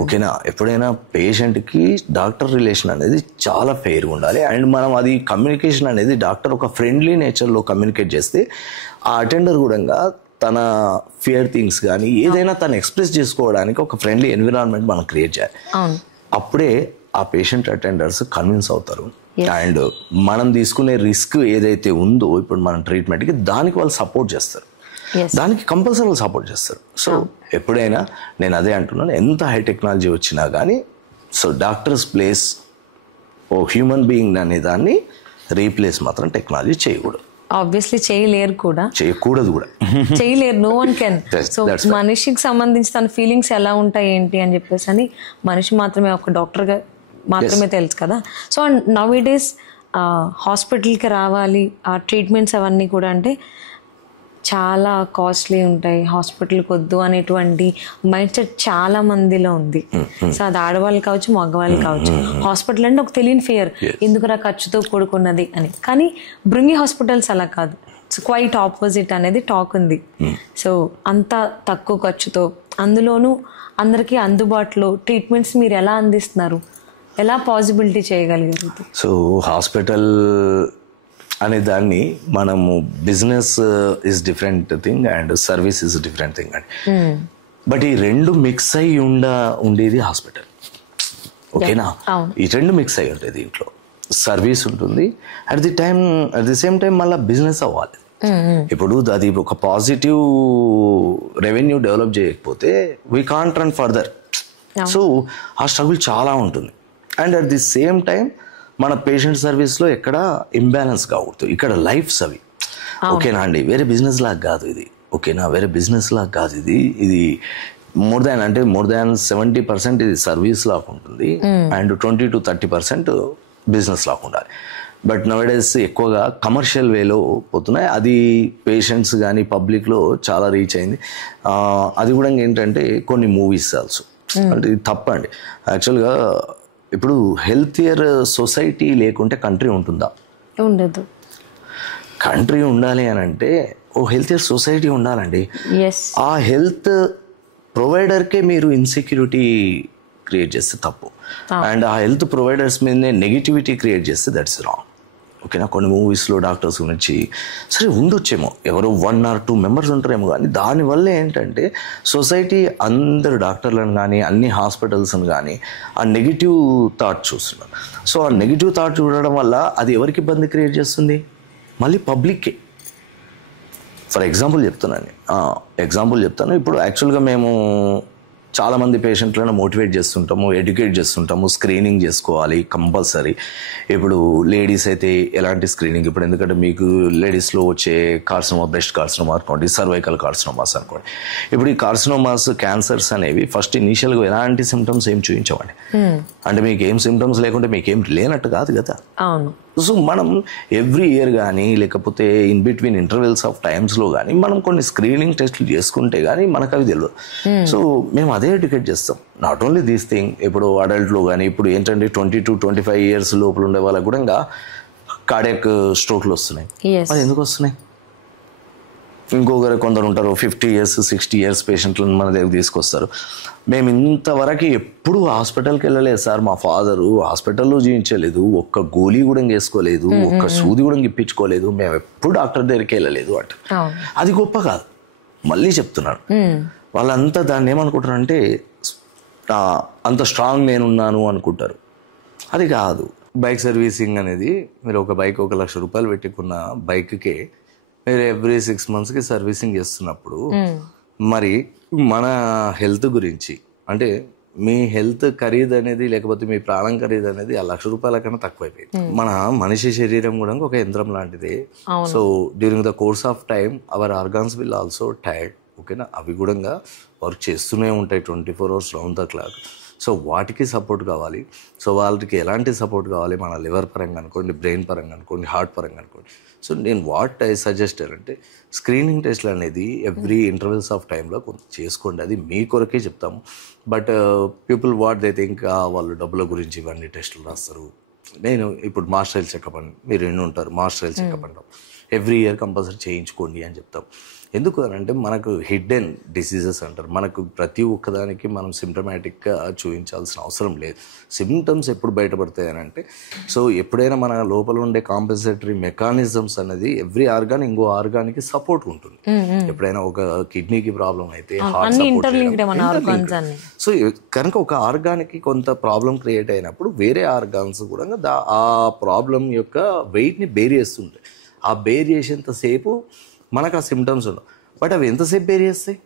ఓకేనా. ఎప్పుడైనా పేషెంట్కి డాక్టర్ రిలేషన్ అనేది చాలా ఫెయిర్గా ఉండాలి. అండ్ మనం అది కమ్యూనికేషన్ అనేది డాక్టర్ ఒక ఫ్రెండ్లీ నేచర్లో కమ్యూనికేట్ చేస్తే ఆ అటెండర్ కూడా తన ఫియర్ థింగ్స్ కానీ ఏదైనా తను ఎక్స్ప్రెస్ చేసుకోవడానికి ఒక ఫ్రెండ్లీ ఎన్విరాన్మెంట్ మనం క్రియేట్ చేయాలి. అప్పుడే ఆ పేషెంట్ అటెండర్స్ కన్విన్స్ అవుతారు. అండ్ మనం తీసుకునే రిస్క్ ఏదైతే ఉందో ఇప్పుడు మన ట్రీట్మెంట్కి, దానికి వాళ్ళు సపోర్ట్ చేస్తారు, దానికి కంపల్సరీ వాళ్ళు సపోర్ట్ చేస్తారు. సో ఎప్పుడైనా నేను అదే అంటున్నాను, ఎంత హై టెక్నాలజీ వచ్చినా కానీ సో డాక్టర్స్ ప్లేస్ ఓ హ్యూమన్ బీయింగ్ అనే దాన్ని రీప్లేస్ మాత్రం టెక్నాలజీ చేయకూడదు. ఆబ్వియస్లీ చేయలేరు కూడా, చేయకూడదు కూడా, చేయలేరు. No one can. సో మనిషికి సంబంధించి తన ఫీలింగ్స్ ఎలా ఉంటాయి ఏంటి అని చెప్పేసి అని మనిషి మాత్రమే, ఒక డాక్టర్గా మాత్రమే తెలుసు కదా. సో నవ్ ఇట్ ఈస్ హాస్పిటల్కి రావాలి, ఆ ట్రీట్మెంట్స్ అవన్నీ కూడా అంటే చాలా కాస్ట్లీ ఉంటాయి, హాస్పిటల్కి వద్దు అనేటువంటి మైండ్ సెట్ చాలా మందిలో ఉంది. సో అది ఆడవాళ్ళు కావచ్చు, మగవాళ్ళు కావచ్చు. హాస్పిటల్ అంటే ఒక తెలియని ఫియర్, ఎందుకురా ఖర్చుతో కూడుకున్నది అని. కానీ బృంగి హాస్పిటల్స్ అలా కాదు, ఇట్స్ క్వైట్ ఆపోజిట్ అనేది టాక్ ఉంది. సో అంత తక్కువ ఖర్చుతో, అందులోనూ అందరికీ అందుబాటులో ట్రీట్మెంట్స్ మీరు ఎలా అందిస్తున్నారు, ఎలా పాసిబిలిటీ చేయగలిగారు? సో హాస్పిటల్ అనే దాన్ని మనము business is different thing and service is different thing అండి. బట్ ఈ రెండు మిక్స్ అయ్యి ఉండేది హాస్పిటల్. ఓకేనా. ఈ రెండు మిక్స్ అయ్యి ఉంటాయి. దీంట్లో సర్వీస్ ఉంటుంది, అట్ ది సేమ్ టైం మళ్ళీ బిజినెస్ అవ్వాలి. ఇప్పుడు అది ఒక పాజిటివ్ రెవెన్యూ డెవలప్ చేయకపోతే we can't run further. So ఆ స్ట్రగుల్ చాలా ఉంటుంది. And at the same time మన పేషెంట్ సర్వీస్లో ఎక్కడ ఇంబ్యాలెన్స్ కాకూడదు. ఇక్కడ లైఫ్స్ అవి. ఓకేనా అండి. వేరే బిజినెస్ లాగా కాదు ఇది. ఓకేనా, వేరే బిజినెస్ లాగా కాదు ఇది. ఇది మోర్ దాన్ 70% ఇది సర్వీస్ లాగా ఉంటుంది, అండ్ 20 to 30% బిజినెస్ లాగా ఉండాలి. బట్ నవడేస్ ఎక్కువగా కమర్షియల్ వేలో పోతున్నాయి. అది పేషెంట్స్ కానీ పబ్లిక్లో చాలా రీచ్ అయింది. అది కూడా ఏంటంటే కొన్ని మూవీస్ ఆల్సో, అంటే ఇది తప్పండి యాక్చువల్గా. ఇప్పుడు హెల్తియర్ సొసైటీ లేకుంటే కంట్రీ ఉంటుందా? ఉండదు. కంట్రీ ఉండాలి అని అంటే ఓ హెల్తియర్ సొసైటీ ఉండాలండి. ఆ హెల్త్ ప్రొవైడర్కే మీరు ఇన్సెక్యూరిటీ క్రియేట్ చేస్తే తప్పు, అండ్ ఆ హెల్త్ ప్రొవైడర్స్ మీదనే నెగిటివిటీ క్రియేట్ చేస్తే దట్స్ రాంగ్. ఓకేనా. కొన్ని మూవీస్లో డాక్టర్స్ గురించి సరే ఉండొచ్చేమో, ఎవరో 1 or 2 members ఉంటారేమో, కానీ దానివల్ల ఏంటంటే సొసైటీ అందరు డాక్టర్లను కానీ అన్ని హాస్పిటల్స్ని కానీ ఆ నెగిటివ్ థాట్ చూస్తున్నారు. సో ఆ నెగిటివ్ థాట్ చూడడం వల్ల అది ఎవరికి ఇబ్బంది క్రియేట్ చేస్తుంది? మళ్ళీ పబ్లిక్కే. ఫర్ ఎగ్జాంపుల్ చెప్తాను. ఇప్పుడు యాక్చువల్గా మేము చాలామంది పేషెంట్లను మోటివేట్ చేస్తుంటాము, ఎడ్యుకేట్ చేస్తుంటాము, స్క్రీనింగ్ చేసుకోవాలి కంపల్సరీ. ఇప్పుడు లేడీస్ అయితే ఎలాంటి స్క్రీనింగ్, ఇప్పుడు ఎందుకంటే మీకు లేడీస్లో వచ్చే కార్సినోమా, బ్రెస్ట్ కార్సినోమా అనుకోండి, సర్వైకల్ కార్సినోమాస్ అనుకోండి. ఇప్పుడు ఈ కార్సినోమాస్, క్యాన్సర్స్ అనేవి ఫస్ట్ ఇనీషియల్గా ఎలాంటి సిమ్టమ్స్ ఏం చూపించవండి. అంటే మీకు ఏం సిమ్టమ్స్ లేకుంటే మీకేం లేనట్టు కాదు కదా. సో మనం ఎవ్రీ ఇయర్ కానీ లేకపోతే ఇన్ బిట్వీన్ ఇంటర్వెల్స్ ఆఫ్ టైమ్స్లో కానీ మనం కొన్ని స్క్రీనింగ్ టెస్ట్లు చేసుకుంటే కానీ మనకు అవి తెలియదు. సో మేము అదే ఎడ్యుకేట్ చేస్తాం. నాట్ ఓన్లీ దీస్ థింగ్, ఇప్పుడు అడల్ట్లో కానీ ఇప్పుడు ఏంటంటే 20 to 25 years లోపల ఉండే వాళ్ళకు కూడా కార్డియాక్ స్ట్రోక్లు వస్తున్నాయి. అది ఎందుకు వస్తున్నాయి? ఇంకొకరు కొందరు ఉంటారు 50 years 60 years పేషెంట్లను మన దగ్గర తీసుకొస్తారు. మేము ఇంతవరకు ఎప్పుడు హాస్పిటల్కి వెళ్ళలేదు సార్, మా ఫాదరు హాస్పిటల్లో చూపించలేదు, ఒక్క గోళీ కూడా వేసుకోలేదు, ఒక్క సూది కూడా ఇప్పించుకోలేదు, మేము ఎప్పుడు డాక్టర్ దగ్గరికి వెళ్ళలేదు అంట. అది గొప్ప కాదు, మళ్ళీ చెప్తున్నాను. వాళ్ళంతా దాన్ని ఏమనుకుంటారు అంటే అంత స్ట్రాంగ్ నేనున్నాను అనుకుంటారు. అది కాదు. బైక్ సర్వీసింగ్ అనేది, మీరు ఒక బైక్ 1 లక్ష రూపాయలు పెట్టుకున్న బైక్కి మీరు ఎవ్రీ 6 monthsకి సర్వీసింగ్ చేస్తున్నప్పుడు మరి మన హెల్త్ గురించి అంటే మీ హెల్త్ ఖరీదు అనేది లేకపోతే మీ ప్రాణం ఖరీదు అనేది 1 లక్ష రూపాయల కన్నా తక్కువైపోయింది. మన మనిషి శరీరం కూడా ఒక యంత్రం లాంటిది. So during the course of time our organs will also tired. ఓకేనా, అవి కూడా వర్క్ చేస్తూనే ఉంటాయి 24 hours round the clock. So వాటికి సపోర్ట్ కావాలి. సో వాళ్ళకి ఎలాంటి సపోర్ట్ కావాలి, మన లివర్ పరంగా అనుకోండి, బ్రెయిన్ పరంగా అనుకోండి, హార్ట్ పరంగా అనుకోండి. సో నేను వాట్ ఐ సజెస్ట్ అంటే స్క్రీనింగ్ టెస్ట్లు అనేది ఎవ్రీ ఇంటర్వెల్స్ ఆఫ్ టైంలో కొంత చేసుకోండి. అది మీ కొరకే చెప్తాము. But people what they think వాళ్ళు డబ్బుల గురించి ఇవన్నీ టెస్టులు రాస్తారు. నేను ఇప్పుడు మాస్టర్ హెల్త్ చెకప్ అని మీరు ఎన్ని ఉంటారు, మాస్టర్ హెల్త్ చెకప్ అంటాం, ఎవ్రీ ఇయర్ కంపల్సరీ చేయించుకోండి అని చెప్తాం. ఎందుకు అని అంటే మనకు హిడ్డెన్ డిసీజెస్ అంటారు. మనకు ప్రతి ఒక్కదానికి మనం సిమ్టమాటిక్గా చూపించాల్సిన అవసరం లేదు. సిమ్టమ్స్ ఎప్పుడు బయటపడతాయి అని అంటే సో ఎప్పుడైనా మన లోపల ఉండే కాంపెన్సేటరీ మెకానిజమ్స్ అనేది ఎవ్రీ ఆర్గాన్ ఇంకో ఆర్గాన్కి సపోర్ట్ ఉంటుంది. ఎప్పుడైనా ఒక కిడ్నీకి ప్రాబ్లం అయితే హార్ట్ సపోర్ట్. సో కనుక ఒక ఆర్గాన్కి కొంత ప్రాబ్లం క్రియేట్ అయినప్పుడు వేరే ఆర్గాన్స్ కూడా ఆ ప్రాబ్లం యొక్క వెయిట్ని బేర్ చేస్తుంటాయి. ఆ బేర్ చేసేంతసేపు మనకు ఆ సిమ్టమ్స్ ఉండవు. బట్ అవి ఎంతసేపు బేర్ చేస్తాయి?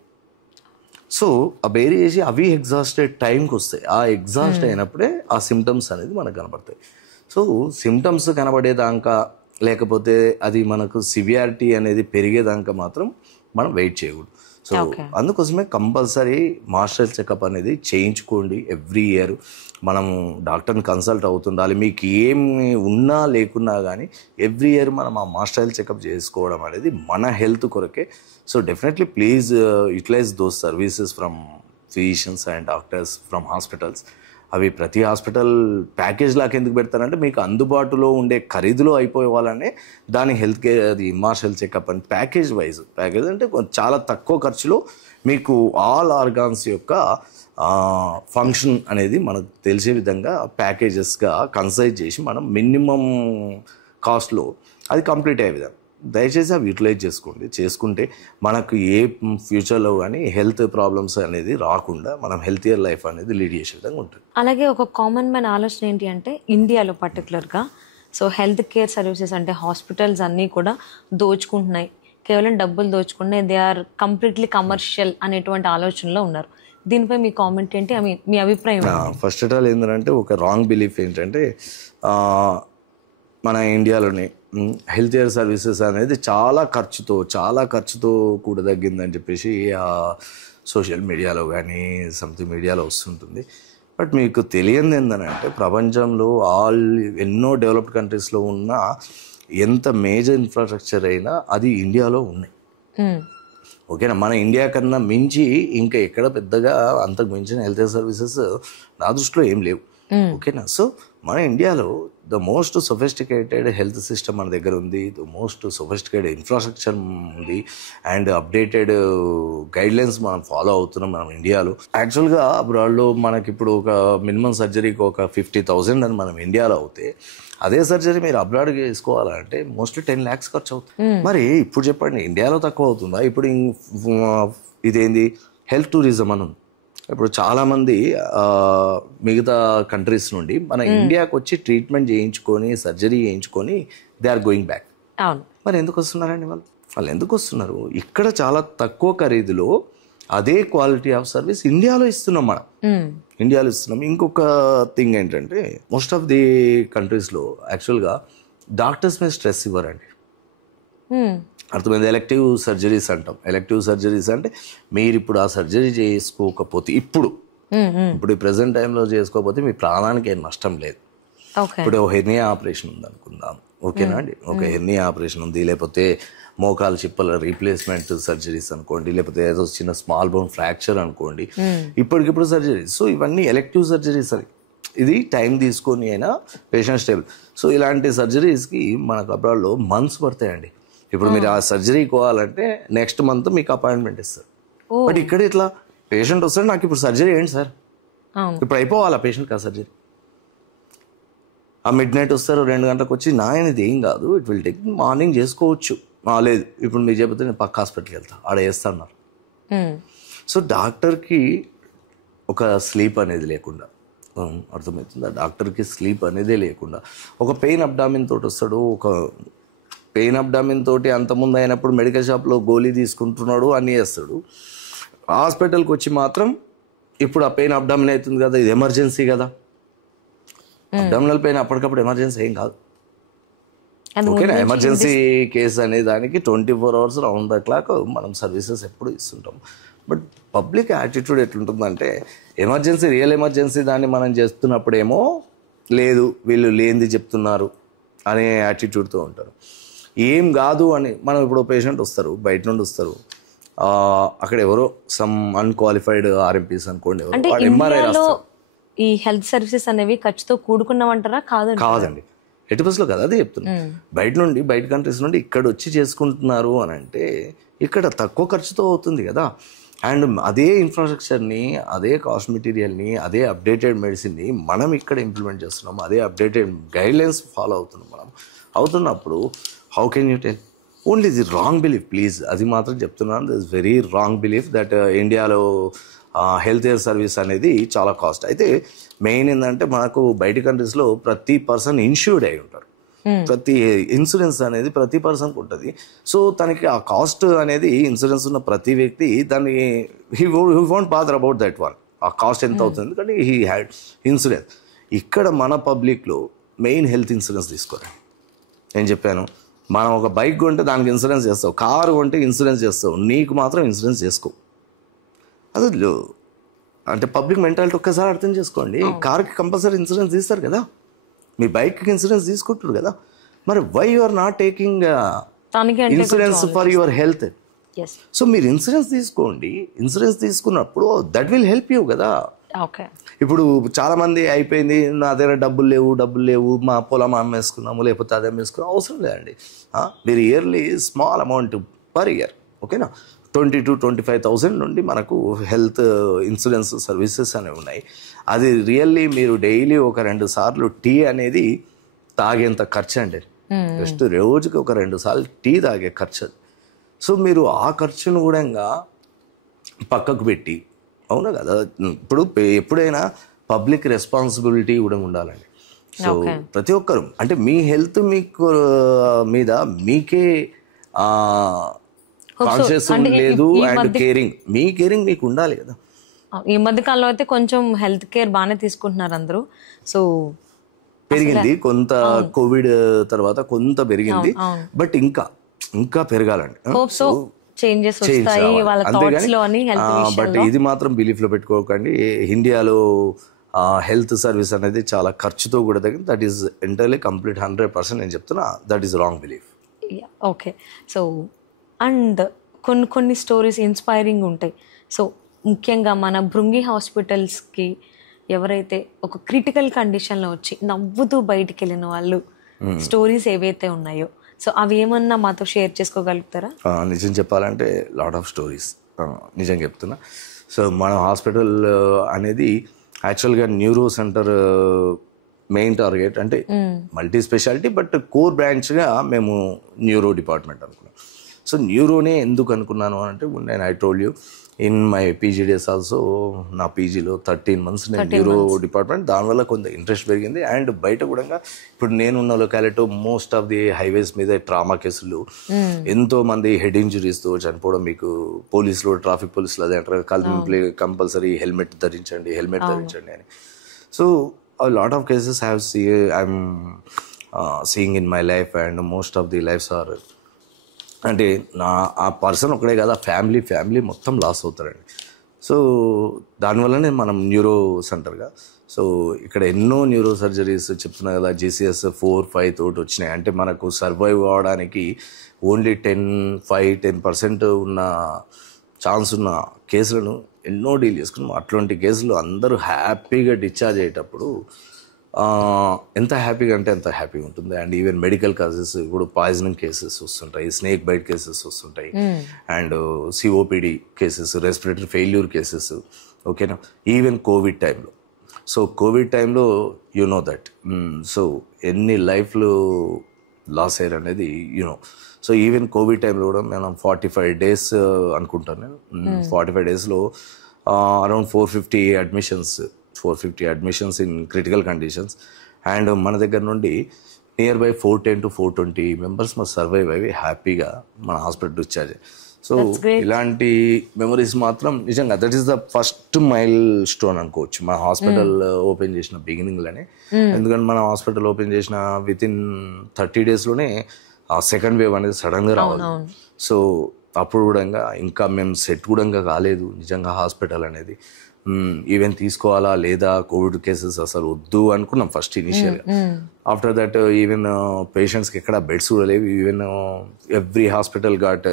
సో ఆ బేర్ చేసి అవి ఎగ్జాస్టెడ్ టైంకి వస్తాయి. ఆ ఎగ్జాస్ట్ అయినప్పుడే ఆ సిమ్టమ్స్ అనేది మనకు కనబడతాయి. సో సిమ్టమ్స్ కనబడేదాకా లేకపోతే అది మనకు సివియారిటీ అనేది పెరిగేదాకా మాత్రం మనం వెయిట్ చేయకూడదు. సో అందుకోసమే కంపల్సరీ మాస్టర్ చెకప్ అనేది చేయించుకోండి. ఎవ్రీ ఇయర్ మనము డాక్టర్ని కన్సల్ట్ అవుతుండాలి. మీకు ఏమి ఉన్నా లేకున్నా కానీ ఎవ్రీ ఇయర్ మనం ఆ మాస్టర్ హెల్త్ చెకప్ చేసుకోవడం అనేది మన హెల్త్ కొరకే. So definitely please utilise those services from physicians and doctors from hospitals. అవి ప్రతి హాస్పిటల్ ప్యాకేజ్ లాగా ఎందుకు పెడతారంటే మీకు అందుబాటులో ఉండే ఖరీదులో అయిపోవాలనే దాని హెల్త్ కేర్ అది మాస్టర్ హెల్త్ చెకప్ అని ప్యాకేజ్ వైజ్. ప్యాకేజ్ అంటే చాలా తక్కువ ఖర్చులో మీకు ఆల్ ఆర్గాన్స్ యొక్క ఫంక్షన్ అనేది మనకు తెలిసే విధంగా ప్యాకేజెస్గా కన్సైజ్ చేసి మనం మినిమం కాస్ట్లో అది కంప్లీట్ అయ్యే విధంగా దయచేసి అవి యూటిలైజ్ చేసుకుంటే మనకు ఏ ఫ్యూచర్లో కానీ హెల్త్ ప్రాబ్లమ్స్ అనేది రాకుండా మనం హెల్తియర్ లైఫ్ అనేది లీడ్ చేసే విధంగా ఉంటుంది. అలాగే ఒక కామన్ మ్యాన్ ఆలోచన ఏంటి అంటే ఇండియాలో పర్టికులర్గా సో హెల్త్ కేర్ సర్వీసెస్ అంటే హాస్పిటల్స్ అన్నీ కూడా దోచుకుంటున్నాయి, కేవలం డబ్బులు దోచుకుంటున్నాయి, దే ఆర్ కంప్లీట్లీ కమర్షియల్ అనేటువంటి ఆలోచనలో ఉన్నారు. దీనిపై మీ కామెంట్ ఏంటి, మీ అభిప్రాయం? ఫస్ట్ ఆఫ్ ఆల్ ఏంటంటే ఒక రాంగ్ బిలీఫ్ ఏంటంటే మన ఇండియాలోనే హెల్త్ కేర్ సర్వీసెస్ అనేది చాలా ఖర్చుతో కూడదగ్గిందని చెప్పేసి సోషల్ మీడియాలో కానీ సంథింగ్ మీడియాలో వస్తుంటుంది. బట్ మీకు తెలియంది ఏంటంటే ప్రపంచంలో ఎన్నో డెవలప్డ్ కంట్రీస్లో ఉన్న ఎంత మేజర్ ఇన్ఫ్రాస్ట్రక్చర్ అయినా అది ఇండియాలో ఉన్నాయి. ఓకేనా, మన ఇండియా కన్నా మించి ఇంకా ఎక్కడ పెద్దగా అంతకు మించిన హెల్త్ కేర్ సర్వీసెస్ నా దృష్టిలో ఏం లేవు. ఓకేనా, సో మన ఇండియాలో the most sophisticated health system మన దగ్గర ఉంది, ద మోస్ట్ సొఫిస్టికేటెడ్ ఇన్ఫ్రాస్ట్రక్చర్ ఉంది అండ్ అప్డేటెడ్ గైడ్లైన్స్ మనం ఫాలో అవుతున్నాం మనం ఇండియాలో. యాక్చువల్గా అబ్రాడ్లో మనకి ఇప్పుడు ఒక మినిమం సర్జరీకి ఒక 50,000 అని మనం ఇండియాలో అవుతే అదే సర్జరీ మీరు అబ్రాడ్కి వేసుకోవాలంటే మోస్ట్లీ 10 lakhs ఖర్చు అవుతుంది. మరి ఇప్పుడు చెప్పండి ఇండియాలో తక్కువ అవుతుందా? ఇప్పుడు ఇదేంది హెల్త్ టూరిజం అని ఉంది. ఇప్పుడు చాలామంది మిగతా కంట్రీస్ నుండి మన ఇండియాకి వచ్చి ట్రీట్మెంట్ చేయించుకొని సర్జరీ చేయించుకొని దే ఆర్ గోయింగ్ బ్యాక్. మరి ఎందుకు వస్తున్నారండి వాళ్ళు ఎందుకు వస్తున్నారు? ఇక్కడ చాలా తక్కువ ఖరీదులో అదే క్వాలిటీ ఆఫ్ సర్వీస్ ఇండియాలో ఇస్తున్నాం మనం. ఇండియాలో ఇస్తున్నాం. ఇంకొక థింగ్ ఏంటంటే మోస్ట్ ఆఫ్ ది కంట్రీస్లో యాక్చువల్గా డాక్టర్స్ మీద స్ట్రెస్ ఇవ్వరండి. అర్థమైంది? ఎలెక్టివ్ సర్జరీస్ అంటాం. ఎలెక్టివ్ సర్జరీస్ అంటే మీరు ఇప్పుడు ఆ సర్జరీ చేసుకోకపోతే ఇప్పుడు ఈ ప్రెసెంట్ టైంలో చేసుకోకపోతే మీ ప్రాణానికి ఏం నష్టం లేదు. ఇప్పుడు హెర్నియా ఆపరేషన్ ఉంది అనుకుందాం, ఓకేనా అండి, ఒక హెర్నియా ఆపరేషన్ ఉంది, లేకపోతే మోకాలు చిప్పల రీప్లేస్మెంట్ సర్జరీస్ అనుకోండి, లేకపోతే ఏదో చిన్న స్మాల్ బోన్ ఫ్రాక్చర్ అనుకోండి, ఇప్పటికిప్పుడు సర్జరీస్. సో ఇవన్నీ ఎలెక్టివ్ సర్జరీస్ అని. ఇది టైం తీసుకొని అయినా పేషెంట్ స్టేబుల్. సో ఇలాంటి సర్జరీస్కి మనకు అబ్రాడ్లో మంత్స్ పడతాయండి. ఇప్పుడు మీరు ఆ సర్జరీ పోవాలంటే నెక్స్ట్ మంత్ మీకు అపాయింట్మెంట్ ఇస్తారు. బట్ ఇక్కడ ఇట్లా పేషెంట్ వస్తాడు, నాకు ఇప్పుడు సర్జరీ ఏంటి సార్, ఇప్పుడు అయిపోవాలా పేషెంట్కి ఆ సర్జరీ. ఆ మిడ్ నైట్ వస్తారు, 2 గంటలకు వచ్చి ఇది ఏం కాదు, ఇట్ విల్ టేక్, మార్నింగ్ చేసుకోవచ్చు. లేదు ఇప్పుడు మీరు చెబితే నేను పక్క హాస్పిటల్కి వెళ్తా, ఆడ వేస్తాన్నారు. సో డాక్టర్కి ఒక స్లీప్ అనేది లేకుండా, అర్థమవుతుందా, డాక్టర్కి స్లీప్ అనేదే లేకుండా ఒక పెయిన్ అబ్డామిన్ తోటి వస్తాడు. ఒక పెయిన్ అబ్డామిన్ తోటి అంతకుముందు అయినప్పుడు మెడికల్ షాప్లో గోళీ తీసుకుంటున్నాడు, అన్నీ చేస్తాడు. హాస్పిటల్కి వచ్చి మాత్రం ఇప్పుడు ఆ పెయిన్ అబ్డామిన్ అవుతుంది కదా, ఇది ఎమర్జెన్సీ కదా. అబ్డామినల్ పెయిన్ అప్పటికప్పుడు ఎమర్జెన్సీ ఏం కాదు, ఓకేనా. ఎమర్జెన్సీ కేసు అనే దానికి 24 hours రౌండ్ ద క్లాక్ మనం సర్వీసెస్ ఎప్పుడు ఇస్తుంటాం. బట్ పబ్లిక్ యాటిట్యూడ్ ఎట్లుంటుందంటే, ఎమర్జెన్సీ, రియల్ ఎమర్జెన్సీ దాన్ని మనం చేస్తున్నప్పుడేమో లేదు వీళ్ళు లేనిది చెప్తున్నారు అనే యాటిట్యూడ్తో ఉంటారు. ఏం కాదు అని మనం ఇప్పుడు పేషెంట్ వస్తారు, బయట నుండి వస్తారు, అక్కడ ఎవరో సమ్ అన్క్వాలిఫైడ్ ఆర్ఎంపీస్ అనుకోండి, ఎంఆర్ఐ రాస్తారు. ఈ హెల్త్ సర్వీసెస్ అనేవి ఖర్చుతో కూడుకున్నామంటారా? కాదండి, ఎటు బస్లో కదా, అదే చెప్తున్నా. బయట కంట్రీస్ నుండి ఇక్కడ వచ్చి చేసుకుంటున్నారు అని అంటే ఇక్కడ తక్కువ ఖర్చుతో అవుతుంది కదా. అండ్ అదే ఇన్ఫ్రాస్ట్రక్చర్ని, అదే కాస్ట్ మెటీరియల్ని, అదే అప్డేటెడ్ మెడిసిన్ని మనం ఇక్కడ ఇంప్లిమెంట్ చేస్తున్నాం, అదే అప్డేటెడ్ గైడ్లైన్స్ ఫాలో అవుతున్నాం. మనం అవుతున్నప్పుడు how can you tell? Only the wrong belief, please, అది మాత్రం చెప్తున్నాను. This very wrong belief that ఇండియాలో హెల్త్ కేర్ సర్వీస్ అనేది చాలా కాస్ట్. అయితే మెయిన్ ఏంటంటే మనకు బయట కంట్రీస్లో ప్రతి పర్సన్ ఇన్సూర్డ్ అయి ఉంటారు, ప్రతి ఇన్సూరెన్స్ అనేది ప్రతి పర్సన్కి ఉంటుంది. సో తనకి ఆ కాస్ట్ అనేది ఇన్సూరెన్స్ ఉన్న ప్రతి వ్యక్తి దాన్ని he won't bother about that one, ఆ కాస్ట్ ఎంత అవుతుంది కానీ హీ హ్యాడ్ ఇన్సూరెన్స్. ఇక్కడ మన పబ్లిక్లో మెయిన్ హెల్త్ ఇన్సూరెన్స్ తీసుకోవాలి. నేను చెప్పాను, మనం ఒక బైక్ కొంటే దానికి ఇన్సూరెన్స్ చేస్తావు, కారు కొంటే ఇన్సూరెన్స్ చేస్తావు, నీకు మాత్రం ఇన్సూరెన్స్ చేసుకో. అది అంటే పబ్లిక్ మెంటాలిటీ ఒక్కసారి అర్థం చేసుకోండి. కార్కి కంపల్సరీ ఇన్సూరెన్స్ తీస్తారు కదా, మీ బైక్కి ఇన్సూరెన్స్ తీసుకుంటారు కదా, మరి why you are not taking insurance for your health? So మీరు ఇన్సూరెన్స్ తీసుకోండి, ఇన్సూరెన్స్ తీసుకున్నప్పుడు దట్ విల్ హెల్ప్ యూ కదా. ఇప్పుడు చాలా మంది అయిపోయింది, నా దగ్గర డబ్బులు లేవు, మా పొలం అమ్మేసుకున్నాము, లేకపోతే అది అమ్మేసుకున్నాము, అవసరం లేదండి. మీరు yearly small amount per year, ఓకేనా, 20,000-25,000 నుండి మనకు హెల్త్ ఇన్సూరెన్స్ సర్వీసెస్ అనేవి ఉన్నాయి. అది రియల్లీ మీరు డైలీ ఒక 2 సార్లు టీ అనేది తాగేంత ఖర్చు అండి, జస్ట్ రోజుకి ఒక 2 సార్లు టీ తాగే ఖర్చు. సో మీరు ఆ ఖర్చును కూడా పక్కకు పెట్టి, అవునా కదా, ఇప్పుడు ఎప్పుడైనా పబ్లిక్ రెస్పాన్సిబిలిటీ కూడా ఉండాలండి. సో ప్రతి ఒక్కరు అంటే మీ హెల్త్ మీకు మీద మీకే కాన్షియస్ లేదు, అండ్ మీ కేరింగ్ మీకు ఉండాలి కదా. ఈ మధ్య కాలంలో అయితే కొంచెం హెల్త్ కేర్ బాగానే తీసుకుంటున్నారు అందరూ. సో పెరిగింది కొంత, కోవిడ్ తర్వాత కొంత పెరిగింది, బట్ ఇంకా పెరగాలండి. బట్ ఇది మాత్రం బిలీఫ్ లో పెట్టుకోకండి, ఇండియాలో హెల్త్ సర్వీస్ అనేది చాలా ఖర్చుతో కూడా తగ్గింది. దట్ ఈస్ ఎంటైర్లీ కంప్లీట్ 100% నేను చెప్తున్నా, that is wrong belief. Okay, so and కొన్ని స్టోరీస్ ఇన్స్పైరింగ్ ఉంటాయి. సో ముఖ్యంగా మన భృంగి హాస్పిటల్స్కి ఎవరైతే ఒక క్రిటికల్ కండిషన్లో వచ్చి నవ్వుతూ బయటికి వెళ్ళిన వాళ్ళు స్టోరీస్ ఏవైతే ఉన్నాయో, సో అవి ఏమన్నా మాతో షేర్ చేసుకోగలుగుతారా? నిజం చెప్పాలంటే లాట్ ఆఫ్ స్టోరీస్, నిజం చెప్తున్నా. సో మన హాస్పిటల్ అనేది యాక్చువల్గా న్యూరో సెంటర్ మెయిన్ టార్గెట్, అంటే మల్టీ స్పెషాలిటీ, బట్ కోర్ బ్రాంచ్గా మేము న్యూరో డిపార్ట్మెంట్ అనుకున్నాం. సో న్యూరోనే ఎందుకు అనుకున్నాను అంటే, నేను I told you in my PG days also, నా పీజీలో 13 months నేను న్యూరో డిపార్ట్మెంట్, దానివల్ల కొంత ఇంట్రెస్ట్ పెరిగింది. అండ్ బయట కూడా ఇప్పుడు నేనున్న locality most of the highways మీద ట్రామా కేసులు, ఎంతో మంది హెడ్ ఇంజురీస్తో చనిపోవడం, మీకు పోలీసులు, ట్రాఫిక్ పోలీసులు అదే అంటారు, కంపల్సరీ హెల్మెట్ ధరించండి అని. So a lot of cases I'm seeing in my life, and most of the lives are, అంటే ఆ పర్సన్ ఒకడే కదా, ఫ్యామిలీ మొత్తం లాస్ అవుతారండి. సో దానివల్లనే మనం న్యూరో సెంటర్గా, సో ఇక్కడ ఎన్నో న్యూరో సర్జరీస్ చెప్తున్నా కదా, GCS 4-5 తోటి వచ్చినాయి. అంటే మనకు సర్వైవ్ అవ్వడానికి ఓన్లీ 10% ఉన్న ఛాన్స్ ఉన్న కేసులను ఎన్నో డీల్ చేసుకున్నాం. అట్లాంటి కేసులు అందరూ హ్యాపీగా డిశ్చార్జ్ అయ్యేటప్పుడు ఎంత హ్యాపీగా అంటే ఎంత హ్యాపీగా ఉంటుంది. అండ్ ఈవెన్ మెడికల్ కేసెస్, ఇప్పుడు పాయిజనింగ్ కేసెస్ వస్తుంటాయి, స్నేక్ బైట్ కేసెస్ వస్తుంటాయి, and COPD cases, respiratory failure cases. ఓకేనా, ఈవెన్ కోవిడ్ టైంలో. సో కోవిడ్ టైంలో యు నో దట్, సో ఎన్ని లైఫ్లు లాస్ అయ్యారు అనేది యూనో. సో ఈవెన్ కోవిడ్ టైంలో కూడా మనం 45 days అనుకుంటాను నేను. 45 daysలో around 450 admissions in critical conditions. And మన దగ్గర నుండి నియర్ బై 410 to 420 members మా సర్వైవ్ అయ్యి హ్యాపీగా మన హాస్పిటల్ డిశ్చార్జ్. సో ఇలాంటి మెమరీస్ మాత్రం నిజంగా that is the first milestone అనుకోవచ్చు మన హాస్పిటల్ ఓపెన్ చేసిన బిగినింగ్లోనే. ఎందుకంటే మన హాస్పిటల్ ఓపెన్ చేసిన వితిన్ 30 daysలోనే ఆ సెకండ్ వేవ్ అనేది సడన్గా రావాలి. సో అప్పుడు కూడా ఇంకా మేము సెట్ కూడా కాలేదు నిజంగా హాస్పిటల్ అనేది. ఈవెన్ తీసుకోవాలా లేదా, కోవిడ్ కేసెస్ అసలు వద్దు అనుకున్నాం ఫస్ట్ ఇనిషియల్గా. ఆఫ్టర్ దట్ ఈవెన్ పేషెంట్స్కి ఎక్కడ బెడ్స్ కూడా లేవు. Even every hospital got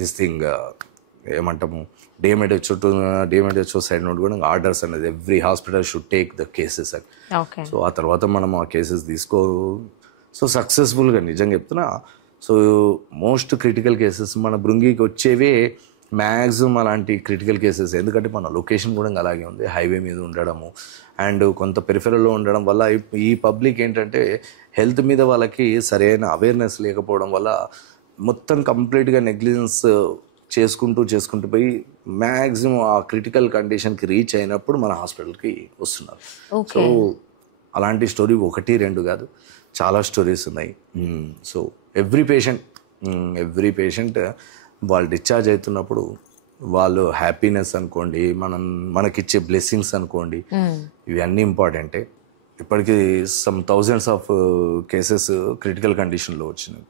this thing ఏమంటాము, డిఎంహెచ్ఓ సైడ్ నుండి కూడా ఆర్డర్స్ అనేది every hospital should take the cases అని. సో ఆ తర్వాత మనం ఆ కేసెస్ సో సక్సెస్ఫుల్గా నిజంగా చెప్తున్నా. సో మోస్ట్ క్రిటికల్ కేసెస్ మన బృంగికి వచ్చేవే మ్యాక్సిమం అలాంటి క్రిటికల్ కేసెస్. ఎందుకంటే మన లొకేషన్ కూడా అలాగే ఉంది, హైవే మీద ఉండడము అండ్ కొంత పెరిఫెరల్లో ఉండడం వల్ల ఈ పబ్లిక్ ఏంటంటే హెల్త్ మీద వాళ్ళకి సరైన అవేర్నెస్ లేకపోవడం వల్ల మొత్తం కంప్లీట్గా నెగ్లిజెన్స్ చేసుకుంటూ పోయి మ్యాక్సిమం ఆ క్రిటికల్ కండిషన్కి రీచ్ అయినప్పుడు మన హాస్పిటల్కి వస్తున్నారు. సో అలాంటి స్టోరీ 1-2 కాదు, చాలా స్టోరీస్ ఉన్నాయి. సో ఎవ్రీ పేషెంట్ వాళ్ళు డిశ్చార్జ్ అవుతున్నప్పుడు వాళ్ళు హ్యాపీనెస్ అనుకోండి, మనకిచ్చే బ్లెస్సింగ్స్ అనుకోండి, ఇవన్నీ ఇంపార్టెంటే. ఇప్పటికీ some thousands of cases critical కండిషన్లో వచ్చినాయి.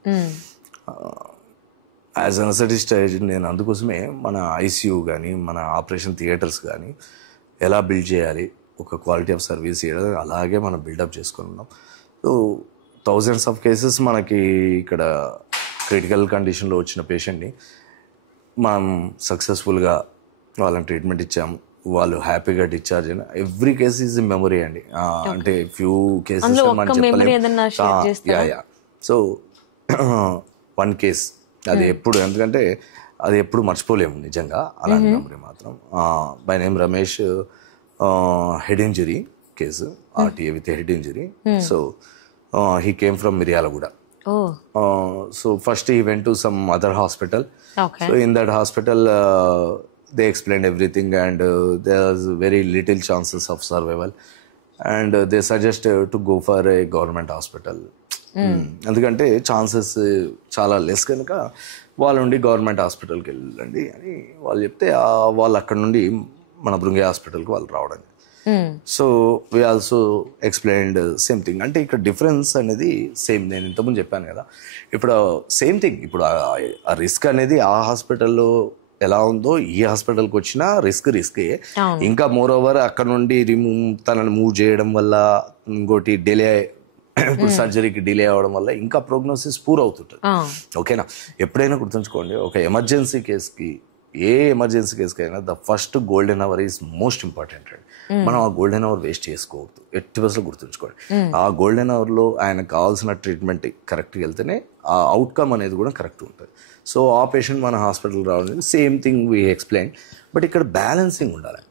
యాజ్ అనస్థెటిస్ట్ నేను అందుకోసమే మన ఐసీయూ కానీ మన ఆపరేషన్ థియేటర్స్ కానీ ఎలా బిల్డ్ చేయాలి, ఒక క్వాలిటీ ఆఫ్ సర్వీస్ చేయడం అలాగే మనం బిల్డప్ చేసుకున్నాం. సో థౌజండ్స్ ఆఫ్ కేసెస్ మనకి ఇక్కడ క్రిటికల్ కండిషన్లో వచ్చిన పేషెంట్ని మనం సక్సెస్ఫుల్గా వాళ్ళని ట్రీట్మెంట్ ఇచ్చాము, వాళ్ళు హ్యాపీగా డిశ్చార్జ్ అయిన ఎవ్రీ కేస్ ఈజ్ మెమరీ అండి. అంటే ఫ్యూ కేసెస్ మనం చెప్పలేము. సో 1 case అది ఎప్పుడు, ఎందుకంటే అది ఎప్పుడు మర్చిపోలేము నిజంగా అలాంటి మెమరీ మాత్రం. By name Ramesh, head injury case, RTA with head injury. So he came from Miryalaguda. So first he went to some other hospital. So in that hospital they explained everything and there's very little chances of survival and they suggest to go for a government hospital. ఎందుకంటే ఛాన్సెస్ చాలా లెస్ కనుక వాళ్ళ నుండి గవర్నమెంట్ హాస్పిటల్కి వెళ్ళండి అని వాళ్ళు చెప్తే వాళ్ళు అక్కడ నుండి మన బృంగి హాస్పిటల్కి వాళ్ళు రావడం. So we also explained same thing. అంటే ఇక్కడ డిఫరెన్స్ అనేది సేమ్, నేను ఇంతకుముందు చెప్పాను కదా, ఇప్పుడు సేమ్ థింగ్. ఇప్పుడు ఆ రిస్క్ అనేది ఆ హాస్పిటల్లో ఎలా ఉందో ఈ హాస్పిటల్కి వచ్చినా రిస్కే. ఇంకా మోర్ ఓవర్ అక్కడ నుండి తనని మూవ్ చేయడం వల్ల ఇంకోటి డిలే, ఇప్పుడు సర్జరీకి డిలే అవ్వడం వల్ల ఇంకా ప్రోగ్నోసిస్ పూర్ అవుతుంటుంది. ఓకేనా, ఎప్పుడైనా గుర్తుంచుకోండి, ఒక ఎమర్జెన్సీ కేసుకి, ఏ ఎమర్జెన్సీ కేసుకైనా the first golden hour is most important అండి. మనం ఆ గోల్డెన్ అవర్ వేస్ట్ చేసుకోవద్దు, ఎట్టి బస్సులో గుర్తుంచుకోండి. ఆ గోల్డెన్ అవర్లో ఆయనకు కావాల్సిన ట్రీట్మెంట్ కరెక్ట్గా వెళ్తేనే ఆ అవుట్కమ్ అనేది కూడా కరెక్ట్ ఉంటుంది. సో ఆ పేషెంట్ మన హాస్పిటల్కి రావడం same thing we explain. But ఇక్కడ బ్యాలెన్సింగ్ ఉండాలి.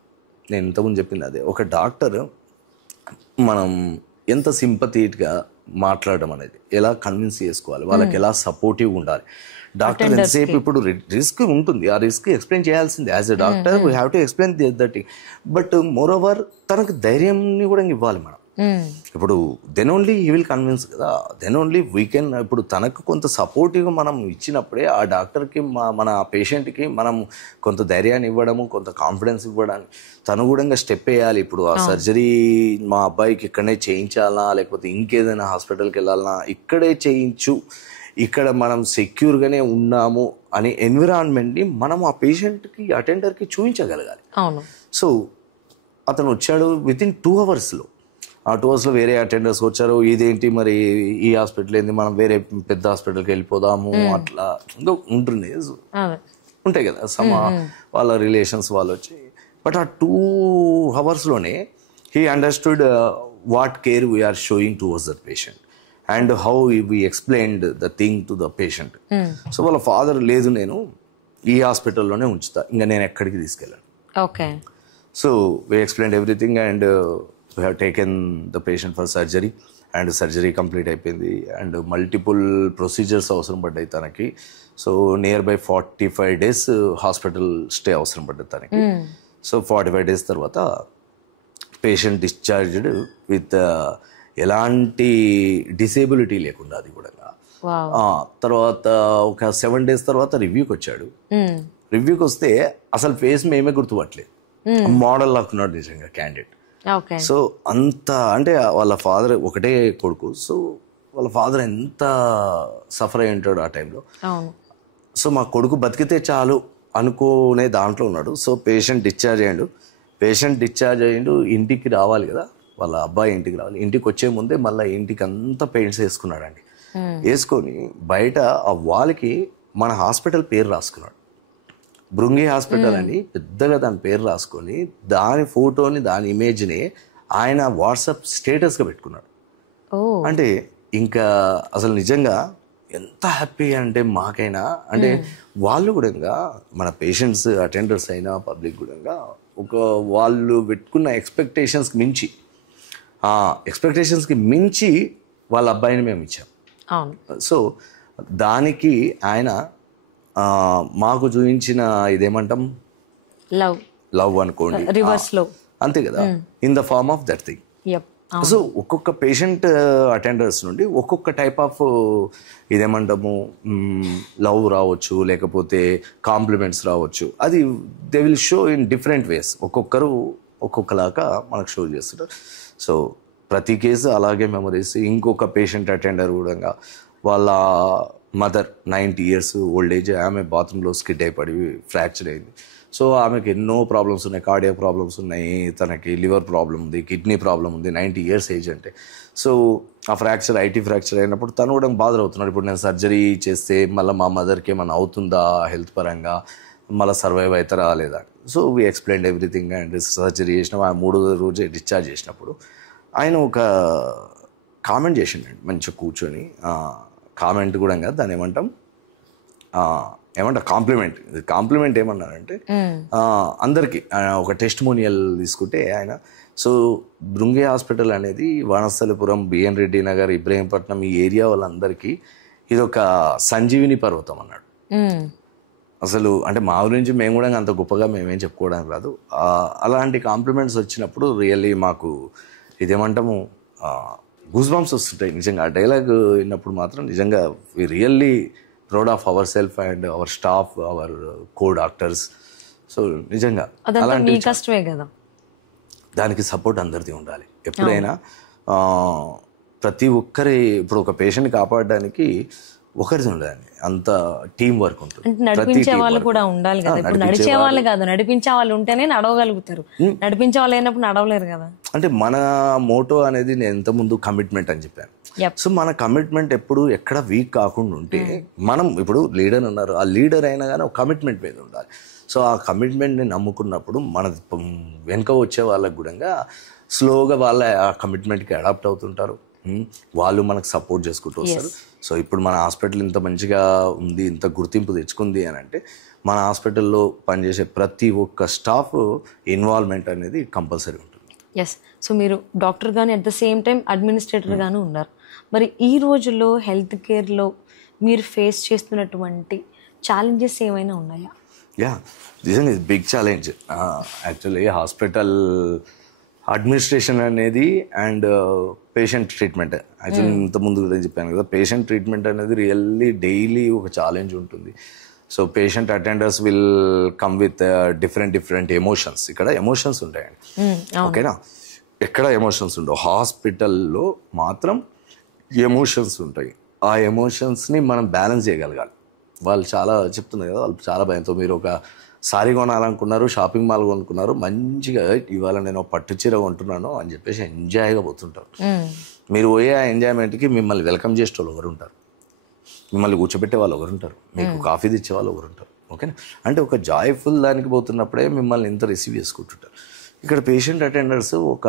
నేను ఇంతకుముందు చెప్పింది అదే, ఒక డాక్టర్ మనం ఎంత సింపథీగా మాట్లాడడం అనేది, ఎలా కన్విన్స్ చేసుకోవాలి, వాళ్ళకి ఎలా సపోర్టివ్గా ఉండాలి. డాక్టర్ ఎంతసేపు ఇప్పుడు రిస్క్ ఉంటుంది, ఆ రిస్క్ ఎక్స్ప్లెయిన్ చేయాల్సిందే. As a doctor we have to explain that. But moreover తనకు ధైర్యంని కూడా ఇవ్వాలి మనం. ఇప్పుడు then only he will convince కదా, దెన్ ఓన్లీ వీ కెన్. ఇప్పుడు తనకు కొంత సపోర్టివ్గా మనం ఇచ్చినప్పుడే ఆ డాక్టర్కి మన పేషెంట్కి మనం కొంత ధైర్యాన్ని ఇవ్వడము, కొంత కాన్ఫిడెన్స్ ఇవ్వడానికి తను కూడా స్టెప్ వేయాలి. ఇప్పుడు ఆ సర్జరీ మా అబ్బాయికి ఇక్కడనే చేయించాలా, లేకపోతే ఇంకేదైనా హాస్పిటల్కి వెళ్ళాలన్నా ఇక్కడే చేయించు, ఇక్కడ మనం సెక్యూర్గానే ఉన్నాము అనే ఎన్విరాన్మెంట్ని మనం ఆ పేషెంట్కి, అటెండర్కి చూపించగలగాలి. సో అతను వచ్చాడు వితిన్ 2 hours. ఆ 2 hours వేరే అటెండర్స్ వచ్చారు, ఇదేంటి మరి ఈ హాస్పిటల్ ఏంది, మనం వేరే పెద్ద హాస్పిటల్కి వెళ్ళిపోదాము, అట్లా ఇంకా ఉంటుంది. ఉంటాయి కదా వాళ్ళ రిలేషన్స్ వాళ్ళు వచ్చి. బట్ ఆ 2 hours he understood what care we are showing towards the patient and how we explained the thing to the patient. So వాళ్ళ ఫాదర్ లేదు, నేను ఈ హాస్పిటల్లోనే ఉంచుతా, ఇంకా నేను ఎక్కడికి తీసుకెళ్ళాను. Okay. So we explained everything and we have taken the patient for surgery and surgery complete అయిపోయింది అండ్ మల్టిపుల్ ప్రొసీజర్స్ అవసరం పడ్డాయి తనకి. So near by 45 days hospital stay అవసరం పడ్డది తనకి. సో 45 days తర్వాత పేషెంట్ డిశ్చార్జ్డ్ విత్ ఎలాంటి డిసేబిలిటీ లేకుండా, అది కూడా. తర్వాత ఒక 7 days తర్వాత రివ్యూకి వచ్చాడు. రివ్యూకి వస్తే అసలు ఫేస్ మేమే గుర్తుపట్టలేదు, మోడల్ లాక్కున్నాడు నిజంగా క్యాండిడేట్. సో అంత అంటే వాళ్ళ ఫాదర్ ఒకటే కొడుకు, సో వాళ్ళ ఫాదర్ ఎంత సఫర్ అయి ఉంటాడు ఆ టైంలో. సో మా కొడుకు బతికితే చాలు అనుకునే దాంట్లో ఉన్నాడు. సో పేషెంట్ డిశ్చార్జ్ అయ్యిండు, ఇంటికి రావాలి కదా, వాళ్ళ అబ్బాయి ఇంటికి రావాలి. ఇంటికి వచ్చే ముందే మళ్ళీ ఇంటికి అంతా పెయింట్స్ వేసుకున్నాడండి. వేసుకొని బయట ఆ వాల్కి మన హాస్పిటల్ పేరు రాసుకున్నాడు, భృంగి హాస్పిటల్ అని పెద్దగా దాని పేరు రాసుకొని దాని ఫోటోని దాని ఇమేజ్ని ఆయన వాట్సాప్ స్టేటస్గా పెట్టుకున్నాడు. అంటే ఇంకా అసలు నిజంగా ఎంత హ్యాపీ అంటే మాకైనా, అంటే వాళ్ళు కూడా మన పేషెంట్స్ అటెండర్స్ అయినా పబ్లిక్ కూడా ఒక వాళ్ళు పెట్టుకున్న ఎక్స్పెక్టేషన్స్కి మించి వాళ్ళ అబ్బాయిని మేము ఇచ్చాం. సో దానికి ఆయన మాకు చూపించిన ఇదేమంటాం లవ్ అనుకోండి, రివర్స్ లో, అంతే కదా, in the form of that thing. So ఒక్కొక్క పేషెంట్ అటెండర్స్ నుండి ఒక్కొక్క టైప్ ఆఫ్ ఇదేమంటాము లవ్ రావచ్చు, లేకపోతే కాంప్లిమెంట్స్ రావచ్చు. అది they will show in different ways, ఒక్కొక్కరు ఒక్కొక్కలాగా మనకు షో చేస్తుంటారు. సో ప్రతి కేసు అలాగే మెమరీస్. ఇంకొక పేషెంట్ అటెండర్ కూడా వాళ్ళ మదర్ 90 years ఓల్డ్ ఏజ్, ఆమె బాత్రూంలో స్కిడ్ అయిపడి ఫ్రాక్చర్ అయింది. సో ఆమెకి ఎన్నో ప్రాబ్లమ్స్ ఉన్నాయి, కార్డియాక్ ప్రాబ్లమ్స్ ఉన్నాయి, తనకి లివర్ ప్రాబ్లం ఉంది, కిడ్నీ ప్రాబ్లం ఉంది, 90 years ఏజ్ అంటే. సో ఆ ఫ్రాక్చర్ ఐటీ ఫ్రాక్చర్ అయినప్పుడు తను కూడా బాధ అవుతున్నాడు. ఇప్పుడు నేను సర్జరీ చేస్తే మళ్ళీ మా మదర్కి ఏమైనా అవుతుందా హెల్త్ పరంగా, మళ్ళీ సర్వైవ్ అవుతారా లేదా. So we explained everything and surgery చేసినాం. ఆ 3వ రోజే డిశ్చార్జ్ చేసినప్పుడు ఆయన ఒక కామెంట్ చేసిండండి, మంచిగా కూర్చొని. కామెంట్ కూడా కాదు, దాన్ని ఏమంటాం కాంప్లిమెంట్ ఏమన్నారంటే, అందరికీ ఒక టెస్టిమోనియల్ తీసుకుంటే ఆయన, సో భృంగి హాస్పిటల్ అనేది వనస్థలిపురం, బిఎన్ రెడ్డి నగర్, ఇబ్రహీంపట్నం ఈ ఏరియా వాళ్ళందరికీ ఇది ఒక సంజీవిని పర్వతం అన్నాడు. అసలు అంటే మా గురించి మేము కూడా అంత గొప్పగా మేమేం చెప్పుకోవడానికి రాదు. అలాంటి కాంప్లిమెంట్స్ వచ్చినప్పుడు రియల్లీ మాకు ఇదేమంటాము గూస్ బంప్స్ వస్తుంటాయి నిజంగా. ఆ డైలాగ్ విన్నప్పుడు మాత్రం నిజంగా we really proud of our self and our staff, our co doctors. So నిజంగా అలాంటి కష్టమే కదా, దానికి సపోర్ట్ అందరిది ఉండాలి ఎప్పుడైనా. ప్రతి ఒక్కరి ఇప్పుడు ఒక పేషెంట్ కాపాడడానికి ఒకరిది ఉండాలి, అంత టీం వర్క్ ఉంటుంది. నడిపించే వాళ్ళు కూడా ఉండాలి కదా. ఇప్పుడు నడిచే వాళ్ళు కాదు, నడిపించే వాళ్ళు ఉంటేనే నడవగలుగుతారు. నడిపించే వాళ్ళు అయినప్పుడు నడవలేరు కదా. అంటే మన మోటో అనేది నేను ఎంత ముందు కమిట్మెంట్ అని చెప్పాను. సో మన కమిట్మెంట్ ఎప్పుడు ఎక్కడ వీక్ కాకుండా ఉంటే, మనం ఇప్పుడు లీడర్ ఉన్నారు, ఆ లీడర్ అయినా కానీ ఒక కమిట్మెంట్ మీద ఉండాలి. సో ఆ కమిట్మెంట్ని నమ్ముకున్నప్పుడు మన వెనుక వచ్చే వాళ్ళకు కూడా స్లోగా వాళ్ళ ఆ కమిట్మెంట్కి అడాప్ట్ అవుతుంటారు, వాళ్ళు మనకు సపోర్ట్ చేసుకుంటూ వస్తారు. సో ఇప్పుడు మన హాస్పిటల్ ఇంత మంచిగా ఉంది, ఇంత గుర్తింపు తెచ్చుకుంది అని అంటే మన హాస్పిటల్లో పనిచేసే ప్రతి ఒక్క స్టాఫ్ ఇన్వాల్వ్మెంట్ అనేది కంపల్సరీ ఉంటుంది. ఎస్. సో మీరు డాక్టర్ గాను at the same time administrator గాను ఉన్నారు. మరి ఈ రోజుల్లో హెల్త్ కేర్లో మీరు ఫేస్ చేస్తున్నటువంటి ఛాలెంజెస్ ఏమైనా ఉన్నాయా? యా, నిజంగా ఇది big challenge actually. Hospital administration అనేది అండ్ పేషెంట్ ట్రీట్మెంట్, యాక్చువల్లీ ఇంతకుముందు కూడా చెప్పాను కదా, పేషెంట్ ట్రీట్మెంట్ అనేది రియల్లీ డైలీ ఒక ఛాలెంజ్ ఉంటుంది. So patient attenders will come with different emotions. ఇక్కడ ఎమోషన్స్ ఉంటాయండి, ఓకేనా? ఎక్కడ ఎమోషన్స్ ఉండవు, హాస్పిటల్లో మాత్రం ఎమోషన్స్ ఉంటాయి. ఆ ఎమోషన్స్ని మనం బ్యాలెన్స్ చేయగలగాలి. వాళ్ళు చాలా చెప్తున్నారు కదా, వాళ్ళు చాలా భయంతో, మీరు ఒక సారీ కొనాలనుకున్నారు, షాపింగ్ మాల్ కొనుక్కున్నారు, మంచిగా ఇవాళ నేను పట్టు చీర కొంటున్నాను అని చెప్పేసి ఎంజాయ్గా పోతుంటారు. మీరు పోయే ఆ ఎంజాయ్మెంట్కి మిమ్మల్ని వెల్కమ్ చేసే వాళ్ళు ఒకరు ఉంటారు, మిమ్మల్ని కూర్చోబెట్టే వాళ్ళు ఒకరు ఉంటారు, మీకు కాఫీ తెచ్చే వాళ్ళు ఒకరు ఉంటారు, ఓకేనా. అంటే ఒక జాయ్ఫుల్ దానికి పోతున్నప్పుడే మిమ్మల్ని ఎంత రిసీవ్ చేసుకుంటుంటారు. ఇక్కడ పేషెంట్ అటెండర్స్ ఒక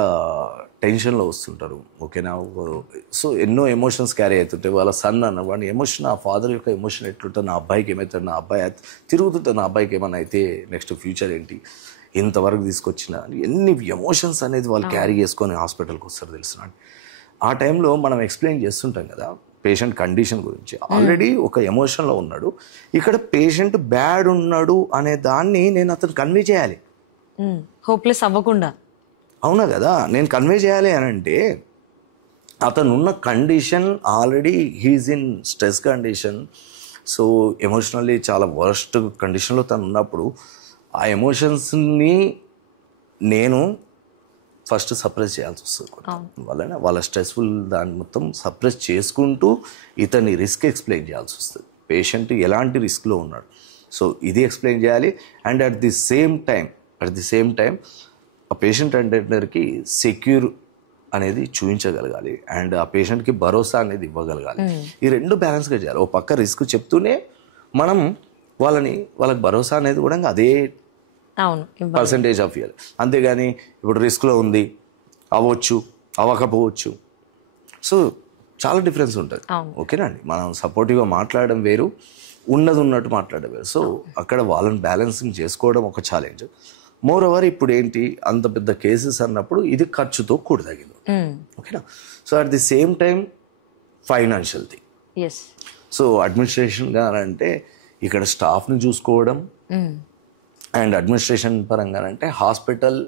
టెన్షన్లో వస్తుంటారు, ఓకేనా. సో ఎన్నో ఎమోషన్స్ క్యారీ అవుతుంటాయి. వాళ్ళ సన్ అన్న వాడి ఎమోషన్, ఆ ఫాదర్ యొక్క ఎమోషన్ ఎట్లుంటుంది, నా అబ్బాయికి ఏమవుతుంది, నా అబ్బాయి తిరుగుతుంటుంది, నా అబ్బాయికి ఏమైనా అయితే నెక్స్ట్ ఫ్యూచర్ ఏంటి, ఇంతవరకు తీసుకొచ్చిన ఎన్ని ఎమోషన్స్ అనేది వాళ్ళు క్యారీ చేసుకొని హాస్పిటల్కి వస్తారు తెలుసునండి. ఆ టైంలో మనం ఎక్స్ప్లెయిన్ చేస్తుంటాం కదా పేషెంట్ కండిషన్ గురించి. ఆల్రెడీ ఒక ఎమోషన్లో ఉన్నాడు, ఇక్కడ పేషెంట్ బ్యాడ్ ఉన్నాడు అనే దాన్ని నేను అతను కన్వే చేయాలి, హోప్లెస్ అవ్వకుండా. అవునా కదా, నేను కన్వే చేయాలి అని అంటే అతను ఉన్న condition already he's in stress condition. So emotionally చాలా వర్స్ట్ కండిషన్లో తను ఉన్నప్పుడు ఆ ఎమోషన్స్ని నేను ఫస్ట్ సప్రెస్ చేయాల్సి వస్తుంది వలన వాళ్ళ స్ట్రెస్ఫుల్ దాన్ని మొత్తం సప్రెస్ చేసుకుంటూ ఇతని రిస్క్ ఎక్స్ప్లెయిన్ చేయాల్సి వస్తుంది. పేషెంట్ ఎలాంటి రిస్క్లో ఉన్నాడు, సో ఇది ఎక్స్ప్లెయిన్ చేయాలి. And at the same time ఆ పేషెంట్ అటెండర్కి సెక్యూర్ అనేది చూపించగలగాలి అండ్ ఆ పేషెంట్కి భరోసా అనేది ఇవ్వగలగాలి. ఈ రెండు బ్యాలెన్స్గా చేయాలి. ఓ పక్క రిస్క్ చెప్తూనే మనం వాళ్ళకి భరోసా అనేది కూడా అదే పర్సంటేజ్ ఆఫ్ ఇయర్. అంతేగాని ఇప్పుడు రిస్క్లో ఉంది, అవ్వచ్చు అవ్వకపోవచ్చు, సో చాలా డిఫరెన్స్ ఉంటుంది, ఓకేనా అండి. మనం సపోర్టివ్గా మాట్లాడడం వేరు, ఉన్నట్టు మాట్లాడడం వేరు. సో అక్కడ వాళ్ళని బ్యాలెన్సింగ్ చేసుకోవడం ఒక ఛాలెంజ్. మోర్ ఓవర్ ఇప్పుడు ఏంటి, అంత పెద్ద కేసెస్ అన్నప్పుడు ఇది ఖర్చుతో కూడదగింది, ఓకేనా. So at the same time financial thing. So అడ్మినిస్ట్రేషన్గా అంటే ఇక్కడ స్టాఫ్ని చూసుకోవడం అండ్ అడ్మినిస్ట్రేషన్ పరంగా అంటే హాస్పిటల్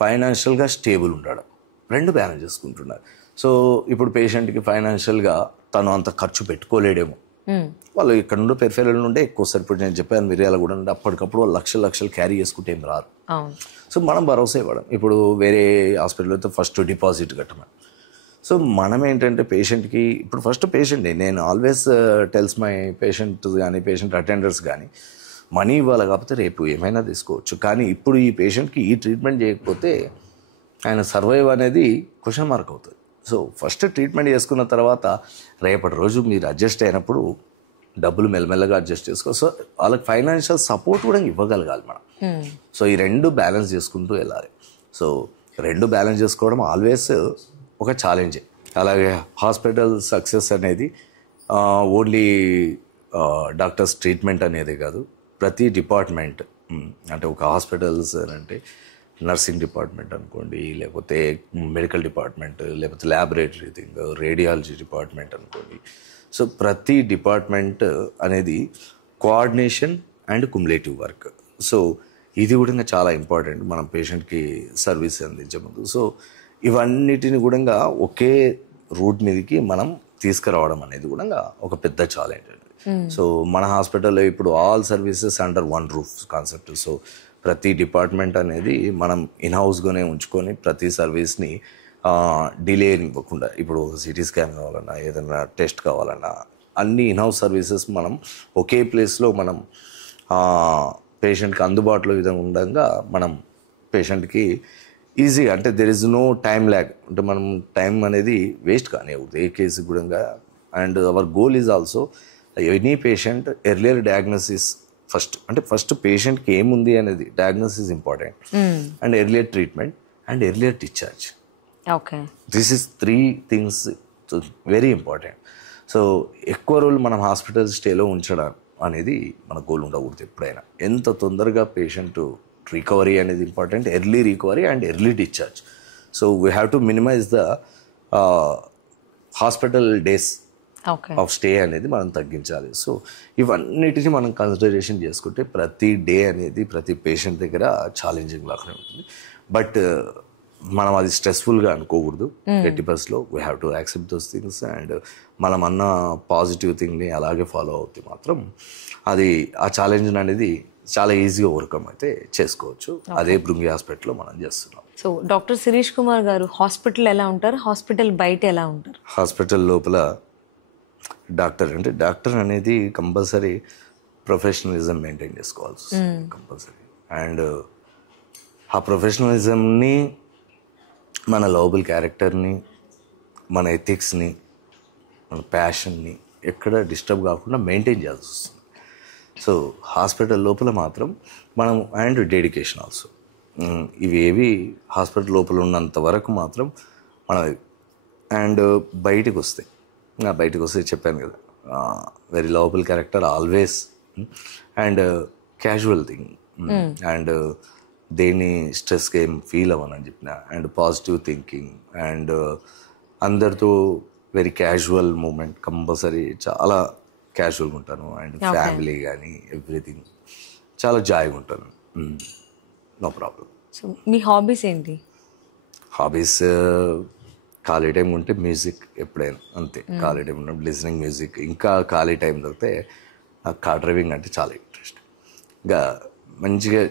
ఫైనాన్షియల్గా స్టేబుల్ ఉండడం, రెండు బ్యాలెన్స్ చేసుకుంటున్నారు. సో ఇప్పుడు పేషెంట్కి ఫైనాన్షియల్గా తను అంత ఖర్చు పెట్టుకోలేడేమో, వాళ్ళు ఇక్కడ నుండి పెరిఫెరల్ నుండే ఎక్కువ వస్తారు. ఇప్పుడు నేను చెప్పాను మిర్యాల కూడా ఉంటే అప్పటికప్పుడు వాళ్ళు లక్షలు క్యారీ చేసుకుంటే ఏం రారు. సో మనం భరోసా ఇవ్వడం. ఇప్పుడు వేరే హాస్పిటల్ అయితే ఫస్ట్ డిపాజిట్ కట్టమని. సో మనం ఏంటంటే పేషెంట్కి ఇప్పుడు ఫస్ట్ పేషెంట్ని నేను ఆల్వేస్ టెల్స్ మై పేషెంట్ కానీ పేషెంట్ అటెండర్స్ కానీ మనీ ఇవ్వాలి కాకపోతే రేపు ఏమైనా తీసుకోవచ్చు, కానీ ఇప్పుడు ఈ పేషెంట్కి ఈ ట్రీట్మెంట్ చేయకపోతే ఆయన సర్వైవ్ అనేది క్వశ్చన్ మార్క్ అవుతుంది. సో ఫస్ట్ ట్రీట్మెంట్ చేసుకున్న తర్వాత రేపటి రోజు మీరు అడ్జస్ట్ అయినప్పుడు డబ్బులు మెల్లమెల్లగా అడ్జస్ట్ చేసుకో. సో వాళ్ళకి ఫైనాన్షియల్ సపోర్ట్ కూడా ఇవ్వగలగాలి మనం. సో ఈ రెండు బ్యాలెన్స్ చేసుకుంటూ వెళ్ళాలి. సో రెండు బ్యాలెన్స్ చేసుకోవడం ఆల్వేస్ ఒక ఛాలెంజే. అలాగే హాస్పిటల్ సక్సెస్ అనేది ఓన్లీ డాక్టర్స్ ట్రీట్మెంట్ అనేది కాదు, ప్రతి డిపార్ట్మెంట్ అంటే ఒక హాస్పిటల్స్ అంటే నర్సింగ్ డిపార్ట్మెంట్ అనుకోండి, లేకపోతే మెడికల్ డిపార్ట్మెంట్, లేకపోతే ల్యాబొరేటరీ థింగ్, రేడియాలజీ డిపార్ట్మెంట్ అనుకోండి. సో ప్రతి డిపార్ట్మెంట్ అనేది coordination and cumulative work. So ఇది కూడా చాలా ఇంపార్టెంట్ మనం పేషెంట్కి సర్వీస్ అందించే ముందు. సో ఇవన్నిటిని కూడా ఒకే రూట్ మీదకి మనం తీసుకురావడం అనేది కూడా ఒక పెద్ద ఛాలెంజ్ అండి. సో మన హాస్పిటల్లో ఇప్పుడు all services under one roof concept. So ప్రతి డిపార్ట్మెంట్ అనేది మనం ఇన్హౌస్గానే ఉంచుకొని ప్రతి సర్వీస్ని డిలే ఇవ్వకుండా, ఇప్పుడు సిటీ స్కాన్ కావాలన్నా ఏదైనా టెస్ట్ కావాలన్నా అన్ని ఇన్హౌస్ సర్వీసెస్ మనం ఒకే ప్లేస్లో మనం పేషెంట్కి అందుబాటులో విధంగా ఉండగా మనం పేషెంట్కి ఈజీగా అంటే there is no time lag, అంటే మనం టైం అనేది వేస్ట్ కానివ్వదు ఏ కేసు కూడా. And our goal is also any patient earlier diagnosis first, అంటే ఫస్ట్ పేషెంట్కి ఏముంది అనేది diagnosis important, and earlier treatment and earlier discharge. This is 3 things very important. So ఎక్కువ రోజులు మనం హాస్పిటల్ స్టేలో ఉంచడం అనేది మన గోల్ ఉండకూడదు ఎప్పుడైనా. ఎంత తొందరగా పేషెంట్ రికవరీ అనేది important, early recovery and early discharge. So we have to minimise the hospital days of stay అనేది మనం తగ్గించాలి. సో ఇవన్నిటిని మనం కన్సిడరేషన్ చేసుకుంటే ప్రతి డే అనేది ప్రతి పేషెంట్ దగ్గర ఛాలెంజింగ్ లాగానే ఉంటుంది. బట్ మనం అది స్ట్రెస్ఫుల్గా అనుకోకూడదు. 80%లో we have to accept those things and మనం అన్న పాజిటివ్ థింగ్ని అలాగే ఫాలో అవుతే మాత్రం అది ఆ ఛాలెంజ్ అనేది చాలా ఈజీగా ఓవర్కమ్ అయితే చేసుకోవచ్చు. అదే భృంగి హాస్పిటల్లో మనం చేస్తున్నాం. సో డాక్టర్ శిరీష్ కుమార్ గారు హాస్పిటల్ ఎలా ఉంటారు, హాస్పిటల్ బయట ఎలా ఉంటారు? హాస్పిటల్ లోపల డాక్టర్ అనేది కంపల్సరీ ప్రొఫెషనలిజం మెయింటైన్ చేసుకోవాల్సి వస్తుంది కంపల్సరీ. అండ్ ఆ ప్రొఫెషనలిజంని, మన లవబుల్ క్యారెక్టర్ని, మన ఎథిక్స్ని, మన ప్యాషన్ని ఎక్కడ డిస్టర్బ్ కాకుండా మెయింటైన్ చేయాల్సి వస్తుంది. సో హాస్పిటల్ లోపల మాత్రం మనం అండ్ డెడికేషన్ ఆల్సో, ఇవేవి హాస్పిటల్ లోపల ఉన్నంత వరకు మాత్రం మనది. అండ్ బయటికి వస్తే చెప్పాను కదా, very lovable character always, and casual thing, and దేన్ని స్ట్రెస్గా ఏం ఫీల్ అవ్వనని చెప్పిన, అండ్ పాజిటివ్ థింకింగ్, అండ్ అందరితో వెరీ క్యాజువల్ మూమెంట్, కంపల్సరీ చాలా క్యాజువల్గా ఉంటాను. అండ్ ఫ్యామిలీ కానీ ఎవ్రీథింగ్ చాలా జాయ్గా ఉంటాను, నో ప్రాబ్లం. సో మీ హాబీస్ ఏంటి? హాబీస్ ఖాళీ టైం ఉంటే మ్యూజిక్ ఎప్పుడైనా అంతే, ఖాళీ టైం ఉన్నప్పుడు లిజనింగ్ మ్యూజిక్. ఇంకా ఖాళీ టైం దొరికితే నాకు కార్ డ్రైవింగ్ అంటే చాలా ఇంట్రెస్ట్. ఇంకా మంచిగా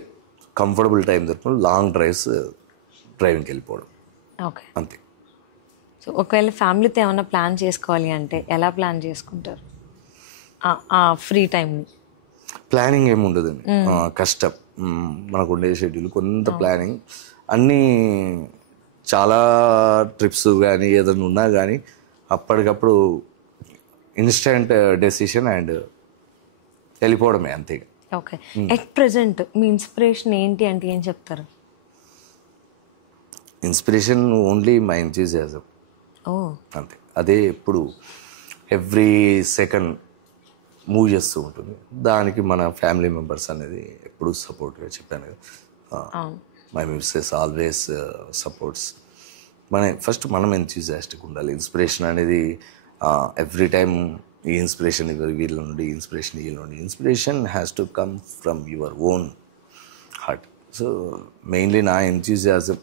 కంఫర్టబుల్ టైం దొరికినప్పుడు లాంగ్ డ్రైవ్స్ డ్రైవింగ్కి వెళ్ళిపోవడం, ఓకే అంతే. సో ఒకవేళ ఫ్యామిలీతో ఏమైనా ప్లాన్ చేసుకోవాలి అంటే ఎలా ప్లాన్ చేసుకుంటారు ఫ్రీ టైం? ప్లానింగ్ ఏమి ఉండదండి, కష్టం. మనకు ఉండే షెడ్యూల్ కొంత ప్లానింగ్, అన్నీ చాలా ట్రిప్స్ కానీ ఏదైనా ఉన్నా కానీ అప్పటికప్పుడు ఇన్స్టెంట్ డెసిషన్ అండ్ వెళ్ళిపోవడమే, అంతే. Okay, at present me inspiration ఏంటి అంటే ఏం చెప్తారు? ఇన్స్పిరేషన్ ఓన్లీ మై ఎంథూజియాజం, అంతే. అదే ఎప్పుడు ఎవ్రీ సెకండ్ మూవ్ చేస్తూ ఉంటుంది. దానికి మన ఫ్యామిలీ మెంబర్స్ అనేది ఎప్పుడు సపోర్ట్గా, చెప్పాను కదా, my missus always supports. First మనం ఎంథూజియాస్టిక్ ఉండాలి. ఇన్స్పిరేషన్ అనేది ఎవ్రీ టైమ్ ఈ ఇన్స్పిరేషన్ వీళ్ళ నుండి, ఇన్స్పిరేషన్ వీళ్ళ నుండి, inspiration has to come from your own heart. So mainly నా ఎంథూజియాజం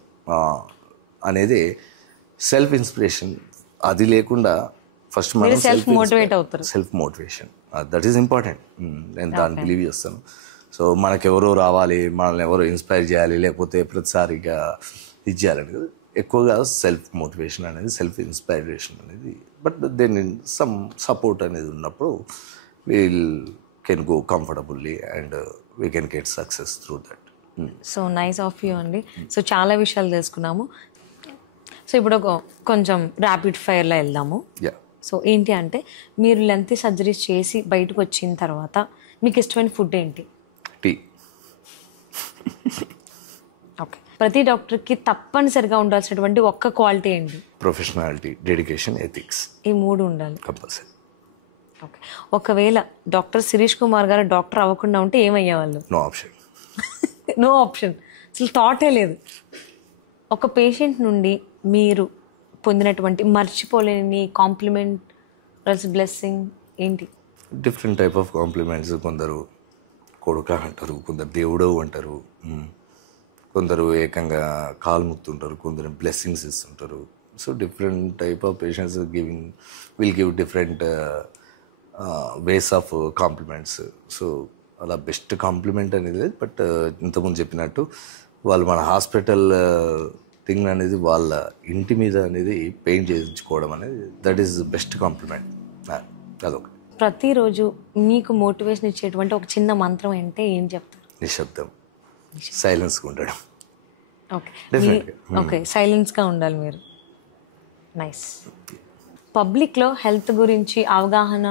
అనేది సెల్ఫ్ ఇన్స్పిరేషన్. అది లేకుండా ఫస్ట్ మనం self motivation, that is important. నేను దాన్ని బిలీవ్ చేస్తాను. సో మనకెవరో రావాలి, మనల్ని ఎవరో ఇన్స్పైర్ చేయాలి, లేకపోతే ప్రతిసారిగా ఇది చేయాలని కదా, ఎక్కువగా సెల్ఫ్ మోటివేషన్ అనేది, సెల్ఫ్ ఇన్స్పైరేషన్ అనేది. బట్ దెన్ సమ్ సపోర్ట్ అనేది ఉన్నప్పుడు we'll can go comfortably and we can get success through that. So nice of you అండి. సో చాలా విషయాలు తెలుసుకున్నాము. సో ఇప్పుడు కొంచెం ర్యాపిడ్ ఫైర్లో వెళ్దాము. సో ఏంటి అంటే, మీరు లెంత్ సర్జరీస్ చేసి బయటకు వచ్చిన తర్వాత మీకు ఇష్టమైన ఫుడ్ ఏంటి? టీ. ఓకే, ప్రతి డాక్టర్కి తప్పనిసరిగా ఉండాల్సినటువంటి ఒక్క క్వాలిటీ ఏంటి? Professionality, dedication, ethics. ఈ మూడు ఉండాలి కంపల్సరీ. ఓకే, ఒకవేళ డాక్టర్ శిరీష్ కుమార్ గారు డాక్టర్ అవ్వకుండా ఉంటే ఏమయ్యేవాళ్ళు? No option. నో ఆప్షన్, అసలు థాటే లేదు. ఒక పేషెంట్ నుండి మీరు పొందినటువంటి మర్చిపోలేని కాంప్లిమెంట్, బ్లెస్సింగ్ ఏంటి? Different type of compliments. కొందరు కొడుక అంటారు, కొందరు దేవుడు అంటారు, కొందరు ఏకంగా కాలు ముక్తుంటారు, కొందరు బ్లెస్సింగ్స్ ఇస్తుంటారు. So different type of patients will give different ways of compliments. So అలా బెస్ట్ కాంప్లిమెంట్ అనేది లేదు. బట్ ఇంతకుముందు చెప్పినట్టు వాళ్ళు మన హాస్పిటల్ థింగ్ అనేది వాళ్ళ ఇంటి మీద అనేది పెయింట్ చేయించుకోవడం అనేది, దట్ ఈస్ బెస్ట్ కాంప్లిమెంట్. అదొక. ప్రతిరోజు మీకు మోటివేషన్ ఇచ్చేటువంటి ఒక చిన్న మంత్రం అంటే ఏం చెప్తారు? నిశ్శబ్దం, సైలెన్స్గా ఉండడం. ఓకే, సైలెన్స్గా ఉండాలి మీరు. నైస్. పబ్లిక్లో హెల్త్ గురించి అవగాహన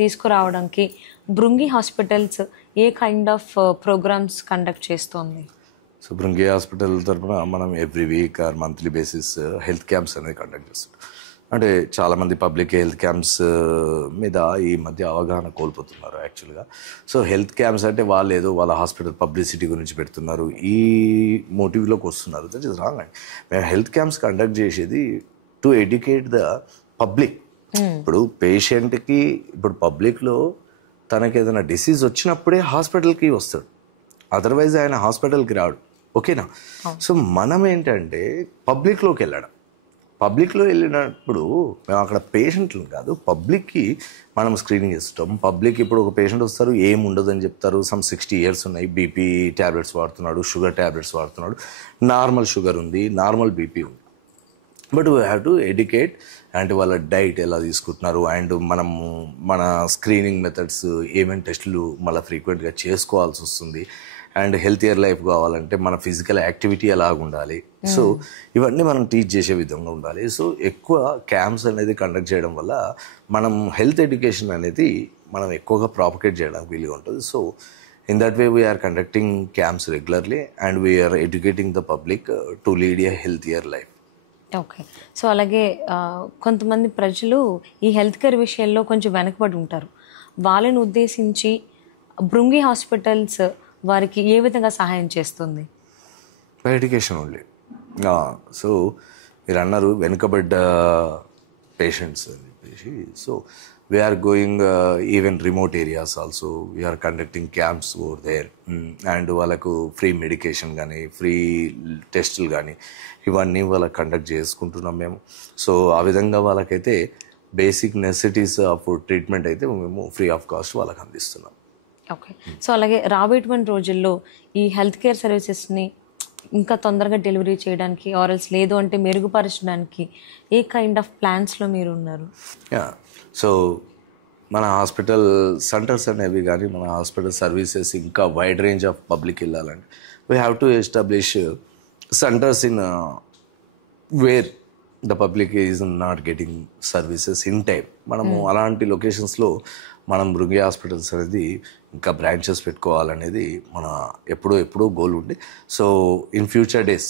తీసుకురావడానికి భృంగి హాస్పిటల్స్ ఏ కైండ్ ఆఫ్ ప్రోగ్రామ్స్ కండక్ట్ చేస్తోంది? సో భృంగి హాస్పిటల్ తరఫున మనం every week or monthly basis health camps అనేది కండక్ట్ చేస్తాం. అంటే చాలామంది పబ్లిక్ హెల్త్ క్యాంప్స్ మీద ఈ మధ్య అవగాహన కోల్పోతున్నారు యాక్చువల్గా. సో హెల్త్ క్యాంప్స్ అంటే వాళ్ళు ఏదో వాళ్ళ హాస్పిటల్ పబ్లిసిటీ గురించి పెడుతున్నారు, ఈ మోటివ్లోకి వస్తున్నారు. దట్ ఈస్ రాంగ్ అండి. మేము హెల్త్ క్యాంప్స్ కండక్ట్ చేసేది టు ఎడ్యుకేట్ ద పబ్లిక్. ఇప్పుడు పేషెంట్కి, ఇప్పుడు పబ్లిక్లో తనకి ఏదైనా డిసీజ్ వచ్చినప్పుడే హాస్పిటల్కి వస్తాడు, అదర్వైజ్ ఆయన హాస్పిటల్కి రాడు. ఓకేనా? సో మనం ఏంటంటే పబ్లిక్లోకి వెళ్ళడం, పబ్లిక్లో వెళ్ళినప్పుడు మేము అక్కడ పేషెంట్లు కాదు, పబ్లిక్కి మనం స్క్రీనింగ్ చేస్తాం. పబ్లిక్ ఇప్పుడు ఒక పేషెంట్ వస్తారు, ఏం ఉండదని చెప్తారు, సమ్ 60 years ఉన్నాయి, బీపీ ట్యాబ్లెట్స్ వాడుతున్నాడు, షుగర్ ట్యాబ్లెట్స్ వాడుతున్నాడు, నార్మల్ షుగర్ ఉంది, నార్మల్ బీపీ ఉంది. But we have to educate and వాళ్ళ డైట్ ఎలా తీసుకుంటున్నారు, అండ్ మనము మన స్క్రీనింగ్ మెథడ్స్ ఏమేమి టెస్టులు మళ్ళీ ఫ్రీక్వెంట్గా చేసుకోవాల్సి వస్తుంది, అండ్ హెల్తియర్ లైఫ్ కావాలంటే మన ఫిజికల్ యాక్టివిటీ ఎలాగ ఉండాలి. సో ఇవన్నీ మనం టీచ్ చేసే విధంగా ఉండాలి. సో ఎక్కువ క్యాంప్స్ అనేది కండక్ట్ చేయడం వల్ల మనం హెల్త్ ఎడ్యుకేషన్ అనేది మనం ఎక్కువగా ప్రాపగేట్ చేయడానికి వీలుగా ఉంటుంది. So in that way we're conducting camps regularly and we're educating the public to lead a healthier life. Okay. So అలాగే కొంతమంది ప్రజలు ఈ హెల్త్ కేర్ విషయాల్లో కొంచెం వెనకబడి ఉంటారు. వాళ్ళని ఉద్దేశించి భృంగి హాస్పిటల్స్ వారికి ఏ విధంగా సహాయం చేస్తుంది? Education only. సో మీరు అన్నారు వెనుకబడ్డ పేషెంట్స్ అని చెప్పేసి. So we're going even remote areas also we're conducting camps over there and వాళ్ళకు ఫ్రీ మెడికేషన్ కానీ ఫ్రీ టెస్టులు కానీ ఇవన్నీ వాళ్ళకి కండక్ట్ చేసుకుంటున్నాం మేము. సో ఆ విధంగా వాళ్ళకైతే బేసిక్ నెసెసిటీస్ ఆఫ్ ట్రీట్మెంట్ అయితే మేము ఫ్రీ ఆఫ్ కాస్ట్ వాళ్ళకి అందిస్తున్నాం. ఓకే. సో అలాగే రాబోయేటువంటి రోజుల్లో ఈ హెల్త్ కేర్ సర్వీసెస్ని ఇంకా తొందరగా డెలివరీ చేయడానికి ఆర్ఎల్స్ లేదు అంటే మెరుగుపరచడానికి ఏ కైండ్ ఆఫ్ ప్లాన్స్లో మీరు ఉన్నారు? సో మన హాస్పిటల్ సెంటర్స్ అనేవి కానీ మన హాస్పిటల్ సర్వీసెస్ ఇంకా వైడ్ రేంజ్ ఆఫ్ పబ్లిక్ వెళ్ళాలంటే we have to establish centres in where the public is not getting services in time. మనము అలాంటి లొకేషన్స్లో మనం భృంగి హాస్పిటల్స్ అనేది ఇంకా బ్రాంచెస్ పెట్టుకోవాలనేది మన ఎప్పుడూ గోల్ ఉంది. So in future days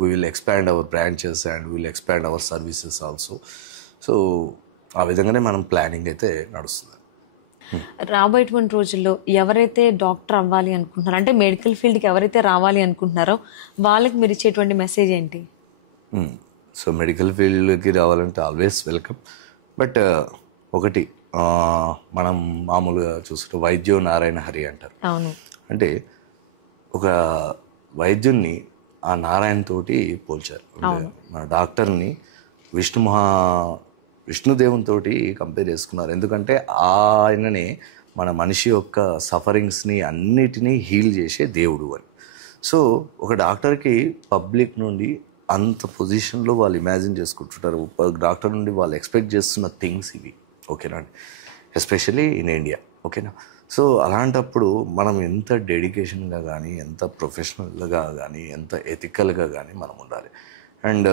we will expand hour branches and will expand our services also. So ఆ విధంగానే మనం ప్లానింగ్ అయితే నడుస్తుంది. రాబోయేటువంటి రోజుల్లో ఎవరైతే డాక్టర్ అవ్వాలి అనుకుంటున్నారో అంటే మెడికల్ ఫీల్డ్కి ఎవరైతే రావాలి అనుకుంటున్నారో వాళ్ళకి మీరు ఇచ్చేటువంటి మెసేజ్ ఏంటి? సో మెడికల్ ఫీల్డ్కి రావాలంటే ఆల్వేస్ వెల్కమ్. బట్ ఒకటి మనం మామూలుగా చూసుకుంటే వైద్యో నారాయణ హరి అంటారు. అవును. అంటే ఒక వైద్యున్ని ఆ నారాయణ తోటి పోల్చారు. మన డాక్టర్ని విష్ణుదేవునితో కంపేర్ చేసుకున్నారు. ఎందుకంటే ఆయననే మన మనిషి యొక్క సఫరింగ్స్ని అన్నిటినీ హీల్ చేసే దేవుడు అని. సో ఒక డాక్టర్కి పబ్లిక్ నుండి అంత పొజిషన్లో వాళ్ళు ఇమాజిన్ చేసుకుంటుంటారు. డాక్టర్ నుండి వాళ్ళు ఎక్స్పెక్ట్ చేస్తున్న థింగ్స్ ఇవి. ఓకేనా అండి, ఎస్పెషల్లీ ఇన్ ఇండియా. ఓకేనా. సో అలాంటప్పుడు మనం ఎంత డెడికేషన్గా కానీ ఎంత ప్రొఫెషనల్గా కానీ ఎంత ఎథికల్గా కానీ మనం ఉండాలి. అండ్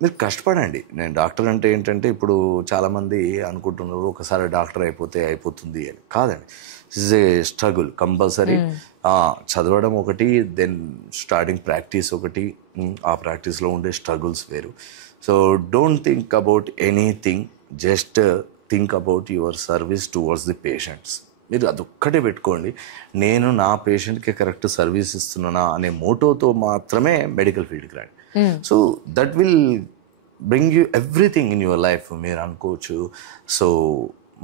మీరు కష్టపడండి. నేను డాక్టర్ అంటే ఏంటంటే ఇప్పుడు చాలామంది అనుకుంటున్నారు ఒకసారి డాక్టర్ అయిపోతుంది అని. కాదండి, ఇట్స్ ఏ స్ట్రగుల్ కంపల్సరీ. చదవడం ఒకటి, దెన్ స్టార్టింగ్ ప్రాక్టీస్ ఒకటి, ఆ ప్రాక్టీస్లో ఉండే స్ట్రగుల్స్ వేరు. So don't think about anything, just think about your service towards the patients. మీరు అదొక్కటే పెట్టుకోండి. నేను నా పేషెంట్కి కరెక్ట్ సర్వీస్ ఇస్తున్నానా అనే మోటోతో మాత్రమే మెడికల్ ఫీల్డ్కి రండి. So that will bring you everything in your life. మీరు అనుకోవచ్చు సో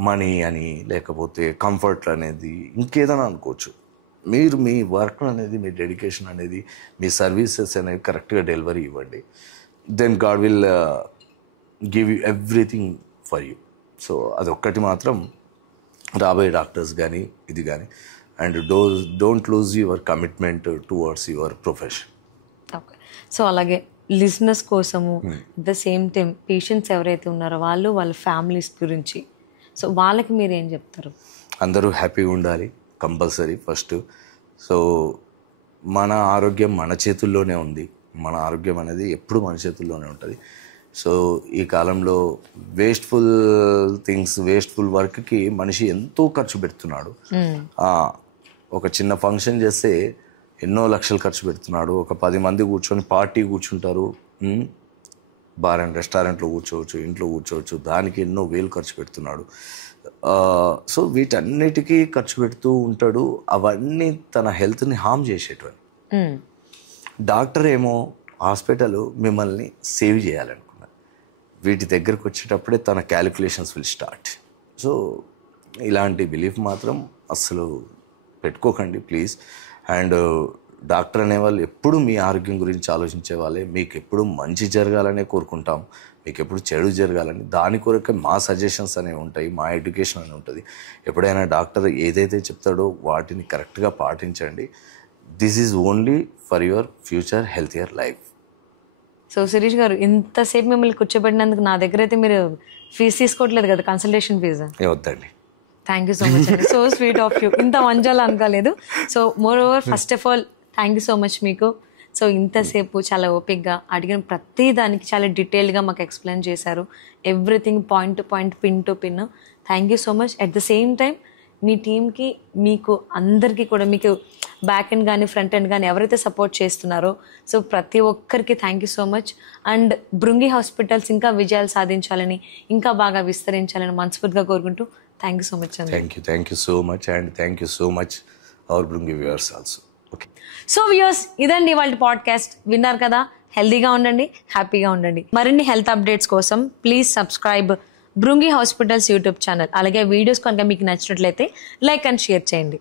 మనీ అని, లేకపోతే కంఫర్ట్ అనేది, ఇంకేదైనా అనుకోవచ్చు. మీరు మీ వర్క్ అనేది, మీ డెడికేషన్ అనేది, మీ సర్వీసెస్ అనేవి కరెక్ట్గా డెలివరీ ఇవ్వండి. Then God will give you everything for you. So అదొక్కటి మాత్రం రాబోయే డాక్టర్స్ కానీ ఇది కానీ. And don't lose your commitment towards your profession. Okay. So అలాగే లిజనర్స్ కోసము at the same time patients ఎవరైతే ఉన్నారో వాళ్ళ ఫ్యామిలీస్ గురించి, సో వాళ్ళకి మీరు ఏం చెప్తారు? అందరూ హ్యాపీగా ఉండాలి కంపల్సరీ ఫస్ట్. సో మన ఆరోగ్యం మన చేతుల్లోనే ఉంది. మన ఆరోగ్యం అనేది ఎప్పుడు మన చేతుల్లోనే ఉంటుంది. సో ఈ కాలంలో వేస్ట్ఫుల్ థింగ్స్, వేస్ట్ఫుల్ వర్క్కి మనిషి ఎంతో ఖర్చు పెడుతున్నాడు. ఒక చిన్న ఫంక్షన్ చేస్తే ఎన్నో లక్షలు ఖర్చు పెడుతున్నాడు. ఒక 10 మంది కూర్చొని పార్టీ కూర్చుంటారు. బార్ అండ్ రెస్టారెంట్లో కూర్చోవచ్చు, ఇంట్లో కూర్చోవచ్చు, దానికి ఎన్నో వేలు ఖర్చు పెడుతున్నాడు. సో వీటన్నిటికీ ఖర్చు పెడుతూ ఉంటాడు. అవన్నీ తన హెల్త్ని హార్మ్ చేసేటువంటి. డాక్టర్ ఏమో హాస్పిటల్ మిమ్మల్ని సేవ్ చేయాలనుకున్నారు. వీటి దగ్గరకు వచ్చేటప్పుడే తన క్యాలిక్యులేషన్స్ విల్ స్టార్ట్. సో ఇలాంటి బిలీఫ్ మాత్రం అస్సలు పెట్టుకోకండి ప్లీజ్. అండ్ డాక్టర్ అనేవాళ్ళు ఎప్పుడు మీ ఆరోగ్యం గురించి ఆలోచించే వాళ్ళే. మీకు ఎప్పుడు మంచి జరగాలనే కోరుకుంటాం, మీకు ఎప్పుడు చెడు జరగాలని. దాని కొరకే మా సజెషన్స్ అనేవి ఉంటాయి, మా ఎడ్యుకేషన్ అని ఉంటుంది. ఎప్పుడైనా డాక్టర్ ఏదైతే చెప్తాడో వాటిని కరెక్ట్గా పాటించండి. This is only for your future healthier life. So Shirish garu, ఇంతసేపు మిమ్మల్ని కూర్చోబెట్టినందుకు నా దగ్గర అయితే మీరు ఫీజు తీసుకోవట్లేదు కదా, కన్సల్టేషన్ ఫీజు? వద్దండి. థ్యాంక్ యూ సో మచ్ అండి. So sweet of you. ఇంత మంజాలు అనుకోలేదు. So more over first of all thank you so much మీకు. సో ఇంతసేపు చాలా ఓపిక్గా అడిగిన ప్రతి దానికి చాలా డీటెయిల్గా మాకు ఎక్స్ప్లెయిన్ చేశారు. Everything point to point, pin to pin. Thank you so much. At the same time మీ టీంకి, మీకు అందరికీ కూడా, మీకు బ్యాక్ ఎండ్ కానీ ఫ్రంట్ ఎండ్ కానీ ఎవరైతే సపోర్ట్ చేస్తున్నారో, సో ప్రతి ఒక్కరికి thank you so much. And Bhrungi hospitals ఇంకా విజయాలు సాధించాలని, ఇంకా బాగా విస్తరించాలని మనస్ఫూర్తిగా కోరుకుంటూ థ్యాంక్ యూ సో మచ్ అండి. Thank you so much and thank you so much our Bhrungi viewers also. Okay, so viewers, ఇదండి వాళ్ళ పాడ్కాస్ట్. విన్నారు కదా, హెల్దీగా ఉండండి, హ్యాపీగా ఉండండి. మరిన్ని హెల్త్ అప్డేట్స్ కోసం please subscribe Brungi hospitals YouTube channel. అలాగే వీడియోస్ కనుక మీకు నచ్చినట్లయితే లైక్ అండ్ షేర్ చేయండి.